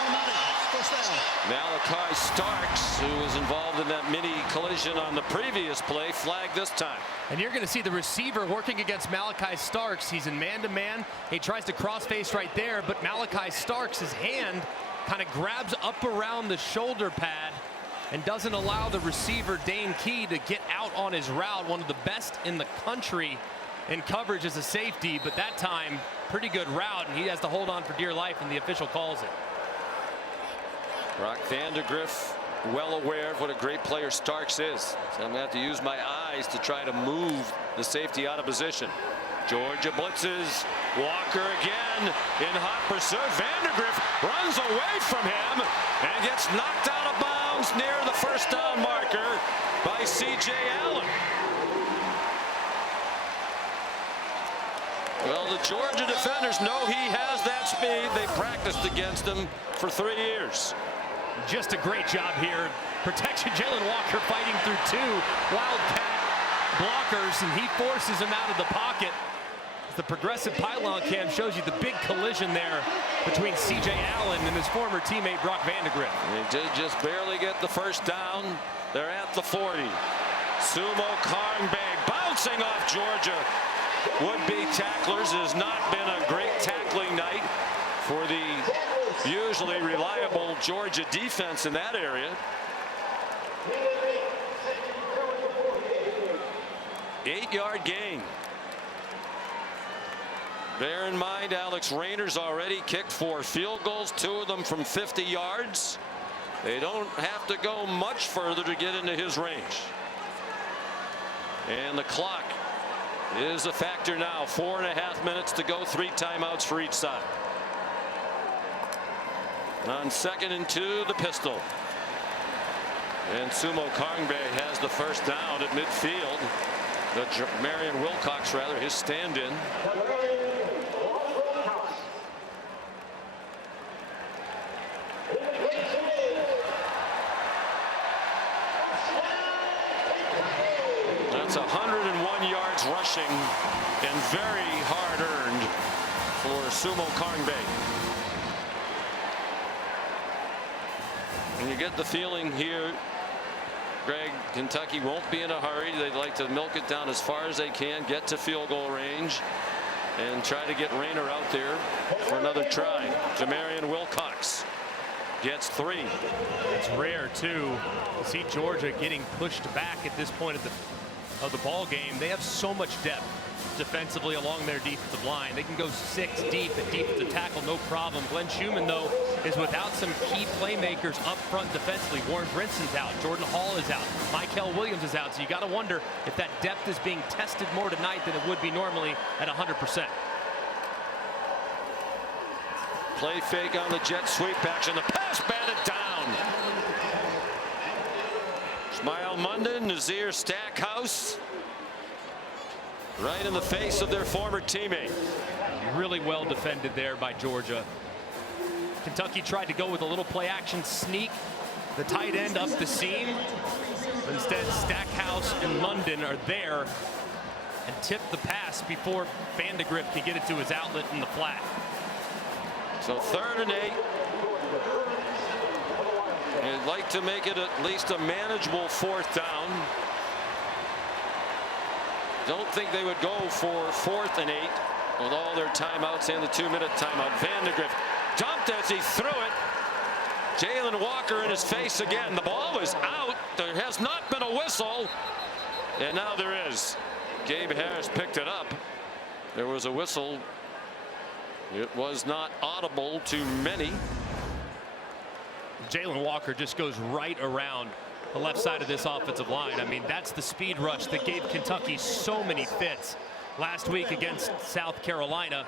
automatic, first down. Malachi Starks, who was involved in that mini collision on the previous play, flagged this time. And you're going to see the receiver working against Malachi Starks. He's in man-to-man. He tries to cross-face right there, but Malachi Starks, his hand kind of grabs up around the shoulder pad and doesn't allow the receiver, Dane Key, to get out on his route. One of the best in the country in coverage as a safety, but that time, pretty good route, and he has to hold on for dear life, and the official calls it. Brock Vandegrift, well aware of what a great player Starks is. So I'm going to have to use my eyes to try to move the safety out of position. Georgia blitzes. Walker again in hot pursuit. Vandegrift runs away from him and gets knocked out of bounds near the first down marker by C.J. Allen. Well, the Georgia defenders know he has that speed. They practiced against him for 3 years. Just a great job here. Protection. Jalen Walker fighting through 2 Wildcat blockers, and he forces him out of the pocket. The progressive pylon cam shows you the big collision there between C.J. Allen and his former teammate Brock Vandegrift. They did just barely get the first down. They're at the 40. Sumo Karngbe bouncing off Georgia. Would-be tacklers. It has not been a great tackling night for the usually reliable Georgia defense in that area. 8-yard gain. Bear in mind, Alex Raynor's already kicked 4 field goals, 2 of them from 50 yards. They don't have to go much further to get into his range. And the clock is a factor now. 4.5 minutes to go. 3 timeouts for each side. On 2nd and 2, the pistol. And Sumo Karngbe has the first down at midfield. Marion Wilcox, rather, his stand-in. That's 101 yards rushing and very hard earned for Sumo Karngbe. And you get the feeling here, Greg, Kentucky won't be in a hurry. They'd like to milk it down as far as they can, get to field goal range, and try to get Raynor out there for another try. Jamarian Wilcox gets 3. It's rare, too, to see Georgia getting pushed back at this point of the ball game. They have so much depth. defensively along their defensive line. They can go 6 deep at defensive tackle, no problem. Glenn Schumann, though, is without some key playmakers up front defensively. Warren Brinson's out. Jordan Hall is out. Michael Williams is out. So you got to wonder if that depth is being tested more tonight than it would be normally at 100%. Play fake on the jet sweep action. The pass batted down. Ismail Munden, Nazir Stackhouse, right in the face of their former teammate. Really well defended there by Georgia. Kentucky tried to go with a little play action sneak. The tight end up the seam. But instead, Stackhouse and Munden are there and tip the pass before Vandegrift can get it to his outlet in the flat. So 3rd and 8. They'd like to make it at least a manageable 4th down. Don't think they would go for 4th and 8 with all their timeouts and the 2-minute timeout. Vandegrift dumped as he threw it. Jalen Walker in his face again. The ball is out. There has not been a whistle. And now there is. Gabe Harris picked it up. There was a whistle. It was not audible to many. Jalen Walker just goes right around the left side of this offensive line. I mean, that's the speed rush that gave Kentucky so many fits last week against South Carolina.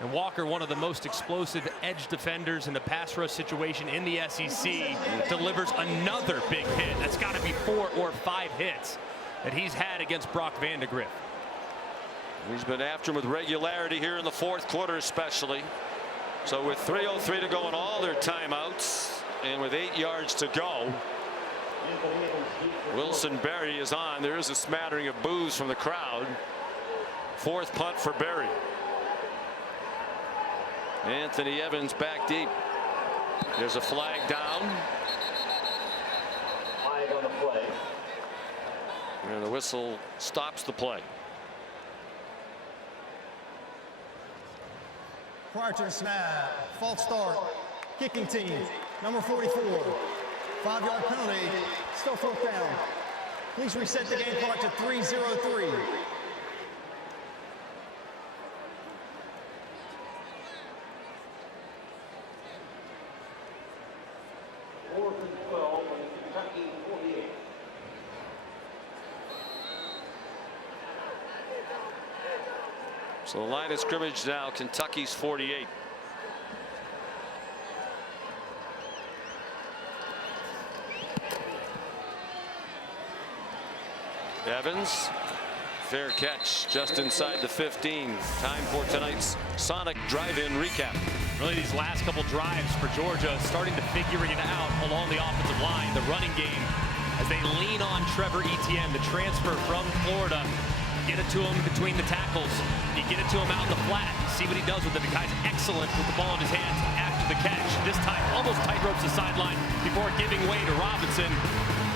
And Walker, one of the most explosive edge defenders in the pass rush situation in the SEC, delivers another big hit. That's got to be 4 or 5 hits that he's had against Brock Vandegrift. He's been after him with regularity here in the 4th quarter especially. So with 3:03 to go in all their timeouts and with 8 yards to go, Wilson Berry is on. There is a smattering of boos from the crowd. 4th punt for Berry. Anthony Evans back deep. There's a flag down. Flag on the play. And the whistle stops the play. Prior to the snap, false start, kicking team, number 44. 5-yard penalty, still 4th down. Please reset the game clock to 3:03. Kentucky 48. So the line of scrimmage now, Kentucky's 48. Evans, fair catch just inside the 15. Time for tonight's Sonic Drive-In recap. Really, these last couple drives for Georgia starting to figure it out along the offensive line, the running game, as they lean on Trevor Etienne, the transfer from Florida. Get it to him between the tackles. You get it to him out in the flat. See what he does with it. The guy's excellent with the ball in his hands after the catch. This time almost tight ropes the sideline before giving way to Robinson,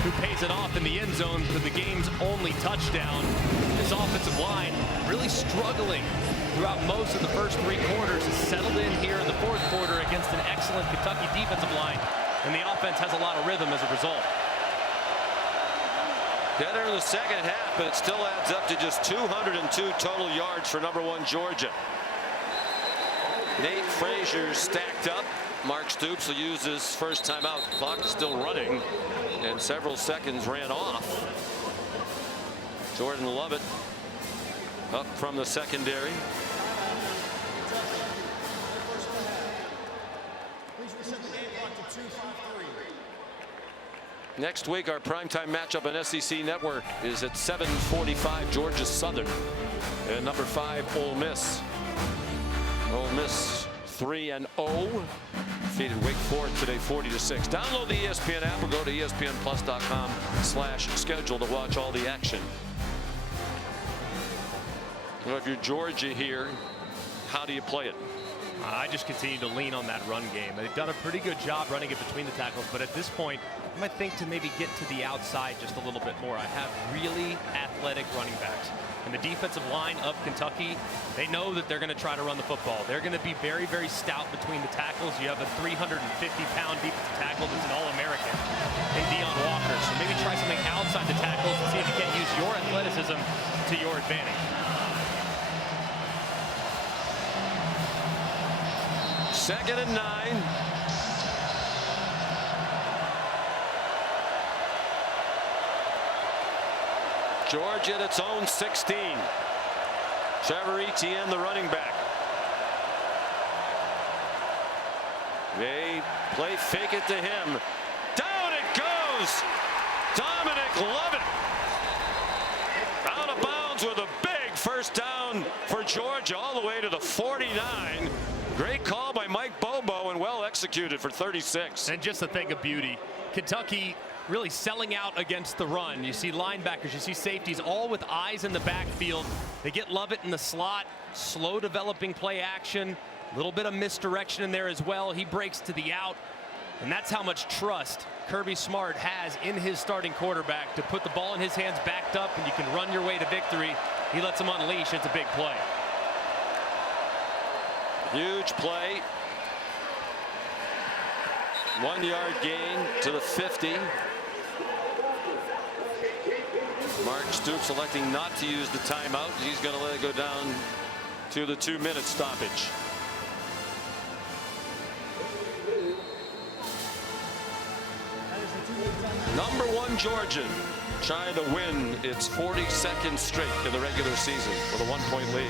who pays it off in the end zone for the game's only touchdown. This offensive line really struggling throughout most of the first 3 quarters. Has settled in here in the 4th quarter against an excellent Kentucky defensive line, and the offense has a lot of rhythm as a result. Better in the 2nd half, but it still adds up to just 202 total yards for number 1 Georgia. Nate Frazier stacked up. Mark Stoops will use his first timeout. Clock is still running, and several seconds ran off. Jordan Lovett up from the secondary. Please reset the game clock to 2:53. Next week, our primetime matchup on SEC Network is at 7:45. Georgia Southern and number 5 Ole Miss. Ole Miss 3-0. Defeated Wake Forest today 40-6. Download the ESPN app or go to ESPNplus.com/schedule to watch all the action. Well, if you're Georgia here, how do you play it? I just continue to lean on that run game. They've done a pretty good job running it between the tackles, but at this point, I might think to maybe get to the outside just a little bit more. I have really athletic running backs. And the defensive line of Kentucky, they know that they're going to try to run the football. They're going to be very, very stout between the tackles. You have a 350-pound defensive tackle that's an All-American in Deion Walker. So maybe try something outside the tackles and see if you can't use your athleticism to your advantage. 2nd and 9. Georgia at its own 16. Trevor Etienne, the running back. They play fake it to him. Down it goes. Dominic Lovett out of bounds with a big first down for Georgia all the way to the 49. Great call by Mike Bobo and well executed for 36. And just a thing of beauty. Kentucky really selling out against the run. You see linebackers, you see safeties, all with eyes in the backfield. They get Lovett in the slot, slow developing play action, a little bit of misdirection in there as well. He breaks to the out, and that's how much trust Kirby Smart has in his starting quarterback to put the ball in his hands backed up, and you can run your way to victory. He lets him unleash. It's a big play. Huge play. 1 yard gain to the 50. Mark Stoops electing not to use the timeout. He's going to let it go down to the 2-minute stoppage. Number 1 Georgia trying to win its 42nd straight in the regular season with a 1-point lead.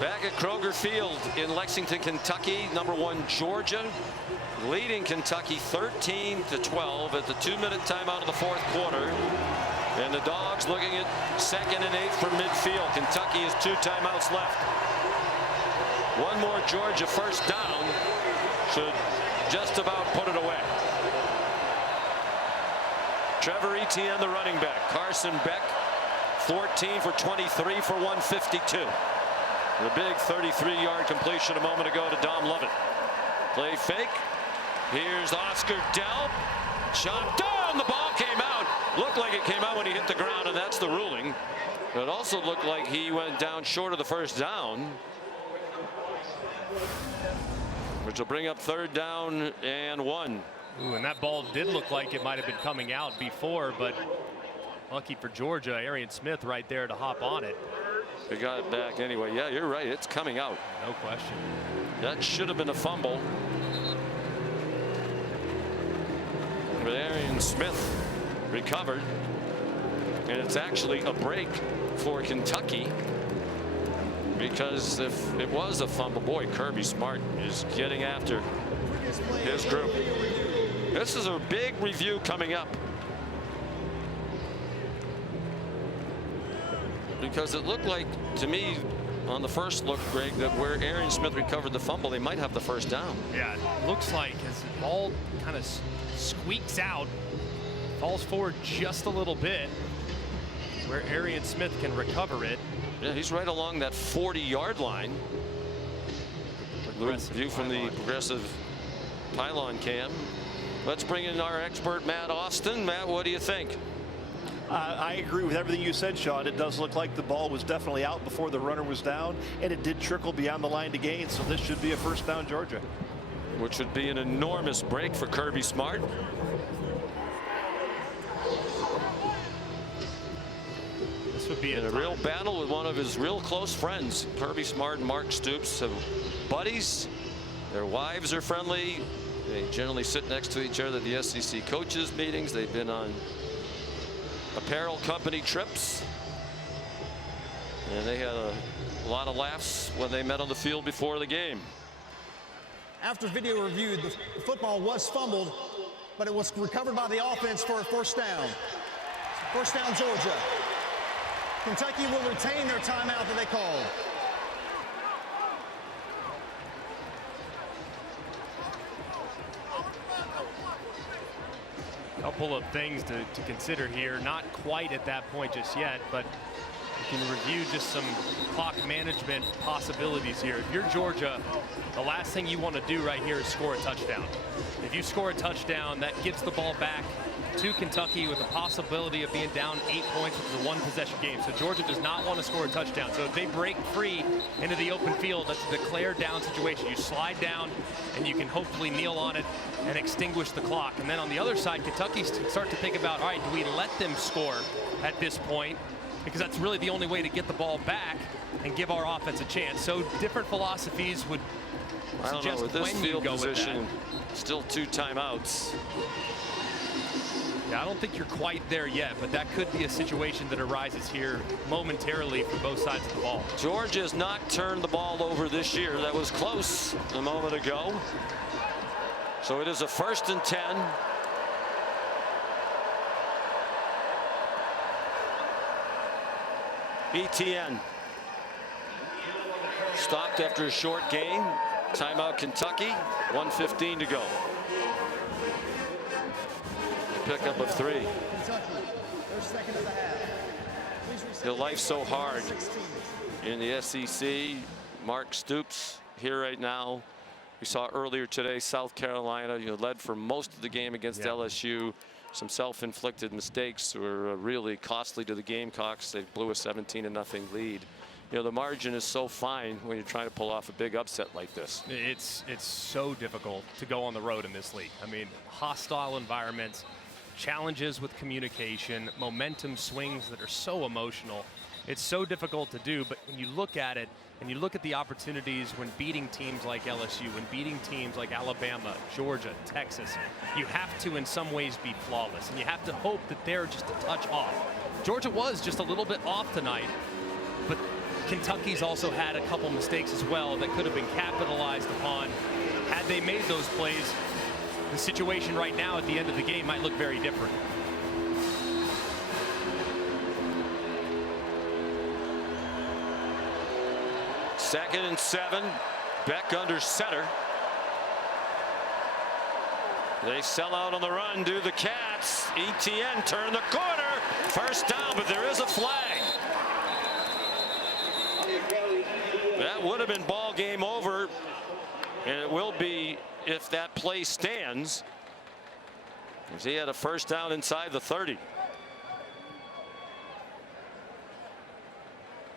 Back at Kroger Field in Lexington, Kentucky, number 1 Georgia leading Kentucky 13-12 at the 2-minute timeout of the 4th quarter. And the Dogs looking at 2nd and 8 from midfield. Kentucky has 2 timeouts left. One more Georgia first down should just about put it away. Trevor Etienne, the running back. Carson Beck 14 for 23 for 152. The big 33-yard completion a moment ago to Dom Lovett. Play fake. Here's Oscar Delp. Shot down. The ball came out. Looked like it came out when he hit the ground, and that's the ruling. It also looked like he went down short of the first down, which will bring up 3rd down and 1. Ooh, and that ball did look like it might have been coming out before, but lucky for Georgia, Arian Smith right there to hop on it. They got it back anyway. Yeah, you're right. It's coming out. No question. That should have been a fumble. But Arian Smith recovered. And it's actually a break for Kentucky, because if it was a fumble, boy, Kirby Smart is getting after his group. This is a big review coming up, because it looked like to me on the first look, Greg, that where Arian Smith recovered the fumble, they might have the first down. Yeah, it looks like as the ball kind of squeaks out, falls forward just a little bit, where Arian Smith can recover it. Yeah, he's right along that 40-yard line. View from the progressive pylon cam. Let's bring in our expert, Matt Austin. Matt, what do you think? I agree with everything you said, Sean. It does look like the ball was definitely out before the runner was down, and it did trickle beyond the line to gain, so this should be a first down, Georgia. Which would be an enormous break for Kirby Smart. This would be in a real battle with one of his real close friends. Kirby Smart and Mark Stoops have buddies. Their wives are friendly. They generally sit next to each other at the SEC coaches meetings. They've been on apparel company trips, and they had a lot of laughs when they met on the field before the game. After video review, the football was fumbled, but it was recovered by the offense for a first down. First down, Georgia. Kentucky will retain their timeout that they called. Couple of things to consider here. Not quite at that point just yet, but you can review just some clock management possibilities here. If you're Georgia, the last thing you want to do right here is score a touchdown. If you score a touchdown, that gives the ball back to Kentucky with the possibility of being down 8 points with a 1-possession game. So Georgia does not want to score a touchdown. So if they break free into the open field, that's a declared down situation. You slide down and you can hopefully kneel on it and extinguish the clock. And then on the other side, Kentucky start to think about, all right, do we let them score at this point? Because that's really the only way to get the ball back and give our offense a chance. So different philosophies would suggest with this when field you go position, with that. Still 2 timeouts. Yeah, I don't think you're quite there yet, but that could be a situation that arises here momentarily for both sides of the ball. Georgia has not turned the ball over this year. That was close a moment ago. So it is a 1st and 10. ETN stopped after a short gain. Timeout Kentucky. 1:15 to go. Pickup of 3. The life's so hard in the SEC. Mark Stoops here right now. We saw earlier today South Carolina, led for most of the game against LSU. Some self-inflicted mistakes were really costly to the Gamecocks. They blew a 17-0 lead. The margin is so fine when you're trying to pull off a big upset like this. It's so difficult to go on the road in this league. I mean, hostile environments, challenges with communication, momentum swings that are so emotional. It's so difficult to do, but when you look at it and you look at the opportunities when beating teams like LSU, when beating teams like Alabama, Georgia, Texas, you have to in some ways be flawless, and you have to hope that they're just a touch off. Georgia was just a little bit off tonight, but Kentucky's also had a couple mistakes as well that could have been capitalized upon. Had they made those plays, the situation right now at the end of the game might look very different. Second and 7. Beck under center. They sell out on the run, do the Cats. ETN turn the corner. First down, but there is a flag. that would have been ball game over, and it will be if that play stands, as he had a first down inside the 30.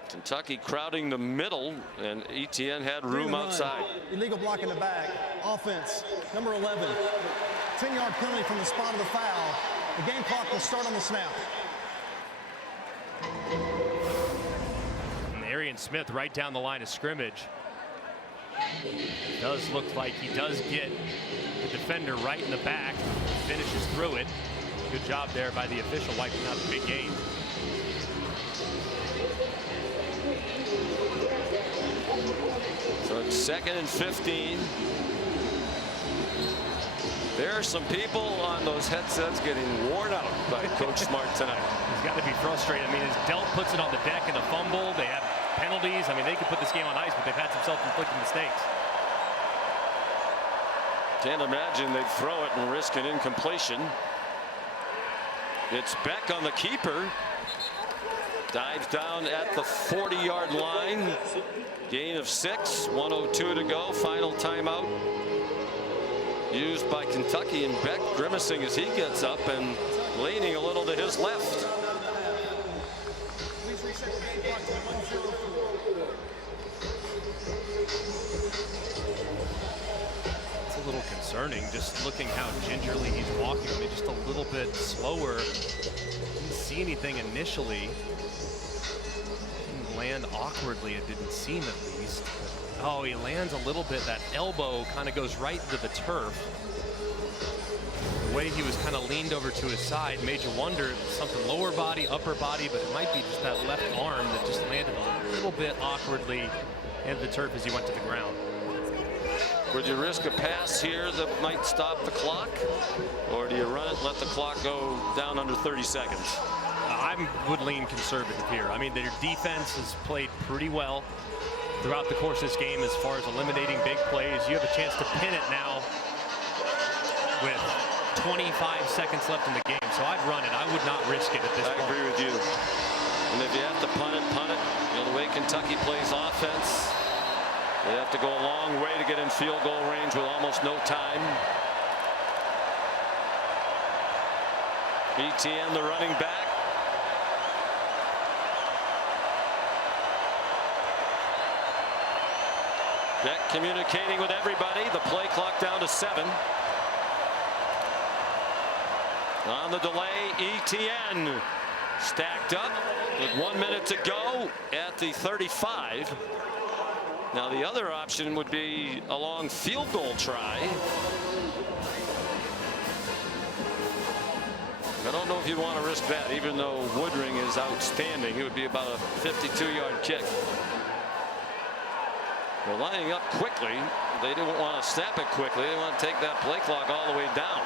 Kentucky crowding the middle, and Etienne had room outside. Illegal block in the back. Offense, number 11. 10-yard penalty from the spot of the foul. The game clock will start on the snap. And Arian Smith right down the line of scrimmage. Does look like he does get the defender right in the back. Finishes through it. Good job there by the official, wiping out the big gain. So it's 2nd and 15. There are some people on those headsets getting worn out by Coach Smart tonight. He's got to be frustrated. I mean, his Delt puts it on the deck in a fumble. They have penalties. I mean, they could put this game on ice, but they've had some self-inflicted mistakes. Can't imagine they'd throw it and risk an incompletion. It's Beck on the keeper. Dives down at the 40-yard line. Gain of 6. 1:02 to go. Final timeout used by Kentucky, and Beck grimacing as he gets up and leaning a little to his left. Please reset the game clock to 1:04. It's a little concerning, just looking how gingerly he's walking. I mean, just a little bit slower. Didn't see anything initially. Didn't land awkwardly, it didn't seem at least. Oh, he lands a little bit. That elbow kind of goes right into the turf. The way he was kind of leaned over to his side made you wonder if it's something lower body, upper body, but it might be just that left arm that just landed a little bit awkwardly into the turf as he went to the ground. Would you risk a pass here that might stop the clock, or do you run it and let the clock go down under 30 seconds? I would lean conservative here. I mean, their defense has played pretty well throughout the course of this game as far as eliminating big plays. You have a chance to pin it now with 25 seconds left in the game. So I'd run it. I would not risk it at this point. I agree with you. And if you have to punt it, punt it. You know, the way Kentucky plays offense, they have to go a long way to get in field goal range with almost no time. Etienne, the running back. Beck communicating with everybody. The play clock down to 7. On the delay, Etienne stacked up with 1 minute to go at the 35. Now the other option would be a long field goal try. I don't know if you'd want to risk that, even though Woodring is outstanding. It would be about a 52-yard kick. They're lining up quickly. They didn't want to snap it quickly. They want to take that play clock all the way down.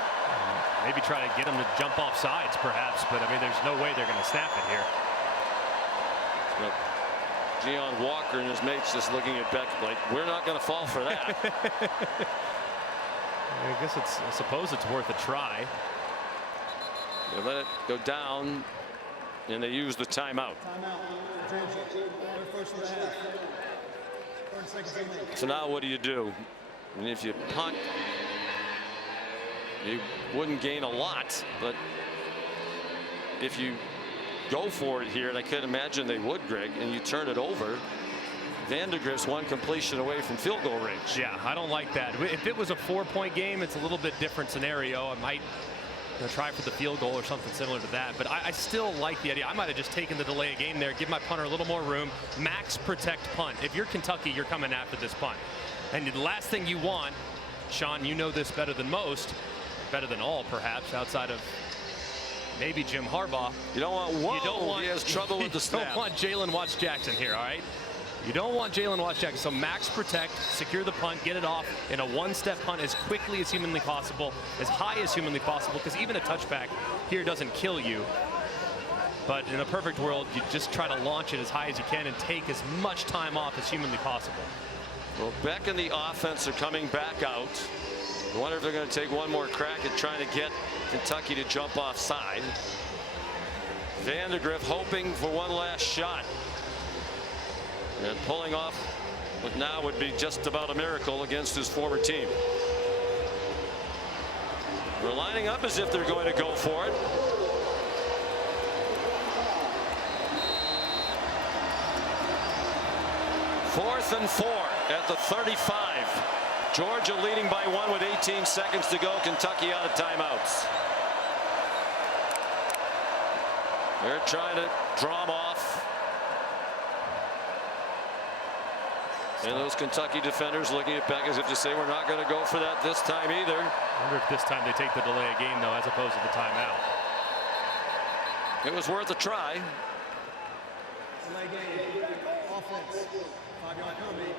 Maybe try to get them to jump off sides, perhaps, but I mean, there's no way they're going to snap it here. But Deion Walker and his mates just looking at Beck like, we're not going to fall for that. I guess I suppose it's worth a try. They let it go down, and they use the timeout. So now what do you do? I mean, if you punt, you wouldn't gain a lot, but if you go for it here, and I could imagine they would, Greg, and you turn it over, Vandegrift's one completion away from field goal range. Yeah, I don't like that. If it was a 4-point game, it's a little bit different scenario. I might try for the field goal or something similar to that, but I still like the idea. I might have just taken the delay of game there, give my punter a little more room, max protect punt. If you're Kentucky, you're coming after this punt. And the last thing you want, Sean, you know this better than most, better than all perhaps, outside of maybe Jim Harbaugh. You don't want, whoa, you don't want, he has trouble with the snap. You don't want Jalen Watts-Jackson here, all right? You don't want Jalen Watts-Jackson. So max protect, secure the punt, get it off in a one-step punt as quickly as humanly possible, as high as humanly possible, because even a touchback here doesn't kill you. But in a perfect world, you just try to launch it as high as you can and take as much time off as humanly possible. Well, Beck and the offense are coming back out. I wonder if they're going to take one more crack at trying to get Kentucky to jump offside. Vandegrift hoping for one last shot. And pulling off But now would be just about a miracle against his former team. They're lining up as if they're going to go for it. Fourth and 4 at the 35. Georgia leading by 1 with 18 seconds to go. Kentucky out of timeouts. They're trying to draw them off. And those Kentucky defenders looking at Beck as if to say, we're not going to go for that this time either. I wonder if this time they take the delay of game, though, as opposed to the timeout. It was worth a try. Delay game. Offense. 5-yard penalty.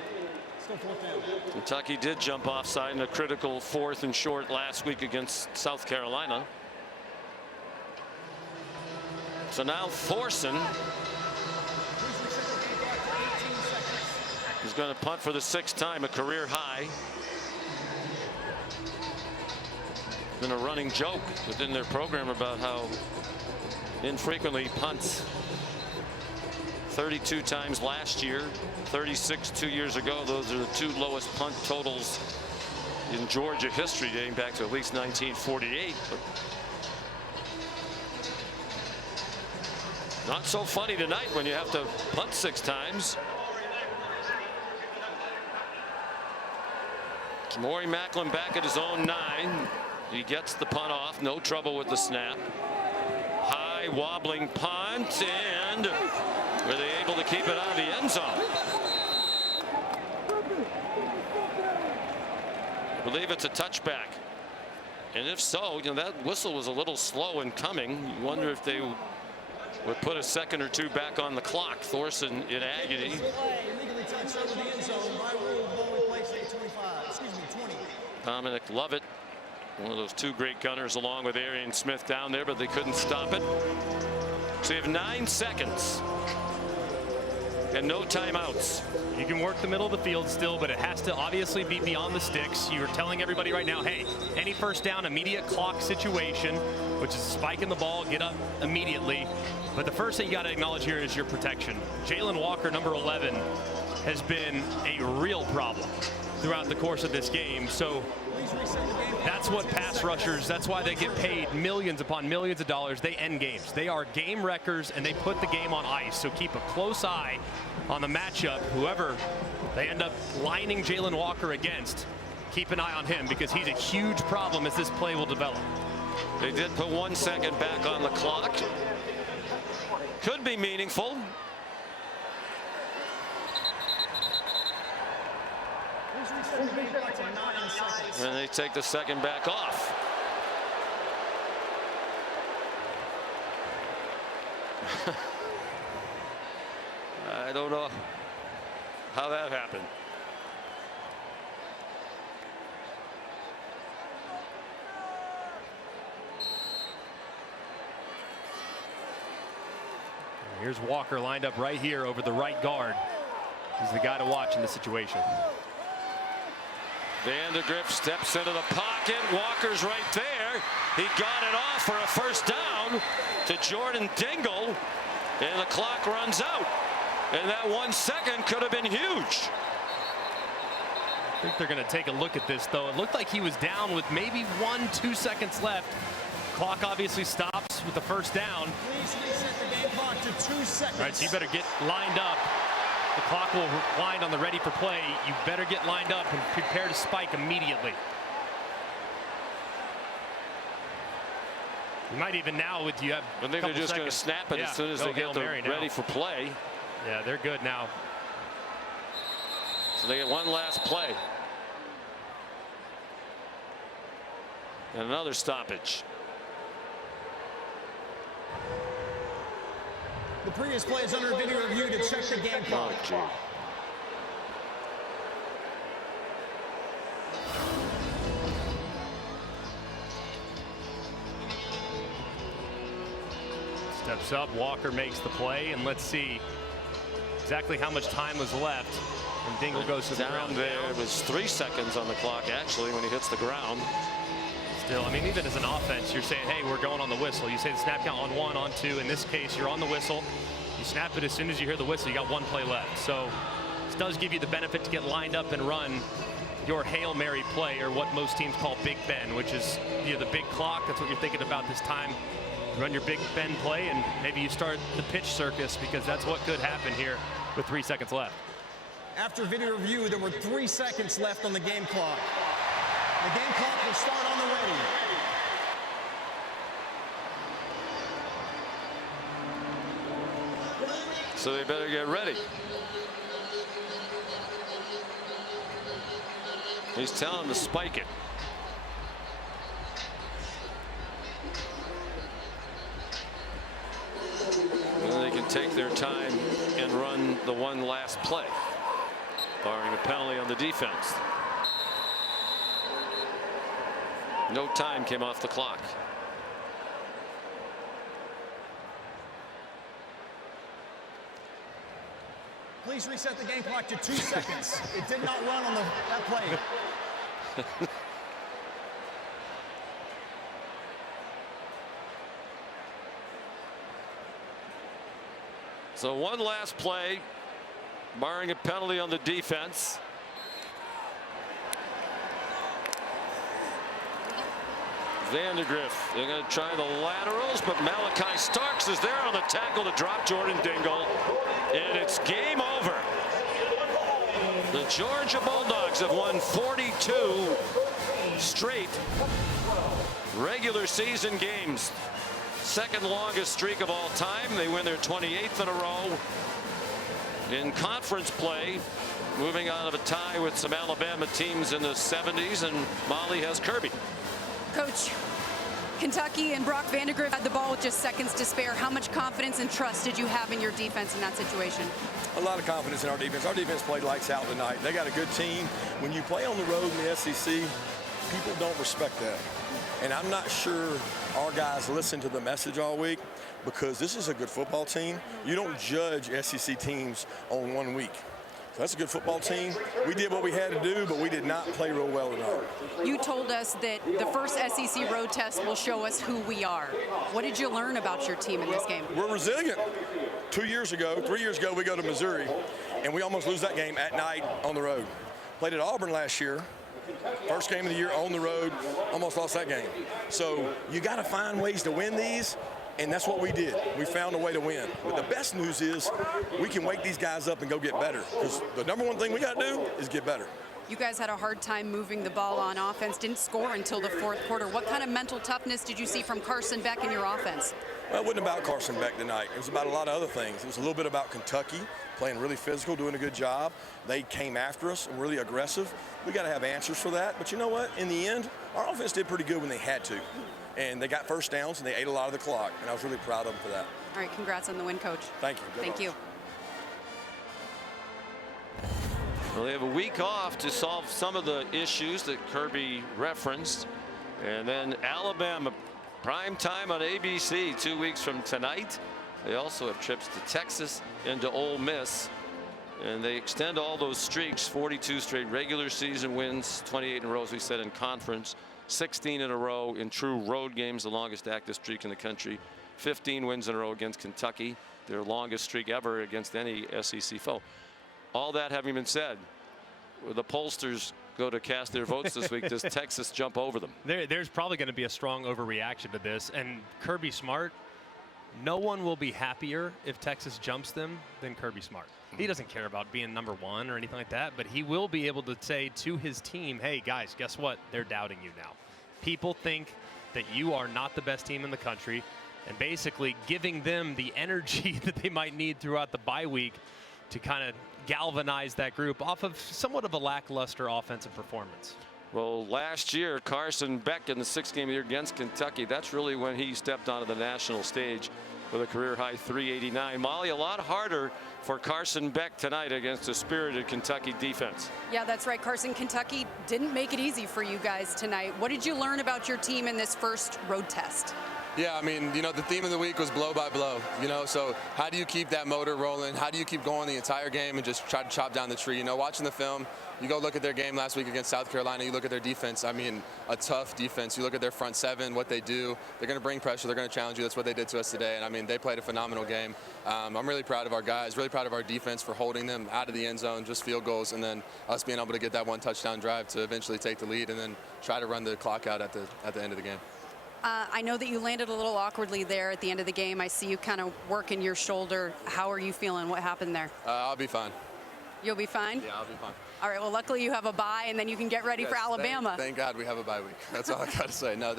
Still fourth down. Kentucky did jump offside in a critical 4th and short last week against South Carolina. So now Thorson is going to punt for the 6th time, a career high. Been a running joke within their program about how infrequently he punts. 32 times last year, 36 2 years ago. Those are the 2 lowest punt totals in Georgia history, dating back to at least 1948. But not so funny tonight when you have to punt 6 times. Maury Macklin back at his own 9. He gets the punt off. No trouble with the snap. High wobbling punt, and were they able to keep it out of the end zone? I believe it's a touchback. And if so, you know, that whistle was a little slow in coming. You wonder if they would put a second or 2 back on the clock. Thorson in agony. Illegally touched over the end zone. By rule, ball replaced at 20. Dominic Lovett, one of those 2 great gunners, along with Arian Smith down there, but they couldn't stop it. So you have 9 seconds and no timeouts. You can work the middle of the field still, but it has to obviously be beyond the sticks. You're telling everybody right now, hey, any first down, immediate clock situation, which is spiking the ball, get up immediately. But the first thing you got to acknowledge here is your protection. Jalen Walker, number 11, has been a real problem throughout the course of this game. So that's what pass rushers, that's why they get paid millions upon millions of dollars. They end games. They are game wreckers, and they put the game on ice. So keep a close eye on the matchup. Whoever they end up lining Jalen Walker against, keep an eye on him, because he's a huge problem as this play will develop. They did put 1 second back on the clock. Could be meaningful. And they take the second back off. I don't know how that happened. Here's Walker lined up right here over the right guard. He's the guy to watch in this situation. Vandegrift steps into the pocket. Walker's right there. He got it off for a first down to Jordan Dingle, and the clock runs out. And that 1 second could have been huge. I think they're going to take a look at this, though. It looked like he was down with maybe 1-2 seconds left. Clock obviously stops with the first down. Please reset the game clock to 2 seconds. All right, so you better get lined up. The clock will wind on the ready for play. You better get lined up and prepare to spike immediately. You might even now, with you have I think they're just going to snap it as soon as they get ready for play. Yeah, they're good now. So they get one last play. And another stoppage. The previous play is under video review to check the game clock. Oh, gee. Steps up, Walker makes the play, and let's see exactly how much time was left. And Dingle goes to the ground. There it was 3 seconds on the clock, actually, when he hits the ground. Still, I mean, even as an offense, you're saying, hey, we're going on the whistle. You say the snap count on 1, on 2. In this case, you're on the whistle. You snap it as soon as you hear the whistle. You got 1 play left. So This does give you the benefit to get lined up and run your Hail Mary play, or what most teams call Big Ben, which is the big clock. That's what you're thinking about this time. Run your Big Ben play, and maybe you start the pitch circus, because that's what could happen here with 3 seconds left. After video review, there were 3 seconds left on the game clock. The game clock will start on the ready. So they better get ready. He's telling them to spike it. And they can take their time and run the one last play, barring a penalty on the defense. No time came off the clock. Please reset the game clock to 2 seconds. It did not run on that play. So one last play, barring a penalty on the defense. Vandegrift, they're going to try the laterals, but Malachi Starks is there on the tackle to drop Jordan Dingle, and it's game over. The Georgia Bulldogs have won 42 straight regular season games. Second longest streak of all time. They win their 28th in a row in conference play, moving out of a tie with some Alabama teams in the 70s, and Molly has Kirby. Coach, Kentucky and Brock Vandegrift had the ball with just seconds to spare. How much confidence and trust did you have in your defense in that situation? A lot of confidence in our defense. Our defense played lights out tonight. They got a good team. When you play on the road in the SEC, people don't respect that. And I'm not sure our guys listen to the message all week, because this is a good football team. You don't judge SEC teams on 1 week. So that's a good football team. We did what we had to do, but we did not play real well tonight. You told us that the first SEC road test will show us who we are. What did you learn about your team in this game? We're resilient. 3 years ago, we go to Missouri, and we almost lose that game at night on the road. Played at Auburn last year. First game of the year on the road, almost lost that game. So you got to find ways to win these, and that's what we did. We found a way to win. But the best news is we can wake these guys up and go get better, because the number one thing we got to do is get better. You guys had a hard time moving the ball on offense, didn't score until the fourth quarter. What kind of mental toughness did you see from Carson Beck in your offense? Well, it wasn't about Carson Beck tonight. It was about a lot of other things. It was a little bit about Kentucky playing really physical, doing a good job. They came after us and really aggressive. We got to have answers for that. But you know what? In the end, our offense did pretty good when they had to. And they got first downs, and they ate a lot of the clock. And I was really proud of them for that. All right, congrats on the win, Coach. Thank you. Thank you. Well, they have a week off to solve some of the issues that Kirby referenced. And then Alabama, prime time on ABC 2 weeks from tonight. They also have trips to Texas and to Ole Miss. And they extend all those streaks, 42 straight regular season wins, 28 in a row, as we said, in conference, 16 in a row in true road games, the longest active streak in the country, 15 wins in a row against Kentucky, their longest streak ever against any SEC foe. All that having been said, the pollsters go to cast their votes this week. Does Texas jump over them? There's probably going to be a strong overreaction to this, and Kirby Smart, no one will be happier if Texas jumps them than Kirby Smart. He doesn't care about being number one or anything like that, but he will be able to say to his team, hey guys, guess what? They're doubting you now. People think that you are not the best team in the country, and basically giving them the energy that they might need throughout the bye week to kind of galvanize that group off of somewhat of a lackluster offensive performance. Well, last year, Carson Beck in the 6th game of the year against Kentucky, that's really when he stepped onto the national stage with a career-high 389. Molly, a lot harder for Carson Beck tonight against a spirited Kentucky defense. Yeah, that's right, Carson. Kentucky didn't make it easy for you guys tonight. What did you learn about your team in this first road test? Yeah, I mean, you know, the theme of the week was blow by blow, you know, so how do you keep that motor rolling? How do you keep going the entire game and just try to chop down the tree? You know, watching the film, you go look at their game last week against South Carolina, you look at their defense, I mean, a tough defense. You look at their front seven, what they do, they're going to bring pressure, they're going to challenge you. That's what they did to us today, and I mean, they played a phenomenal game. I'm really proud of our guys, really proud of our defense for holding them out of the end zone, just field goals, and then us being able to get that one touchdown drive to eventually take the lead and then try to run the clock out at the end of the game. I know that you landed a little awkwardly there at the end of the game. I see you kind of working your shoulder. How are you feeling? What happened there? I'll be fine. You'll be fine? Yeah, I'll be fine. All right, well, luckily you have a bye, and then you can get ready for Alabama. Thank God we have a bye week. That's all I got to say. No,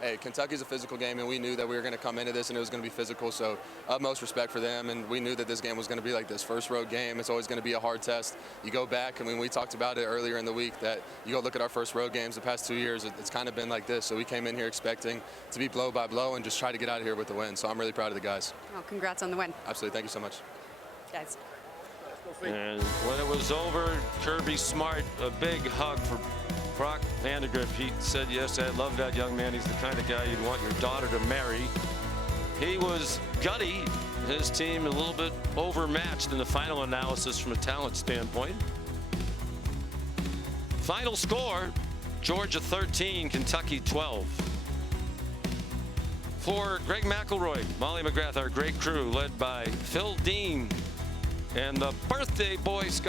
hey, Kentucky's a physical game, and we knew that we were going to come into this and it was going to be physical, so utmost respect for them, and we knew that this game was going to be like this. First road game, it's always going to be a hard test. You go back, I mean, we talked about it earlier in the week that you go look at our first road games the past 2 years, it's kind of been like this, so we came in here expecting to be blow by blow and just try to get out of here with the win, so I'm really proud of the guys. Oh, congrats on the win. Absolutely. Thank you so much. Guys. And when it was over, Kirby Smart, a big hug for Brock Vandagriff. He said, yes, I love that young man. He's the kind of guy you'd want your daughter to marry. He was gutty. His team a little bit overmatched in the final analysis from a talent standpoint. Final score, Georgia 13, Kentucky 12. For Greg McElroy, Molly McGrath, our great crew led by Phil Dean and the birthday boy Scott.